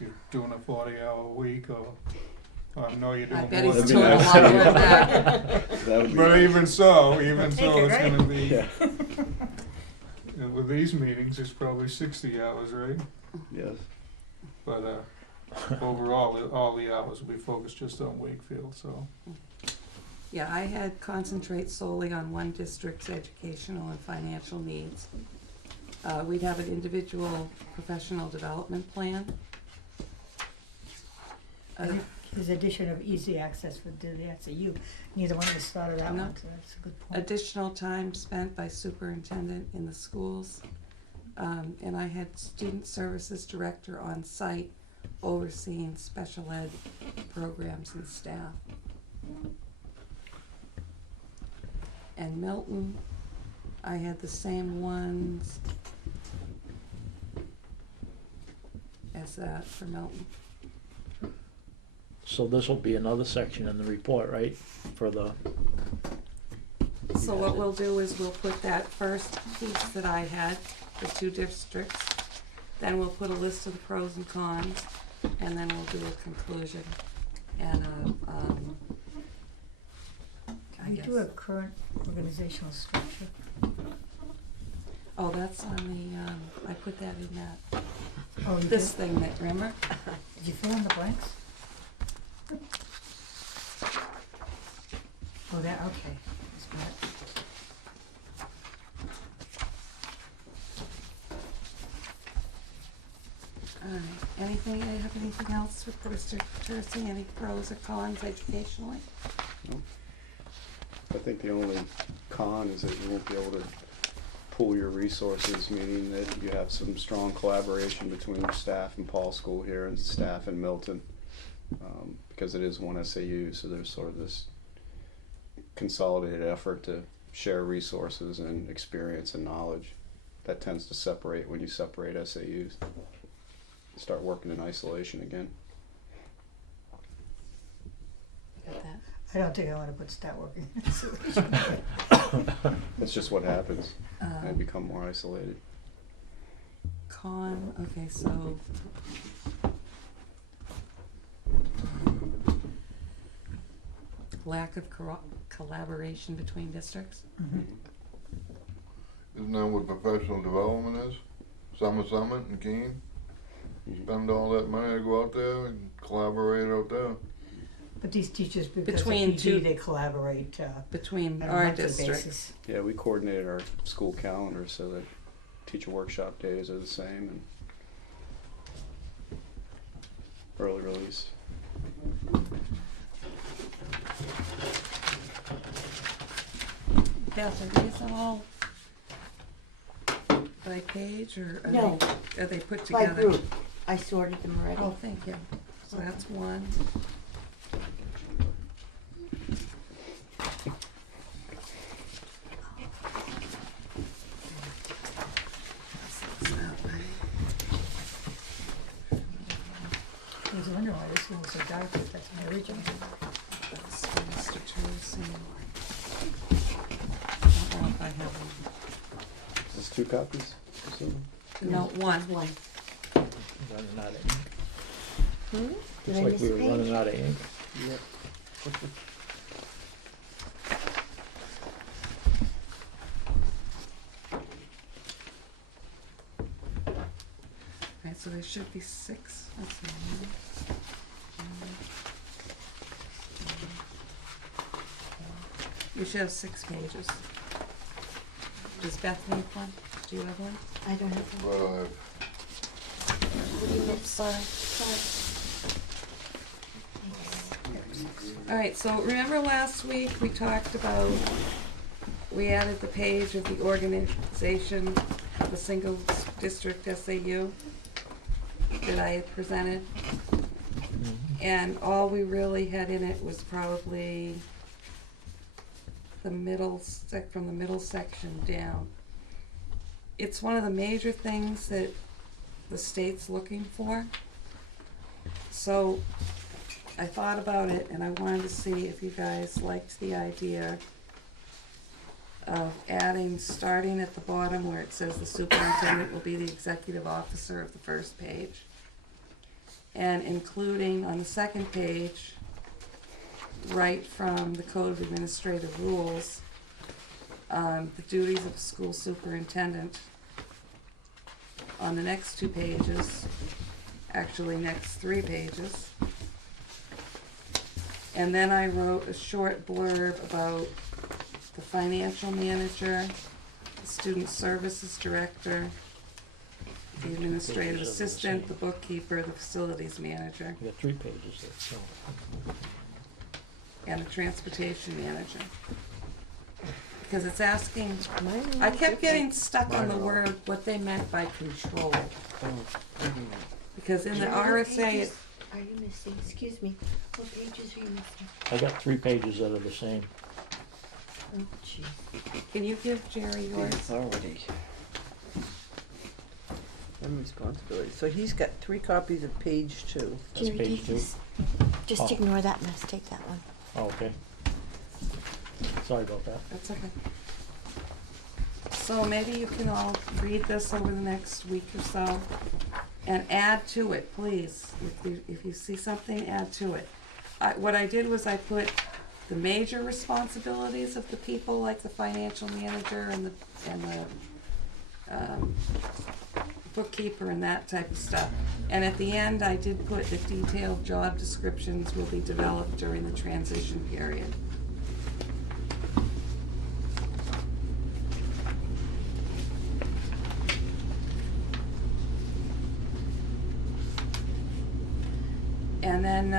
you're doing a 40-hour week, or I know you're I doing bet more he's than doing a that. lot more than that. That would be. But even so, Take it, it's right? gonna be, Yeah, and with these meetings, it's probably 60 hours, right? yes. But overall, all the hours will be focused just on Wakefield, so. Yeah, I had concentrate solely on one district's educational and financial needs. We'd have an individual professional development plan. His addition of easy access for the SAU, neither one of us thought of that No. one, so that's a good point. Additional time spent by superintendent in the schools. And I had student services director on site overseeing special ed programs and staff. And Milton, I had the same ones as that for Milton. So this will be another section in the report, right, for the, So what we'll do is we'll put that first piece that I had, the two districts, then we'll put a list of the pros and cons, and then we'll do a conclusion and Can we do a current organizational structure? oh, that's on the, I put that in that, Oh, you this did? thing that, remember? Did you fill in the blanks? Oh, that, okay. That's bad. Alright, anything, I have anything else for Mr. Tercey, any pros or cons educationally? I think the only con is that you won't be able to pool your resources, meaning that you have some strong collaboration between your staff in Paul School here and staff in Milton, because it is one SAU, so there's sort of this consolidated effort to share resources and experience and knowledge. That tends to separate when you separate SAUs. Start working in isolation again. Got that? I don't think I wanna start working in isolation. That's just what happens. I become more isolated. Con, okay, so. Lack of collaboration between districts? Mhm. Isn't that what professional development is? Summer Summit and Keene? You spend all that money to go out there and collaborate out there. But these teachers, because of Between PD, two- they collaborate Between on a our monthly districts? basis. Yeah, we coordinated our school calendar so that teacher workshop days are the same and early release. Beth, are these all by page or are No. are they put By together? group, I sorted them already. Oh, thank you. So that's one. That's that way. I was wondering why this one was so dark, but that's my original. That's Mr. Tercey. I don't know if I have one. Is this 2 copies? or something? No, one. One. running out of ink. Hmm? Did Looks I like miss we a were page? running out of ink. Right, so there should be 6. Let's see. 1, 2, 3, 4. You should have 6 pages. Does Beth need one? Do you have one? I don't have one. Well, Oops, sorry. All right, so remember last week we talked about, we added the page of the organization of the single district SAU that I had presented. And all we really had in it was probably the middle from the middle section down. It's one of the major things that the state's looking for. So I thought about it and I wanted to see if you guys liked the idea of adding, starting at the bottom where it says the superintendent will be the executive officer of the first page, and including on the second page, right from the Code of Administrative Rules, the duties of the school superintendent. On the next 2 pages, actually next 3 pages. And then I wrote a short blurb about the financial manager, the student services director, the administrative assistant, the bookkeeper, the facilities manager, We got 3 pages there, so. and the transportation manager. Because it's asking, Mine are I kept different. getting stuck on the word, what they meant by control. Because in the What RSA, pages are you missing? Excuse me. What pages are you missing? I got 3 pages that are the same. Oh, gee. can you give Jerry yours? Authority. And responsibility. So he's got 3 copies of page 2. That's Jerry, page take 2. this. Just Oh. ignore that mess. Take that one. Oh, okay. Sorry about that. That's okay. So maybe you can all read this over the next week or so and add to it, please. If you see something, add to it. What I did was I put the major responsibilities of the people, like the financial manager and the bookkeeper and that type of stuff. And at the end, I did put the detailed job descriptions will be developed during the transition period. And then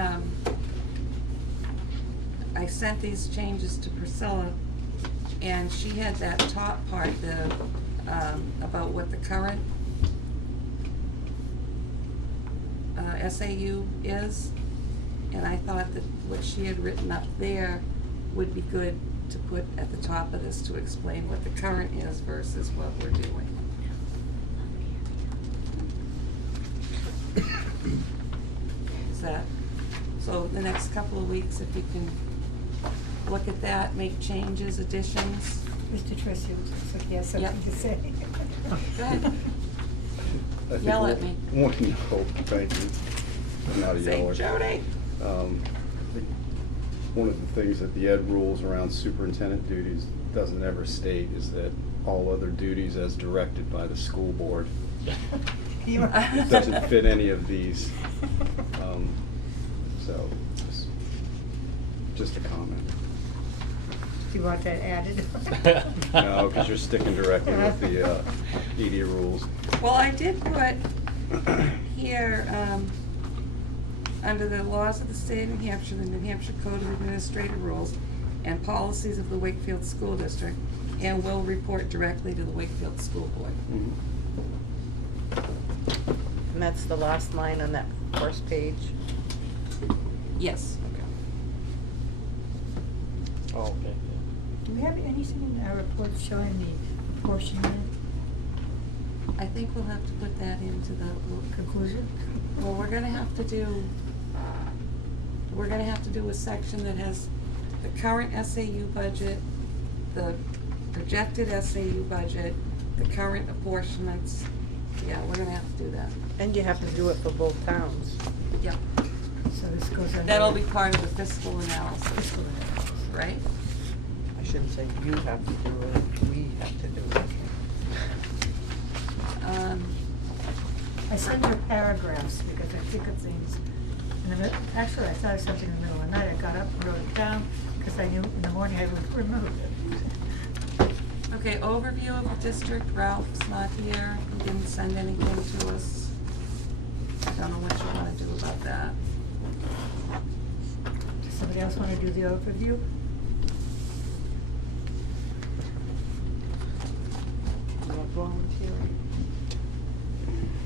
I sent these changes to Priscilla, and she had that top part, about what the current SAU is, and I thought that what she had written up there would be good to put at the top of this to explain what the current is versus what we're doing. That. So the next couple of weeks, if you can look at that, make changes, additions. Mr. Tracy looks like he has something to say. Go ahead. I think Yell at me. no, thank you. I'm not a Say, yeller. Jody. I think one of the things that the ed rules around superintendent duties doesn't ever state is that all other duties as directed by the school board. It doesn't fit any of these. So, just a comment. Do you want that added? No, because you're sticking directly with the ED rules. Well, I did put here, under the laws of the state of New Hampshire, the New Hampshire Code of Administrative Rules, and policies of the Wakefield School District, and will report directly to the Wakefield School Board. Mhm. And that's the last line on that first page. Yes. Oh, okay. Do we have anything in our report showing the apportionment I think we'll have to put that into the, conclusion? well, we're gonna have to do a section that has the current SAU budget, the projected SAU budget, the current apportionments. Yeah, we're gonna have to do that. And you have to do it for both towns. Yep. So this goes under. That'll be part of the fiscal analysis, Fiscal analysis. right? I shouldn't say you have to do it, we have to do it. I send her paragraphs because I think of things. Actually, I thought of something in the middle of the night. I got up and wrote it down because I knew in the morning I would remember it. Okay, overview of the district. Ralph's not here. He didn't send anything to us. don't know what you wanna do about that. Does somebody else wanna do the overview? Not volunteering.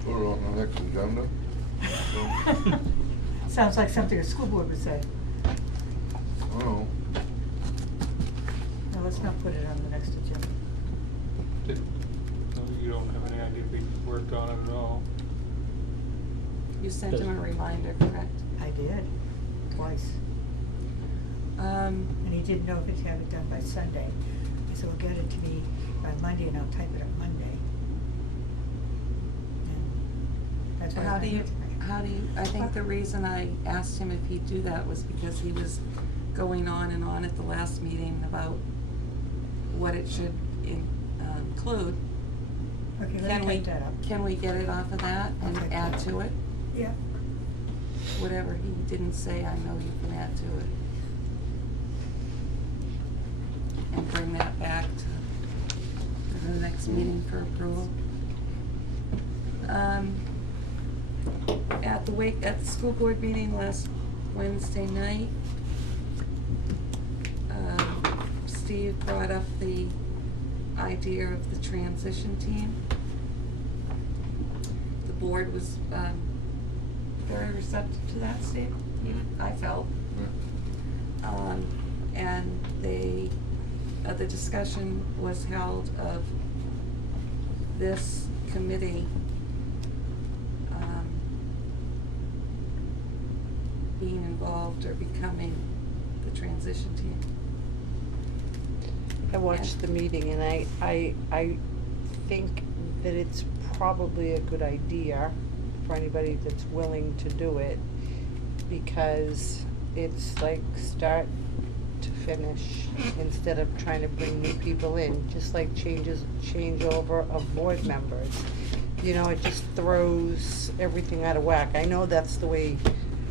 Put it on the next agenda. Sounds like something a school board would say. Oh, No, let's not put it on the next agenda. No, you don't have any idea if he worked on it at all. You sent him a reminder, correct? I did, twice. And he didn't know if he'd have it done by Sunday. I said, well, get it to me by Monday and I'll type it up Monday. And that's why How I do you, didn't. I think the reason I asked him if he'd do that was because he was going on and on at the last meeting about what it should include. Okay, let Can me we, type that up. can we get it off of that I'll and type add that to up. it? Yeah. Whatever he didn't say, I know you can add to it. And bring that back to the next meeting for approval. At the school board meeting last Wednesday night, Steve brought up the idea of the transition team. The board was, very receptive to that, Steve, I felt. And they, the discussion was held of this committee being involved or becoming the transition team. I watched the meeting and I think that it's probably a good idea for anybody that's willing to do it, because it's like start to finish instead of trying to bring new people in, just like changeover of board members. You know, it just throws everything out of whack. I know that's the way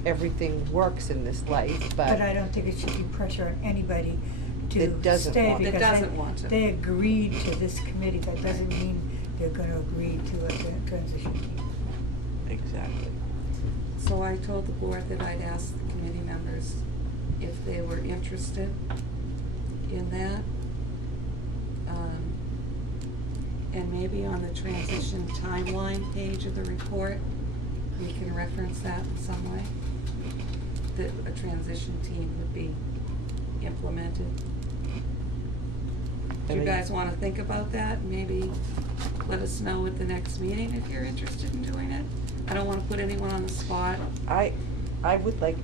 everything works in this life, But I don't think it should be pressure on anybody to That doesn't stay want- That because doesn't want to. they agreed to this committee. That doesn't mean they're gonna agree to a transition team. Exactly. So I told the board that I'd ask the committee members if they were interested in that. And maybe on the transition timeline page of the report, we can reference that in some way, that a transition team would be implemented. Do you guys wanna think about that? Maybe let us know at the next meeting if you're interested in doing it. I don't wanna put anyone on the spot. I would like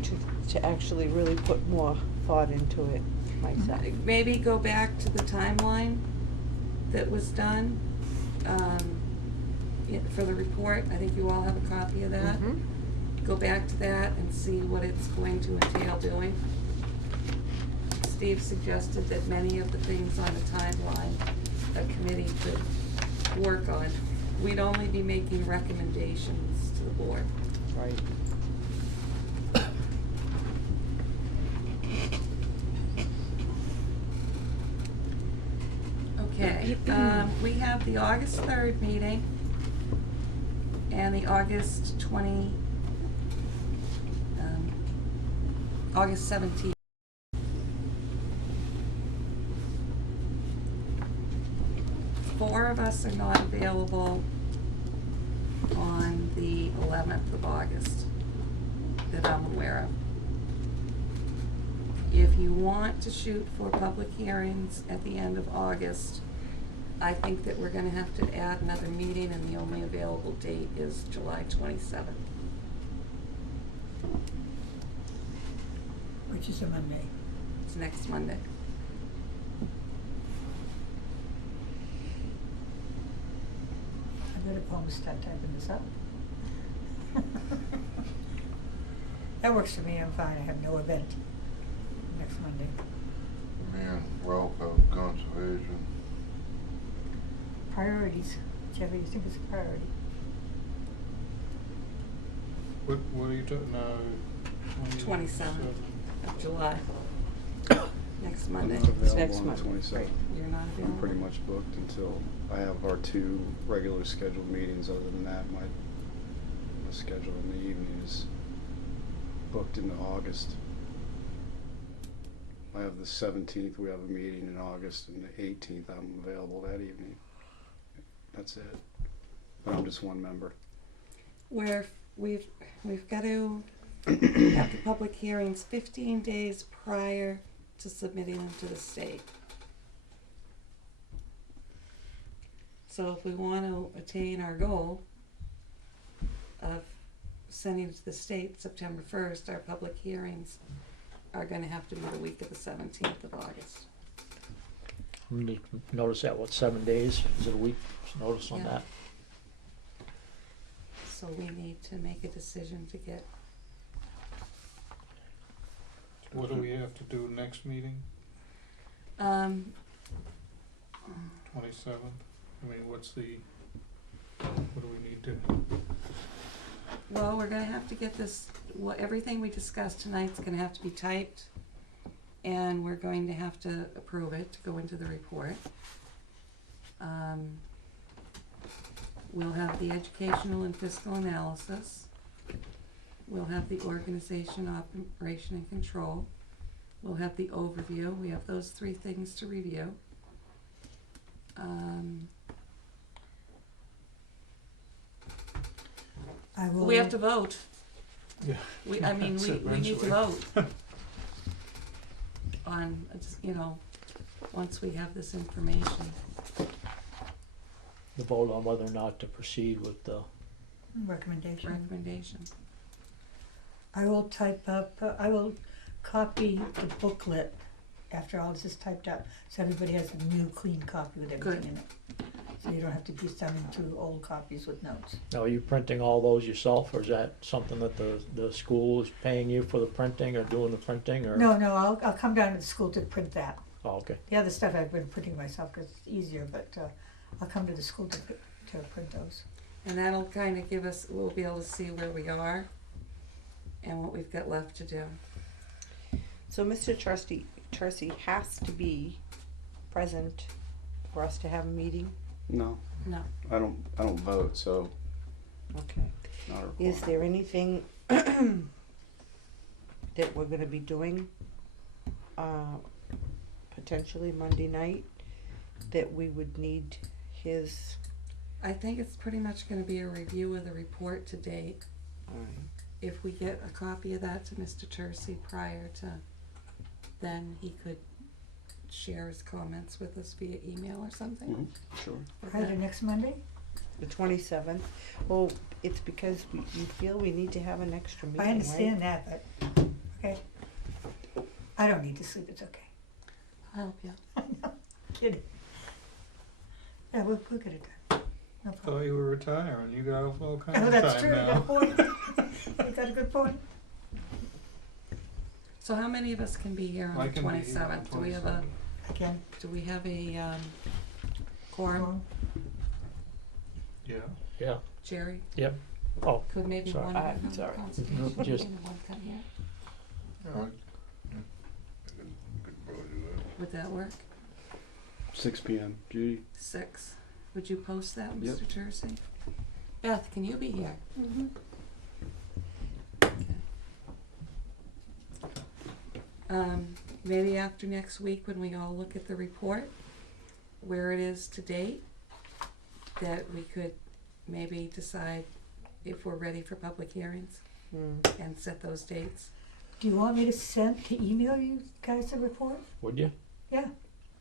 to actually really put more thought into it myself. Maybe go back to the timeline that was done, for the report. I think you all have a copy of that. Mhm. Go back to that and see what it's going to entail doing. Steve suggested that many of the things on the timeline a committee could work on. We'd only be making recommendations to the board. Right. Okay, we have the August 3rd meeting and the August 17th. Four of us are not available on the 11th of August that I'm aware of. If you want to shoot for public hearings at the end of August, I think that we're gonna have to add another meeting, and the only available date is July 27th. Which is a Monday. It's next Monday. I better probably start typing this up. That works for me, I'm fine, I have no event next Monday. man, welfare, conservation. Priorities, whichever you think is a priority. What are you talking, 27th of July. Next I'm Monday. not available Next on the Monday, 27th. right. You're not I'm available? pretty much booked until I have our 2 regular scheduled meetings. Other than that, my the schedule in the evening is booked into August. I have the 17th, we have a meeting in August, and the 18th I'm available that evening. That's it. But I'm just one member. Where we've got to have the public hearings 15 days prior to submitting them to the state. So if we want to attain our goal of sending it to the state September 1st, our public hearings are going to have to be the week of the 17th of August. Notice that, what, 7 days? Is it a week's notice on Yeah. that? So we need to make a decision to get, What do we have to do next meeting, um, 27th? I mean, what do we need to, well, we're gonna have to get this, everything we discussed tonight's gonna have to be typed, and we're going to have to approve it to go into the report. We'll have the educational and fiscal analysis. We'll have the organization, operation, and control. We'll have the overview. We have those 3 things to review. I will. We have to vote. yeah, We need Eventually. to vote on, once we have this information. The vote on whether or not to proceed with the, Recommendation. I will type up, I will copy the booklet after all this is typed up, so everybody has a new clean copy with everything Good. in it. So you don't have to be thumbing through old copies with notes. now, are you printing all those yourself, or is that something that the school is paying you for the printing, or doing the printing, or? No, I'll come down to the school to print that. Oh, okay. The other stuff I've been printing myself because it's easier, but I'll come to the school to print those. And that'll kind of give us, we'll be able to see where we are and what we've got left to do. So Mr. Tracy has to be present for us to have a meeting? No, No. I don't vote, so Okay. not a Is requirement. there anything that we're gonna be doing, potentially Monday night, that we would need his, I think it's pretty much gonna be a review of the report to date. If we get a copy of that to Mr. Tercey prior to, then he could share his comments with us via email or something. Sure. Friday next Monday? the 27th? Well, it's because you feel we need to have an extra meeting, I understand right? that, but, okay. I don't need to sleep, it's okay. I'll help you. Kidding. Yeah, we'll get it done. No I problem. thought you were retiring, you got all kinds Oh, of that's time true, you got a now. point. You got a good point. So how many of us can be here I on the can be here on 27th? Do we have a, 27th. Again, quorum? Yeah, Yeah, Jerry? yep. Oh, Could maybe Sorry. one of them have sorry. a consultation Just- and one come here? You know, could probably do that. Would that work? 6 p.m. Judy? 6. Would you post that, Yep. Mr. Tercey? Beth, can you be here? Mm-hmm. Maybe after next week when we all look at the report, where it is to date, that we could maybe decide if we're ready for public hearings and set those dates. do you want me to email you guys the report? would you? Yeah.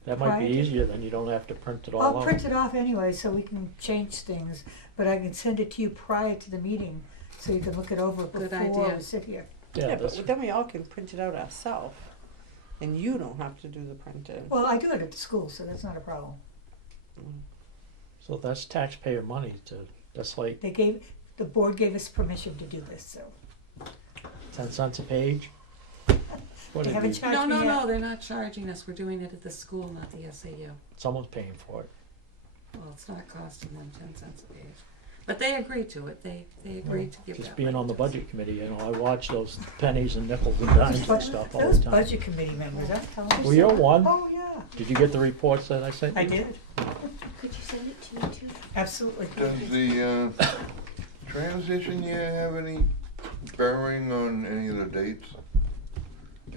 That might be Prior to- easier, then you don't have to print it all I'll out. print it off anyway, so we can change things, but I can send it to you prior to the meeting, so you can look it over Good before idea. we sit here. Yeah, But that's, then we all can print it out ourselves, and you don't have to do the printing. Well, I do it at the school, so that's not a problem. so that's taxpayer money that's like The board gave us permission to do this, so. 10 cents a page? What They did haven't you- charged me No, yet. they're not charging us. We're doing it at the school, not the SAU. Someone's paying for it. Well, it's not costing them 10 cents a page. But they agreed to it. They agreed to give that Just being money on the to us. budget committee, I watch those pennies and nickels and dimes and stuff all Those the time. budget committee members, I'm telling you. Well, you're one. Oh, yeah, Did you get the reports that I sent you? I did, Could you send it to me too? absolutely. Does the transition year have any bearing on any of the dates?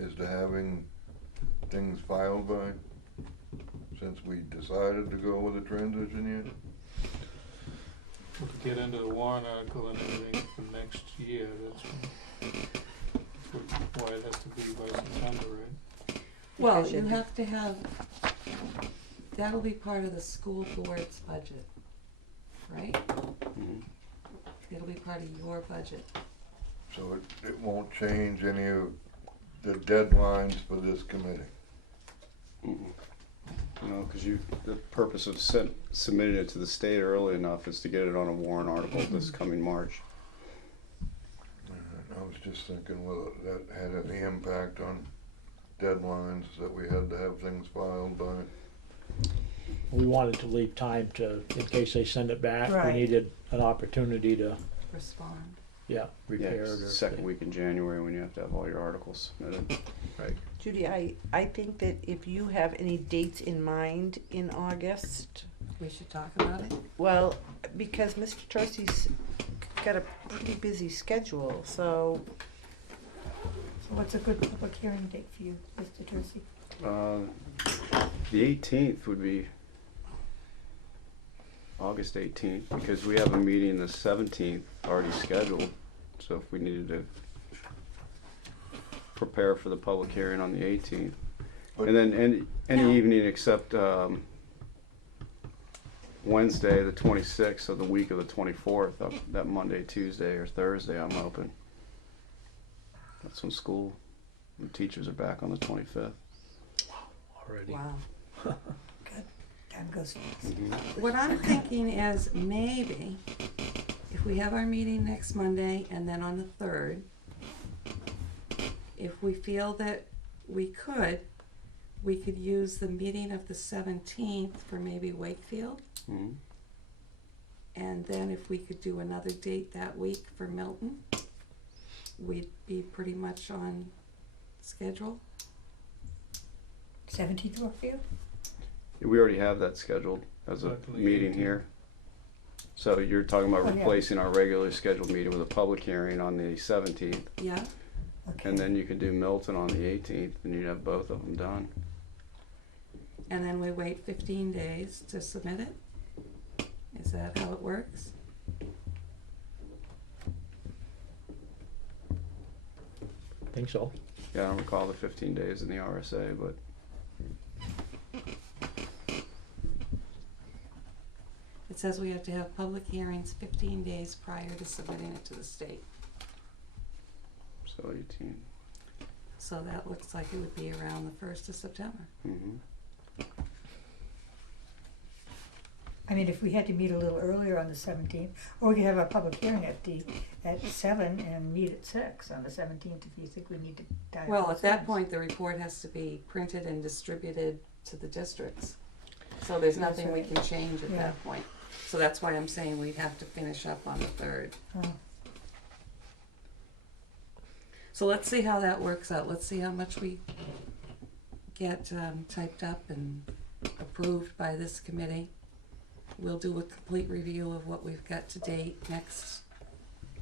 As to having things filed by, since we decided to go with a transition year? To get into the warrant article and everything for next year, that's why it has to be by September, right? Well, Because you you- have to have, that'll be part of the school board's budget, right? Mhm. It'll be part of your budget. So it won't change any of the deadlines for this committee? Mm-mm. No, because the purpose of submitting it to the state early enough is to get it on a warrant article this coming March. I was just thinking whether that had any impact on deadlines, that we had to have things filed by. We wanted to leave time to, in case they send it back, we Right. needed an opportunity to, Respond. yeah, repair it Yeah, or. second week in January when you have to have all your articles submitted. Right. Judy, I think that if you have any dates in mind in August, We should talk about it. well, because Mr. Tracy's got a pretty busy schedule, so So what's a good public hearing date for you, Mr. Tracy? The 18th would be August 18th, because we have a meeting the 17th already scheduled. So if we needed to prepare for the public hearing on the 18th. But- And then any Now- evening except Wednesday, the 26th, of the week of the 24th, that Monday, Tuesday, or Thursday, I'm open. That's when school and teachers are back on the 25th. Already. Wow. Good, time goes fast. What I'm thinking is maybe if we have our meeting next Monday and then on the 3rd, if we feel that we could use the meeting of the 17th for maybe Wakefield. Mhm. And then if we could do another date that week for Milton, we'd be pretty much on schedule. 17th work for you? We already have that scheduled as a But the meeting 18th. here. So you're talking about Oh, yeah. replacing our regularly scheduled meeting with a public hearing on the 17th, Yeah, Okay. and then you could do Milton on the 18th, and you'd have both of them done. and then we wait 15 days to submit it? Is that how it works? Think so. Yeah, I don't recall the 15 days in the RSA, but It says we have to have public hearings 15 days prior to submitting it to the state. so 18. So that looks like it would be around the 1st of September. Mhm. I mean, if we had to meet a little earlier on the 17th, or we could have a public hearing at 7 and meet at 6 on the 17th if you think we need to dive. Well, those at that things. point, the report has to be printed and distributed to the districts. So there's That's nothing we right. can change at Yeah. that point. So that's why I'm saying we'd have to finish up on the 3rd. Oh, So let's see how that works out. Let's see how much we get typed up and approved by this committee. We'll do a complete review of what we've got to date next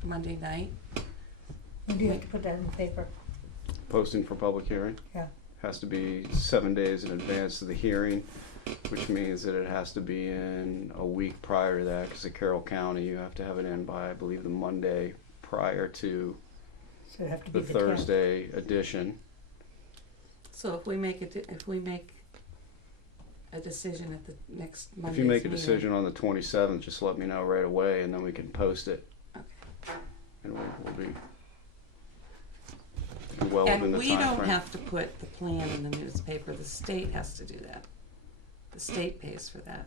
Monday night. when do you have to put that in the paper? Posting for public hearing Yeah. has to be 7 days in advance of the hearing, which means that it has to be in a week prior to that, because at Carroll County, you have to have it in by, I believe, the Monday prior to So it'd have to be the the 10th. Thursday edition. So if we make a decision at the next Monday's If you make a meeting- decision on the 27th, just let me know right away, and then we can post it. Okay. And we'll be well within And the we timeframe. don't have to put the plan in the newspaper, the state has to do that. The state pays for that.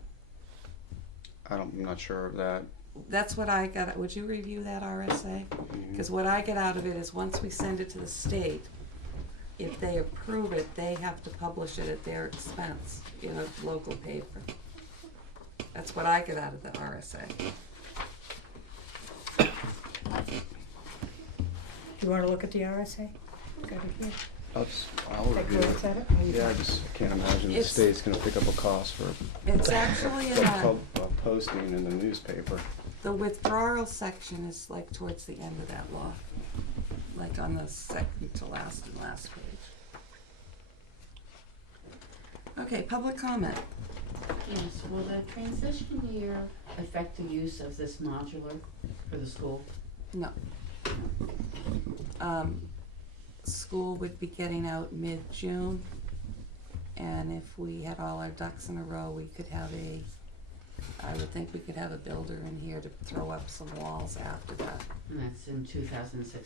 I'm not sure of that. That's what I got, would you review that RSA? Because what I get out of it is once we send it to the state, if they approve it, they have to publish it at their expense in a local paper. That's what I get out of the RSA. Do you wanna look at the RSA? Got it here. I'll Like review where it's it. at? Yeah, I just can't imagine the It's- state's gonna pick up a cost for It's actually in a, posting in the newspaper. The withdrawal section is like towards the end of that law, like on the second to last and last page. Okay, public comment. Yes, will the transition year affect the use of this modular for the school? No. School would be getting out mid-June, and if we had all our ducks in a row, we could have I would think we could have a builder in here to throw up some walls after that. And that's in 2016,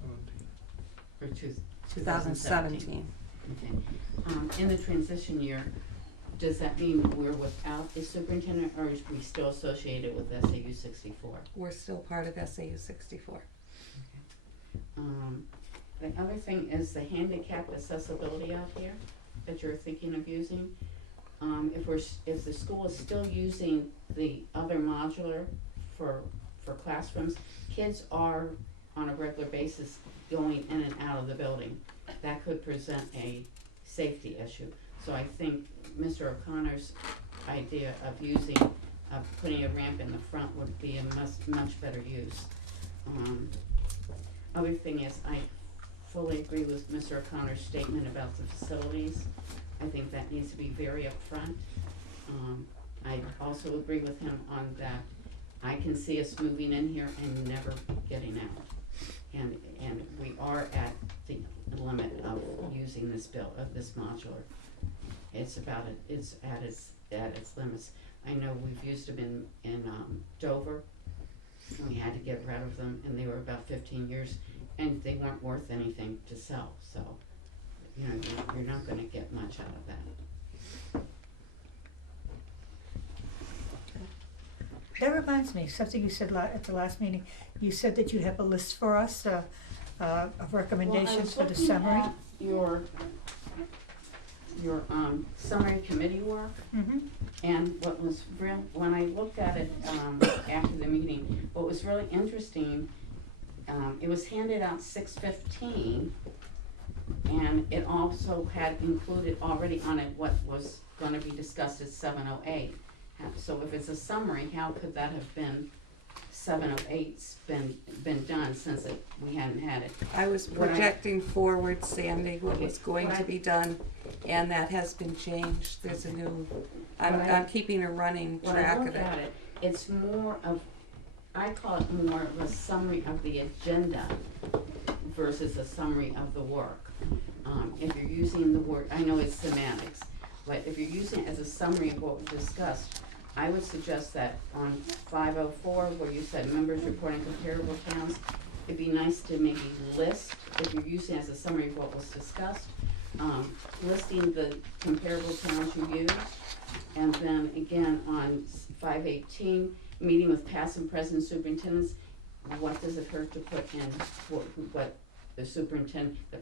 17. or 2017. Okay. In the transition year, does that mean we're without a superintendent, or is we still associated with SAU 64? We're still part of SAU 64. The other thing is the handicapped accessibility out here that you're thinking of using. If the school is still using the other modular for classrooms, kids are on a regular basis going in and out of the building. That could present a safety issue. So I think Mr. O'Connor's idea of putting a ramp in the front would be a much better use. Other thing is, I fully agree with Mr. O'Connor's statement about the facilities. I think that needs to be very upfront. I also agree with him on that. I can see us moving in here and never getting out. And we are at the limit of using this this modular. It's at its limits. I know we've used them in Dover, and we had to get rid of them, and they were about 15 years, and they weren't worth anything to sell. So, you know, you're not going to get much out of that. That reminds me, something you said at the last meeting. You said that you'd have a list for us of recommendations for the summary. Well, I was looking at your summary committee work, and what was real, when I looked at it after the meeting, what was really interesting, it was handed out 6:15, and it also had included already on it what was going to be discussed at 7:08. So if it's a summary, how could that have been 7:08's been done since we hadn't had it? I was projecting forward, Sandy, what was going to be done, and that has been changed. There's a new, I'm keeping a running track of it. When I look at it, it's more of, I call it more of a summary of the agenda versus a summary of the work. If you're using the word, I know it's semantics, but if you're using it as a summary of what was discussed, I would suggest that on 504, where you said members reporting comparable towns, it'd be nice to maybe list, if you're using it as a summary of what was discussed, listing the comparable towns you used, and then again on 518, meeting with past and present superintendents, what does it hurt to put in what the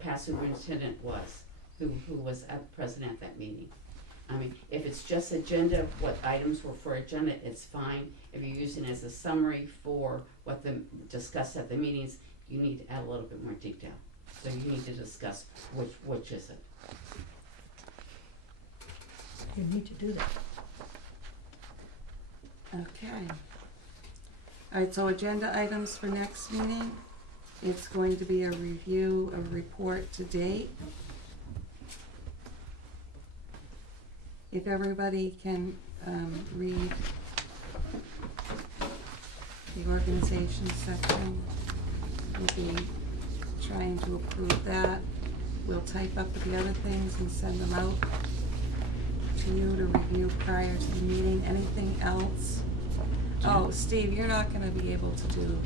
past superintendent was, who was present at that meeting? I mean, if it's just agenda, what items were for agenda, it's fine. If you're using it as a summary for what discussed at the meetings, you need to add a little bit more detail. So you need to discuss which is it. You need to do that. Okay. All right, so agenda items for next meeting. It's going to be a review of report to date. If everybody can read the organization section, we'll be trying to approve that. We'll type up the other things and send them out to you to review prior to the meeting. Anything else? Oh, Steve, you're not gonna be able to do,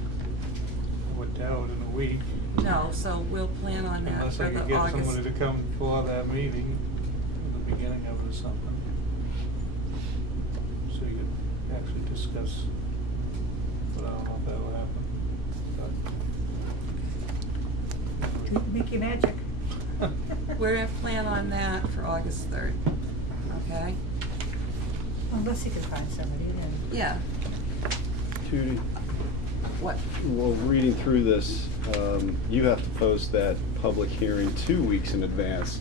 I would doubt in a week, no, so we'll plan on that unless for I could the get August. somebody to come before that meeting, at the beginning of it or something. So you could actually discuss, but I don't know if that will happen. Make your magic. We're gonna plan on that for August 3rd, okay? Unless you can find somebody, then. Yeah, Judy, what? well, reading through this, you have to post that public hearing 2 weeks in advance,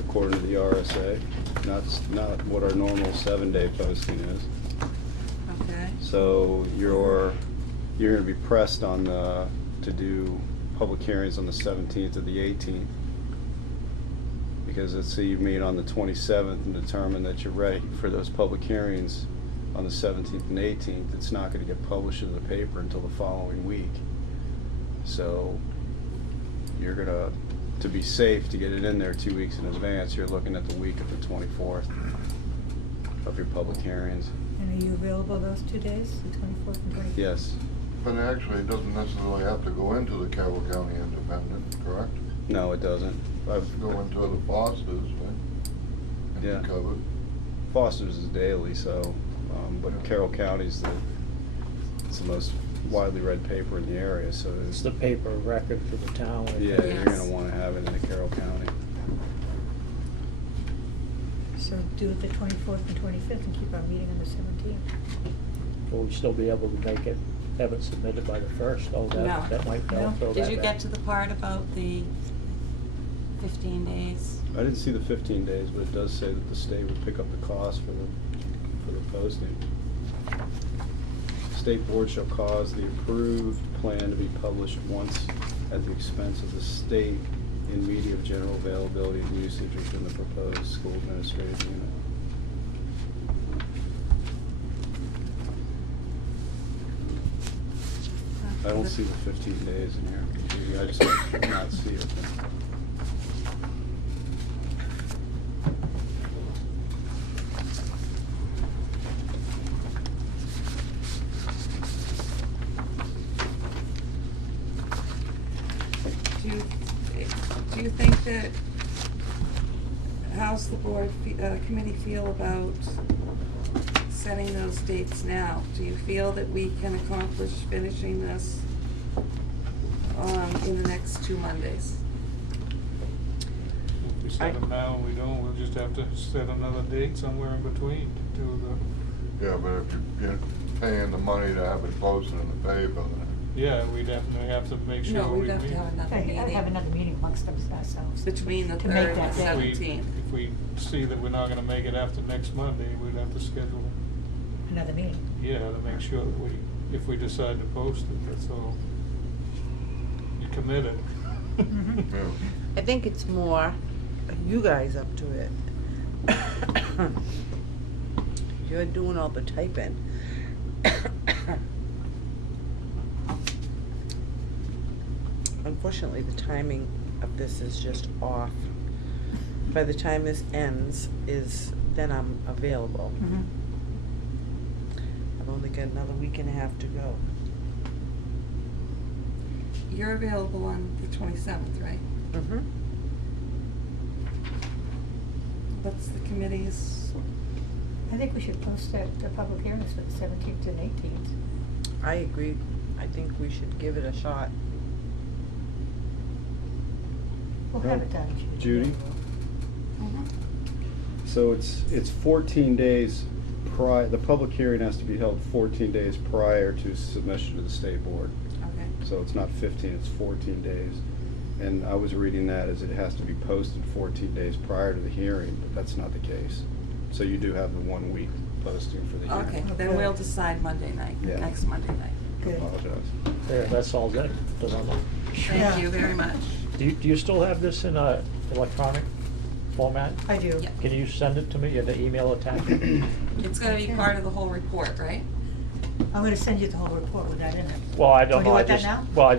according to the RSA, not what our normal 7-day posting is. Okay. So you're gonna be pressed on to do public hearings on the 17th or the 18th. Because let's say you meet on the 27th and determine that you're ready for those public hearings on the 17th and 18th, it's not gonna get published in the paper until the following week. So you're gonna, to be safe, to get it in there 2 weeks in advance, you're looking at the week of the 24th of your public hearings. And are you available those 2 days, the 24th and 25th? Yes. But actually, it doesn't necessarily have to go into the Carroll County Independent, correct? No, it doesn't. Go into the Fosters, right? And be Yeah. covered. Foster's is daily, so, but Carroll County's it's the most widely read paper in the area, so It's the paper of record for the town. yeah, you're Yes. gonna wanna have it in the Carroll County. So do it the 24th and 25th and keep our meeting on the 17th. Will we still be able to make it, have it submitted by the 1st? Oh, No. that might, that'll throw that Did you back. get to the part about the 15 days? I didn't see the 15 days, but it does say that the state would pick up the cost for the posting. State board shall cause the approved plan to be published once at the expense of the state in media of general availability and usage within the proposed school administrative unit. I don't see the 15 days in here. I just did not see it. Do you think that, how's the board, committee feel about setting those dates now? Do you feel that we can accomplish finishing this in the next 2 Mondays? If we set them now and we don't, we'll just have to set another date somewhere in between to do the, Yeah, but if you're paying the money to have it posted in the paper, then yeah, we definitely have to make sure No, we we'd have meet. to have another Have meeting another meeting amongst ourselves. between the to make 3rd and that date. 17th. If we see that we're not gonna make it after next Monday, we'd have to schedule, Another meeting. yeah, to make sure that we, if we decide to post it, that's all. You're committed. Mhm. yeah. I think it's more you guys up to it. You're doing all the typing. Unfortunately, the timing of this is just off. By the time this ends, then I'm available. Mhm. I've only got another week and a half to go. You're available on the 27th, right? Mm-hmm. What's the committee's, I think we should post the public hearings for the 17th and 18th. I agree. I think we should give it a shot. We'll have it done. Judy? Mhm. So it's 14 days the public hearing has to be held 14 days prior to submission to the state board. Okay. So it's not 15, it's 14 days. And I was reading that as it has to be posted 14 days prior to the hearing, but that's not the case. So you do have the 1 week posting for the hearing. Okay, then we'll decide Monday night, Yeah. next Monday night. I Good. apologize. There, that's all good. Thank you very much. Do you still have this in a electronic format? I do. Yeah. Can you send it to me in the email attachment? It's gonna be part of the whole report, right? I'm gonna send you the whole report with that in it. Well, I Oh, don't do know, you I want that just, now? well,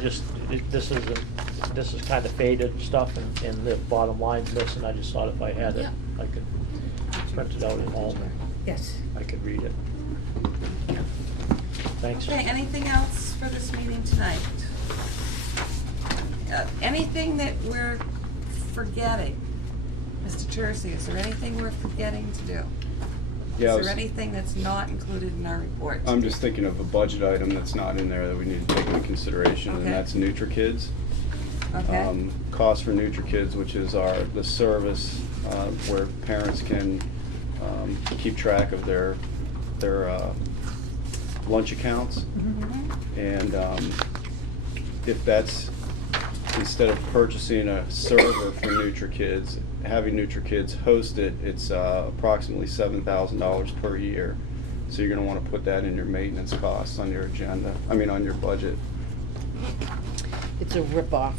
this is kind of faded stuff and the bottom line's missing. I just thought if I had it, Yeah. I could print it out at home and Yes. I could read it. Thanks. Okay, anything else for this meeting tonight? Anything that we're forgetting? Mr. Tercey, is there anything we're forgetting to do? Yeah, I Is was- there anything that's not included in our report? I'm just thinking of a budget item that's not in there that we need to take into consideration, and Okay. that's NutriKids. Okay, Cost for NutriKids, which is the service where parents can keep track of their lunch accounts. Mhm. And if that's, instead of purchasing a server for NutriKids, having NutriKids host it, it's approximately $7,000 per year. So you're gonna wanna put that in your maintenance costs on your agenda, I mean, on your budget. It's a ripoff.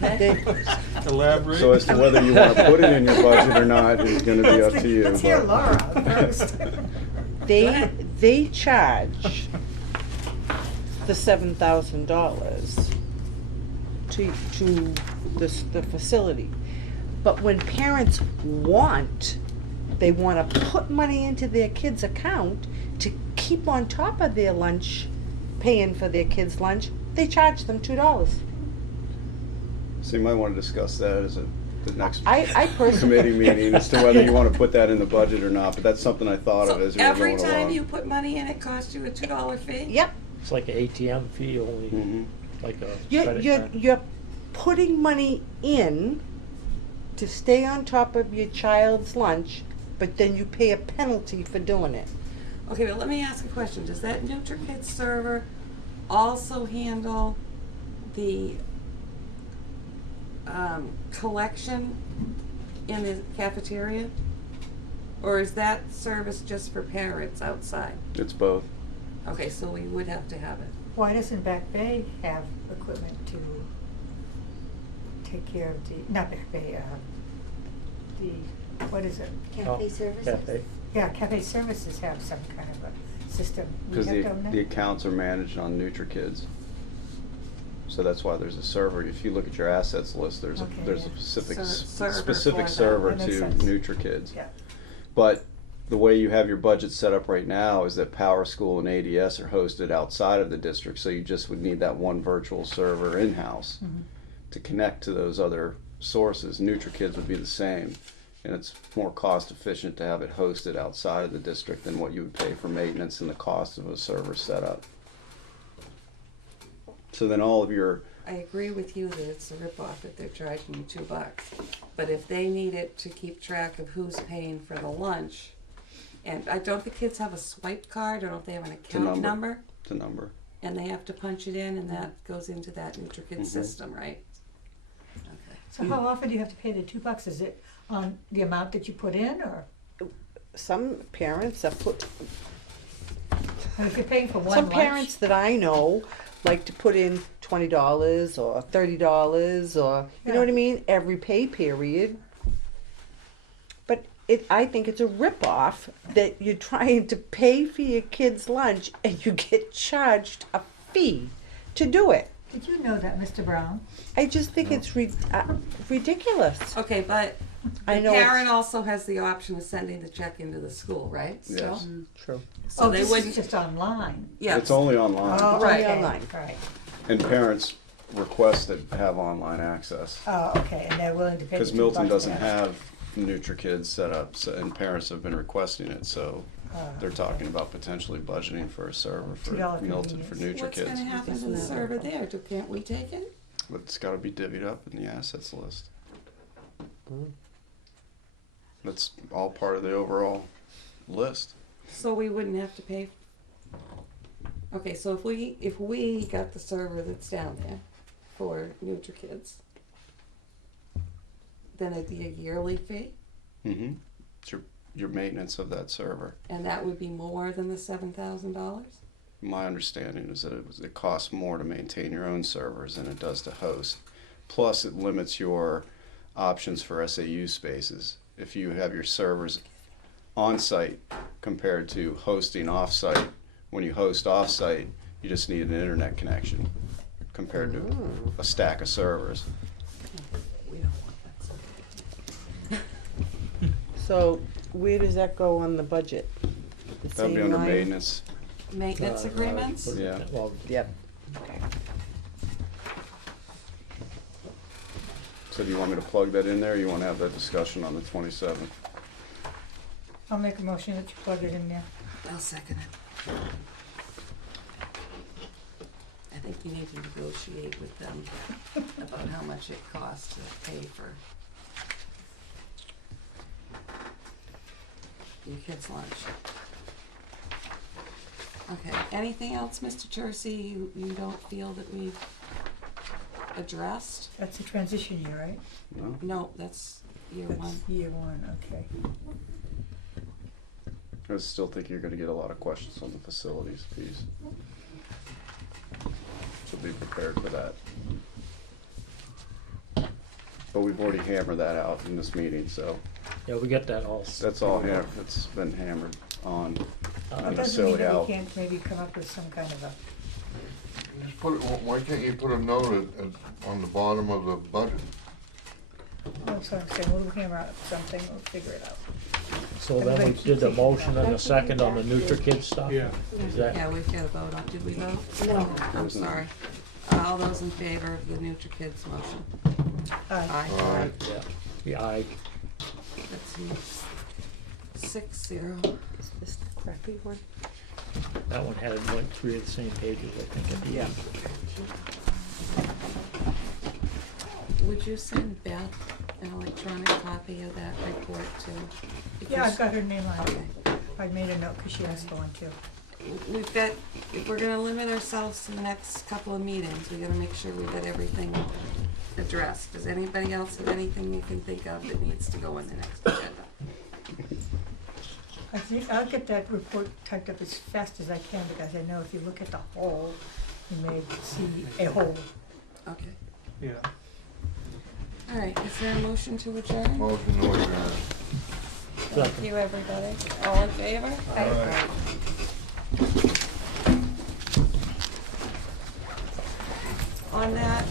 They- Elaborate. So as to whether you wanna put it in your budget or not is gonna be up to you. Let's hear but- Laura first. They charge the $7,000 to the facility. But when parents they wanna put money into their kids' account to keep on top of their lunch, paying for their kids' lunch, they charge them $2. So you might wanna discuss that as the next I personally. committee meeting as to whether you wanna put that in the budget or not, but that's something I thought of So as we were every going time along. you put money in, it costs you a $2 fee? Yep. It's like an ATM fee, only Mhm. like a You're, credit you're, card. you're putting money in to stay on top of your child's lunch, but then you pay a penalty for doing it. Okay, but let me ask a question. Does that NutriKid server also handle the collection in the cafeteria? Or is that service just for parents outside? It's both. Okay, so we would have to have it. Why doesn't Back Bay have equipment to take care of the, not Back Bay, what is it? Cafe Oh, services? Cafe. Yeah, Cafe Services have some kind of a system. We Because have done the that? accounts are managed on NutriKids. So that's why there's a server. If you look at your assets list, there's Okay, a yeah. specific, Server for specific that. server That makes to sense. NutriKids. Yeah. But the way you have your budget set up right now is that Power School and ADS are hosted outside of the district, so you just would need that one virtual server in-house Mhm. to connect to those other sources. NutriKids would be the same, and it's more cost efficient to have it hosted outside of the district than what you would pay for maintenance and the cost of a server setup. So then all of your, I agree with you that it's a ripoff if they're charging you $2. But if they need it to keep track of who's paying for the lunch, and don't the kids have a swipe card, or don't they have an account number? the number. And they have to punch it in, and that goes into that NutriKid Mhm. system, right? Okay. So how often do you have to pay the $2? Is it on the amount that you put in, or Some parents have put, and if you're paying for one some lunch? parents that I know like to put in $20 or $30 or, you know Yeah. what I mean, every pay period. But I think it's a ripoff that you're trying to pay for your kid's lunch and you get charged a fee to do it. Did you know that, Mr. Brown? I just think it's ridiculous. Okay, but I the know it's- parent also has the option of sending the check into the school, right? Still? Yes. True. So Oh, they this is wouldn't, just online. yeah. It's only online, Oh, Right. okay, Online. Right. and parents request to have online access. Oh, okay, and they're willing to pay the Because $2 Milton for doesn't that. have NutriKids set up, so, and parents have been requesting it, so they're talking about potentially budgeting for a server for $2 Milton for convenience. What's gonna NutriKids. happen to the server there? Can't we take it? But it's gotta be divvied up in the assets list. That's all part of the overall list. So we wouldn't have to pay. Okay, so if we got the server that's down there for NutriKids, then it'd be a yearly fee, Mm-hmm. It's your maintenance of that server. and that would be more than the $7,000. My understanding is that it costs more to maintain your own servers than it does to host. Plus, it limits your options for SAU spaces. If you have your servers on-site compared to hosting off-site, when you host off-site, you just need an internet connection compared to a stack of servers. We don't want that server. So where does that go on the budget? The That'd be same under line? maintenance. Maintenance agreements? Yeah. Well, Yep. So do you want me to plug that in there, or you want to have that discussion on the 27th? I'll make a motion that you plug it in there. I'll second it. I think you need to negotiate with them about how much it costs to pay for your kid's lunch. Okay, anything else, Mr. Tercey, you don't feel that we've addressed? That's a transition year, right? No? No, that's year one. That's year one, okay. I still think you're gonna get a lot of questions on the facilities piece. So be prepared for that. But we've already hammered that out in this meeting, so Yeah, we get that all. that's all it's been hammered on. It And the doesn't mean silly that owl. we can't maybe come up with some kind of a, Just put it, why can't you put a note on the bottom of the budget? that's what I'm saying, we'll hammer out something, we'll figure it out. So then we did the motion and the second on the NutriKid stuff? Yeah. Is that, Yeah, we've got to vote on, did we vote? No. I'm sorry. All those in favor of the NutriKids motion? Aye. Aye. yeah, yeah, I, That's 6-0. Is this the crappy one? that one went 3 of the same pages, I think, at the end. Would you send Beth an electronic copy of that report too? Yeah, I've Because- got her name on it. Okay. I made a note because she asked for one too. We've got, if we're gonna limit ourselves to the next couple of meetings, we gotta make sure we get everything addressed. Does anybody else have anything you can think of that needs to go in the next agenda? I think I'll get that report typed up as fast as I can because I know if you look at the whole, you may see a whole. Okay. Yeah. All right, is there a motion to adjourn? Motion to adjourn. Thank you, everybody. All in favor? Aye. On that,